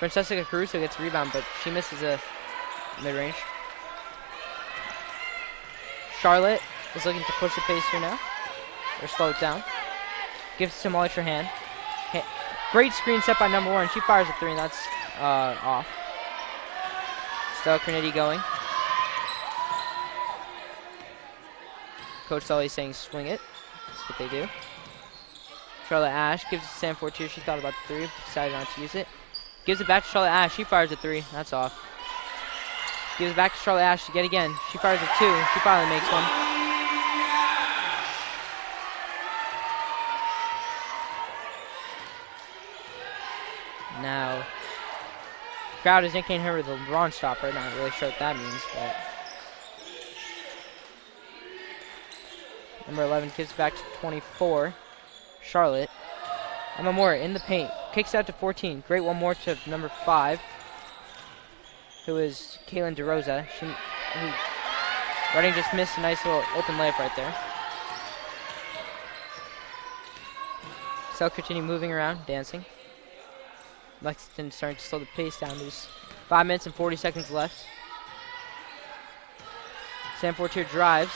Francesca Caruso gets a rebound, but she misses a mid-range. Charlotte is looking to push the pace here now, or slow it down. Gives it to Molly Trahan. Great screen set by number one. She fires a three, and that's off. Stella Crinity going. Coach Sully saying swing it. That's what they do. Charlotte Ash gives it to Sam Fortier. She thought about the three, decided not to use it. Gives it back to Charlotte Ash. She fires a three. That's off. Gives it back to Charlotte Ash yet again. She fires a two. She finally makes one. Now, the crowd is nicknamed her the LeBron stopper. Not really sure what that means, but. Number 11 gives back to 24. Charlotte. Emma Moore in the paint. Kicks out to 14. Great one more to number 5, who is Kaylin DeRosa. Reading just missed a nice little open layup right there. Stella Crinity moving around, dancing. Lexington starting to slow the pace down. There's 5 minutes and 40 seconds left. Sam Fortier drives.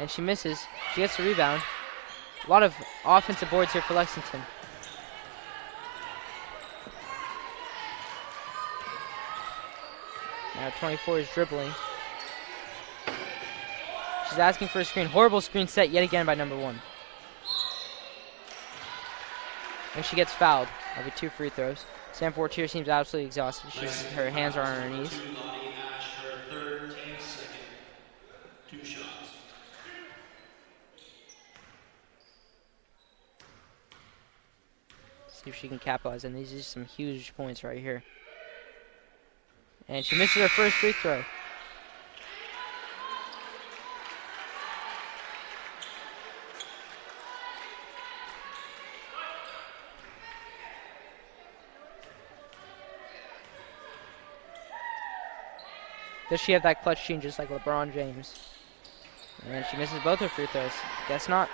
And she misses. She gets the rebound. A lot of offensive boards here for Lexington. Now 24 is dribbling. She's asking for a screen. Horrible screen set yet again by number one. And she gets fouled. That'll be 2 free throws. Sam Fortier seems absolutely exhausted. Her hands are on her knees. See if she can capitalize, and these are some huge points right here. And she misses her first free throw. Does she have that clutch gene just like LeBron James? And she misses both her free throws. Guess not.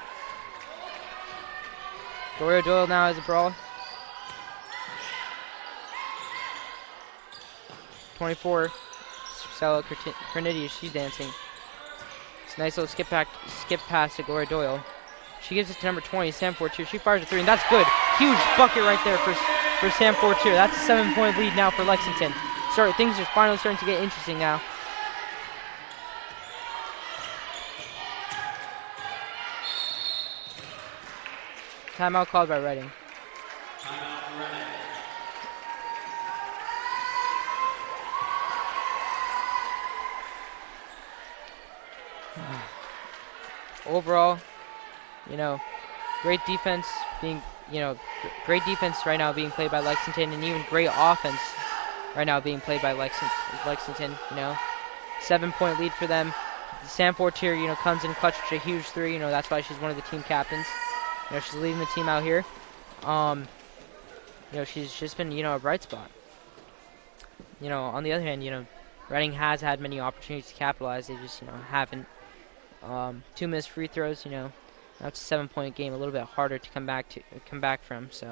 Gloria Doyle now has a brawl. 24, Stella Crinity, she's dancing. It's a nice little skip pass to Gloria Doyle. She gives it to number 20, Sam Fortier. She fires a 3, and that's good. Huge bucket right there for Sam Fortier. That's a 7-point lead now for Lexington. Things are finally starting to get interesting now. Timeout called by Reading. Overall, great defense being, great defense right now being played by Lexington, and even great offense right now being played by Lexington. 7-point lead for them. Sam Fortier, comes in clutch with a huge 3. That's why she's one of the team captains. She's leading the team out here. She's just been, a bright spot. On the other hand, Reading has had many opportunities to capitalize. They just, haven't. 2 missed free throws, that's a 7-point game, a little bit harder to come back from, so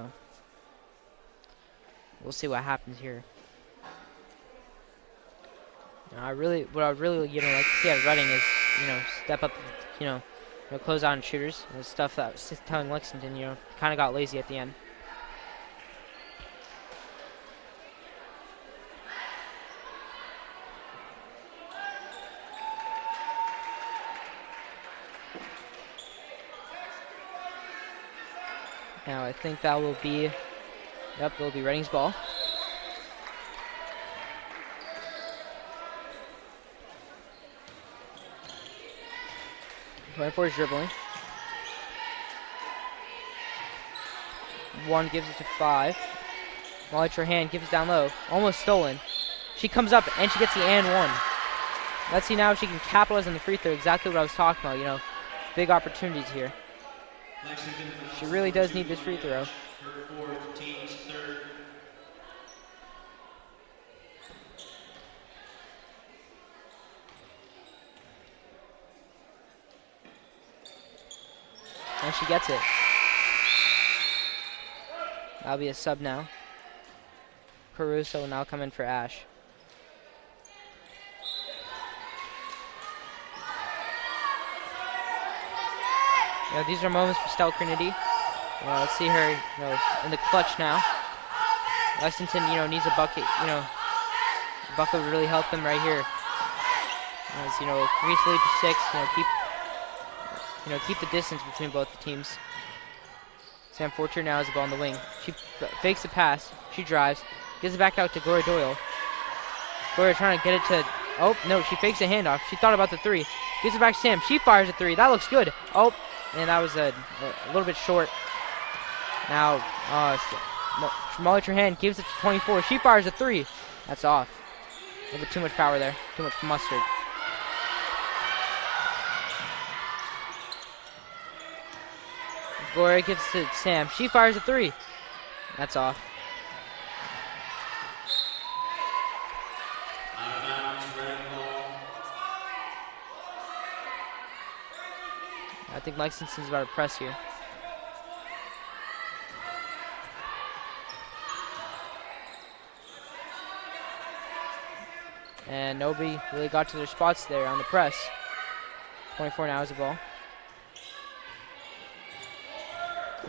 we'll see what happens here. What I really, like to see at Reading is, step up, close out on shooters. And stuff that was telling Lexington, kind of got lazy at the end. Now I think that will be, it'll be Reading's ball. Is dribbling. 1 gives it to 5. Molly Trahan gives it down low. Almost stolen. She comes up and she gets the and 1. Let's see now if she can capitalize on the free throw. Exactly what I was talking about, big opportunities here. She really does need this free throw. And she gets it. That'll be a sub now. Caruso will now come in for Ash. These are moments for Stella Trinity. Let's see her, in the clutch now. Lexington, needs a bucket. A bucket would really help them right here. As increase lead to 6. Keep the distance between both the teams. Sam Fortier now has the ball on the wing. She fakes the pass. She drives. Gives it back out to Gloria Doyle. Gloria trying to get it to... Oh, no, she fakes a handoff. She thought about the 3. Gives it back to Sam. She fires a 3. That looks good. Oh, and that was a little bit short. Now, Molly Trahan gives it to 24. She fires a 3. That's off. A little bit too much power there. Too much mustard. Gloria gives it to Sam. She fires a 3. That's off. I think Lexington's about to press here. And nobody really got to their spots there on the press. 24 now has the ball.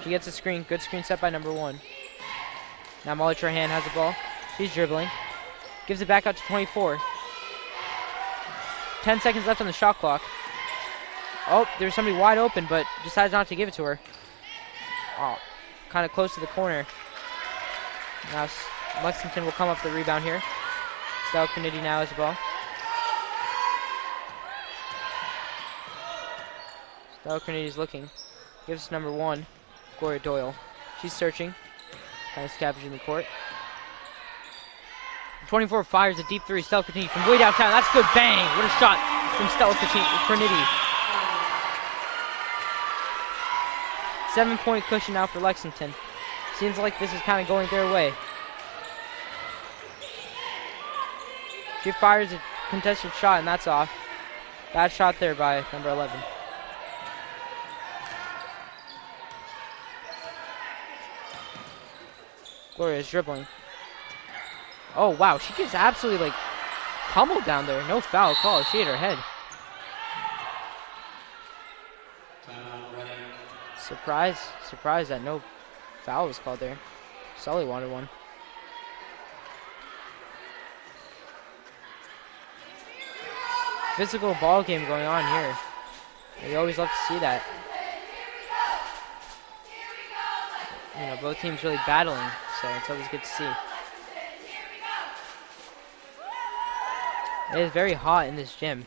She gets a screen. Good screen set by number 1. Now Molly Trahan has the ball. She's dribbling. Gives it back out to 24. 10 seconds left on the shot clock. Oh, there's somebody wide open, but decides not to give it to her. Oh, kind of close to the corner. Now Lexington will come up the rebound here. Stella Kennedy now has the ball. Stella Kennedy's looking. Gives us number 1, Gloria Doyle. She's searching. Kind of scavenging the court. 24 fires a deep 3. Stella Kennedy from way downtown. That's good. Bang! What a shot from Stella Kennedy. 7-point cushion now for Lexington. Seems like this is kind of going their way. She fires a contested shot, and that's off. Bad shot there by number 11. Gloria's dribbling. Oh, wow. She gets absolutely, pummeled down there. No foul call. She hit her head. surprised that no foul was called there. Sully wanted one. Physical ball game going on here. You always love to see that. You know, both teams really battling, so it's always good to see. It is very hot in this gym.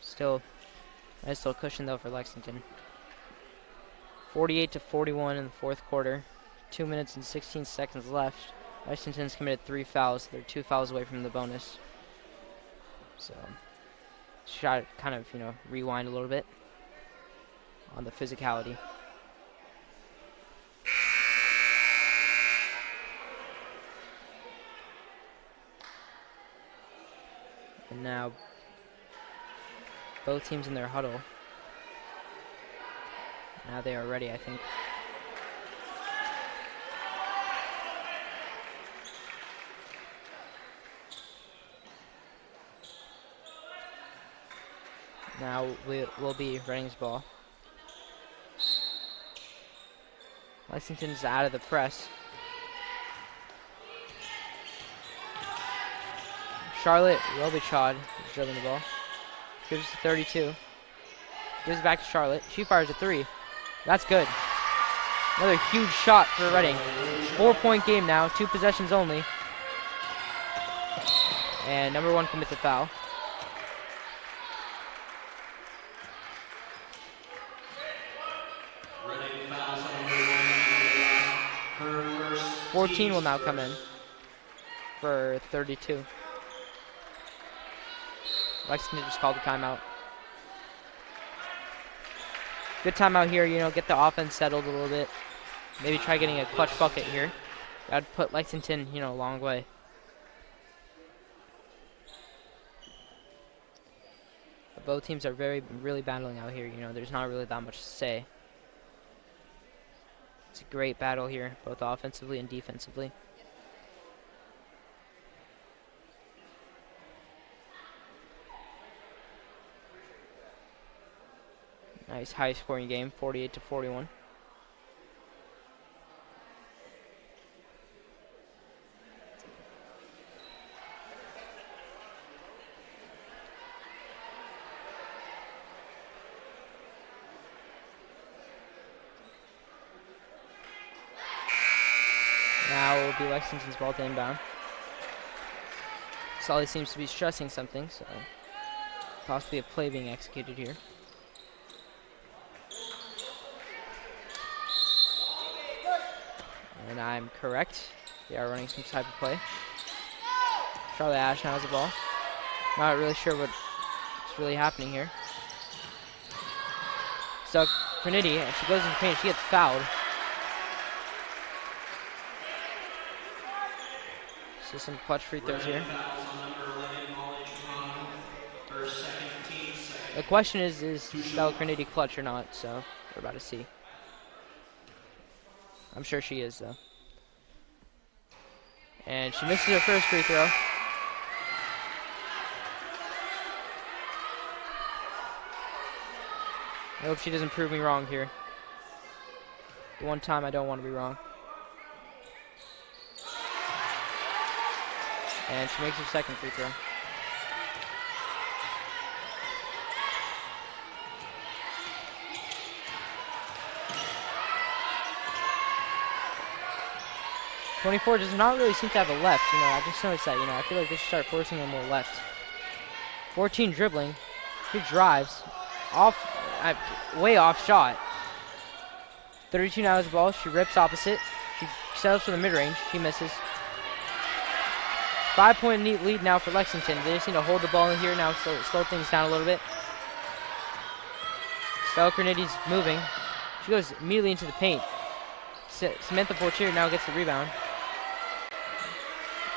Still, nice little cushion though for Lexington. 48-41 in the fourth quarter. 2 minutes and 16 seconds left. Lexington's committed 3 fouls. They're 2 fouls away from the bonus. So, try to kind of, you know, rewind a little bit on the physicality. And now, both teams in their huddle. Now they are ready, I think. Now will be Reading's ball. Lexington's out of the press. Charlotte Robichaud is dribbling the ball. Gives it to 32. Gives it back to Charlotte. She fires a 3. That's good. Another huge shot for Reading. 4-point game now. 2 possessions only. And number 1 commits a foul. 14 will now come in for 32. Lexington just called the timeout. Good timeout here, you know, get the offense settled a little bit. Maybe try getting a clutch bucket here. That'd put Lexington, you know, a long way. But both teams are really battling out here, you know, there's not really that much to say. It's a great battle here, both offensively and defensively. Nice high-scoring game, 48-41. Now it will be Lexington's ball to inbound. Sully seems to be stressing something, so possibly a play being executed here. And I'm correct. They are running some type of play. Charlotte Ash now has the ball. Not really sure what's really happening here. So Trinity, as she goes in the paint, she gets fouled. So some clutch free throws here. The question is Stella Trinity clutch or not? So we're about to see. I'm sure she is, though. And she misses her first free throw. I hope she doesn't prove me wrong here. The one time I don't want to be wrong. And she makes her second free throw. '24 does not really seem to have a left, you know, I just noticed that, you know, I feel like they should start forcing a more left. 14 dribbling, she drives, off, way off shot. 32 now has the ball, she rips opposite, she settles for the mid-range, she misses. 5-point lead now for Lexington, they just need to hold the ball in here now, slow things down a little bit. Stella Carnitti's moving, she goes immediately into the paint. Samantha Fortier now gets the rebound.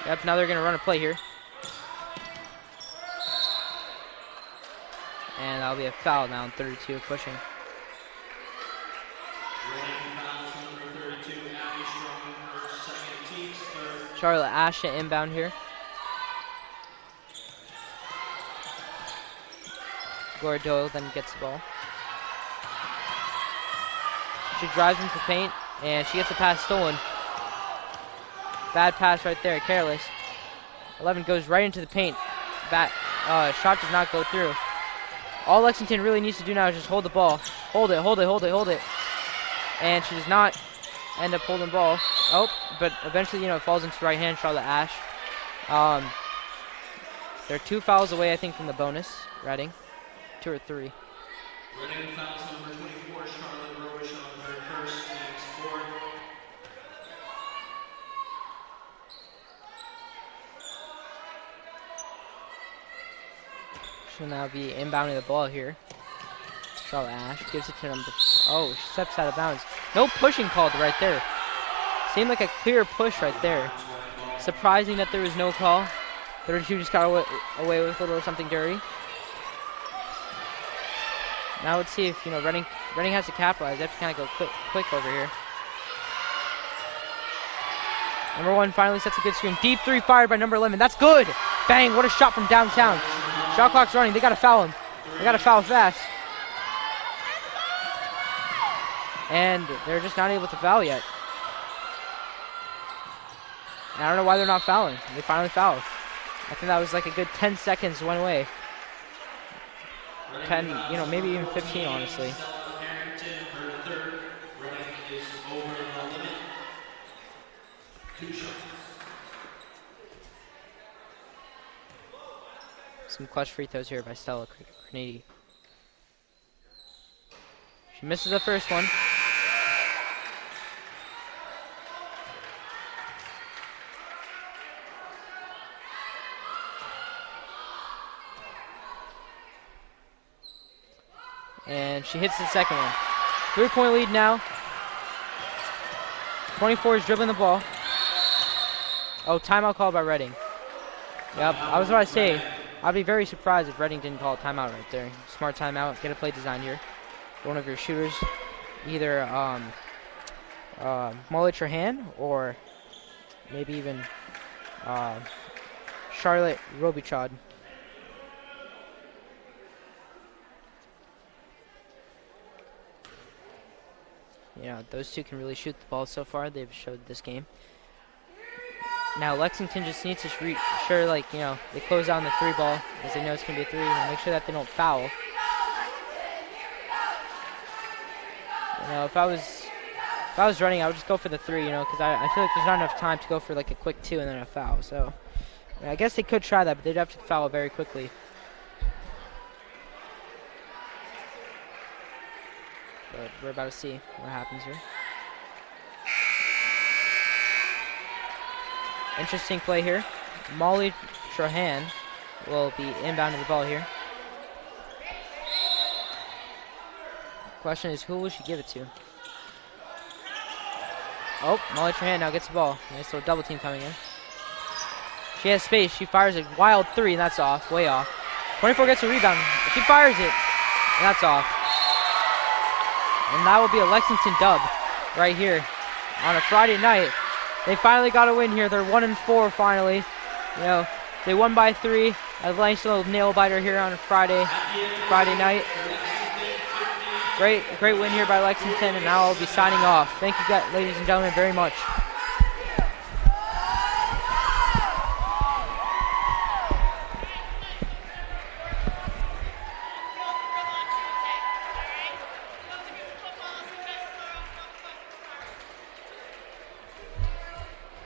Yep, now they're going to run a play here. And that'll be a foul now on 32, pushing. Charlotte Ash at inbound here. Gloria Doyle then gets the ball. She drives into paint, and she gets the pass stolen. Bad pass right there, careless. 11 goes right into the paint. That shot does not go through. All Lexington really needs to do now is just hold the ball. Hold it, hold it, hold it, hold it. And she does not end up holding the ball. Oh, but eventually, it falls into right hand, Charlotte Ash. They're 2 fouls away, I think, from the bonus. Reading, 2 or 3. Reading fouls number 24, Charlotte Rowish on her first, makes 4. She'll now be inbounding the ball here. Charlotte Ash gives it to number. Oh, she steps out of bounds. No pushing called right there. Seemed like a clear push right there. Surprising that there was no call. 32 just got away with a little something dirty. Now let's see if Reading has to capitalize. They have to kind of go quick over here. Number 1 finally sets a good screen. Deep 3 fired by number 11. That's good. Bang! What a shot from downtown. Shot clock's running. They got to foul him. They got to foul fast. And they're just not able to foul yet. And I don't know why they're not fouling. They finally fouled. I think that was like a good 10 seconds one way. 10, maybe even 15, honestly. Some clutch free throws here by Stella Carnegie. She misses the first one. And she hits the second one. 3-point lead now. 24 is dribbling the ball. Oh, timeout called by Reading. Yep, I was about to say, I'd be very surprised if Reading didn't call a timeout right there. Smart timeout, get a play design here. One of your shooters, either Molly Trahan or maybe even Charlotte Robichaud. Those two can really shoot the ball so far. They've showed this game. Now Lexington just needs to make sure, they close down the 3 ball, as they know it's gonna be a 3, and make sure that they don't foul. If I was running, I would just go for the 3, because I feel like there's not enough time to go for like a quick 2 and then a foul. So I guess they could try that, but they'd have to foul very quickly. But we're about to see what happens here. Interesting play here. Molly Trahan will be inbounding the ball here. Question is, who will she give it to? Oh, Molly Trahan now gets the ball. Nice little double team coming in. She has space. She fires a wild 3, and that's off. Way off. 24 gets a rebound. She fires it, and that's off. And that will be a Lexington dub right here on a Friday night. They finally got a win here. They're 1-4 finally. They won by 3. A nice little nail biter here on a Friday night. Great win here by Lexington, and now I'll be signing off. Thank you guys, ladies and gentlemen, very much.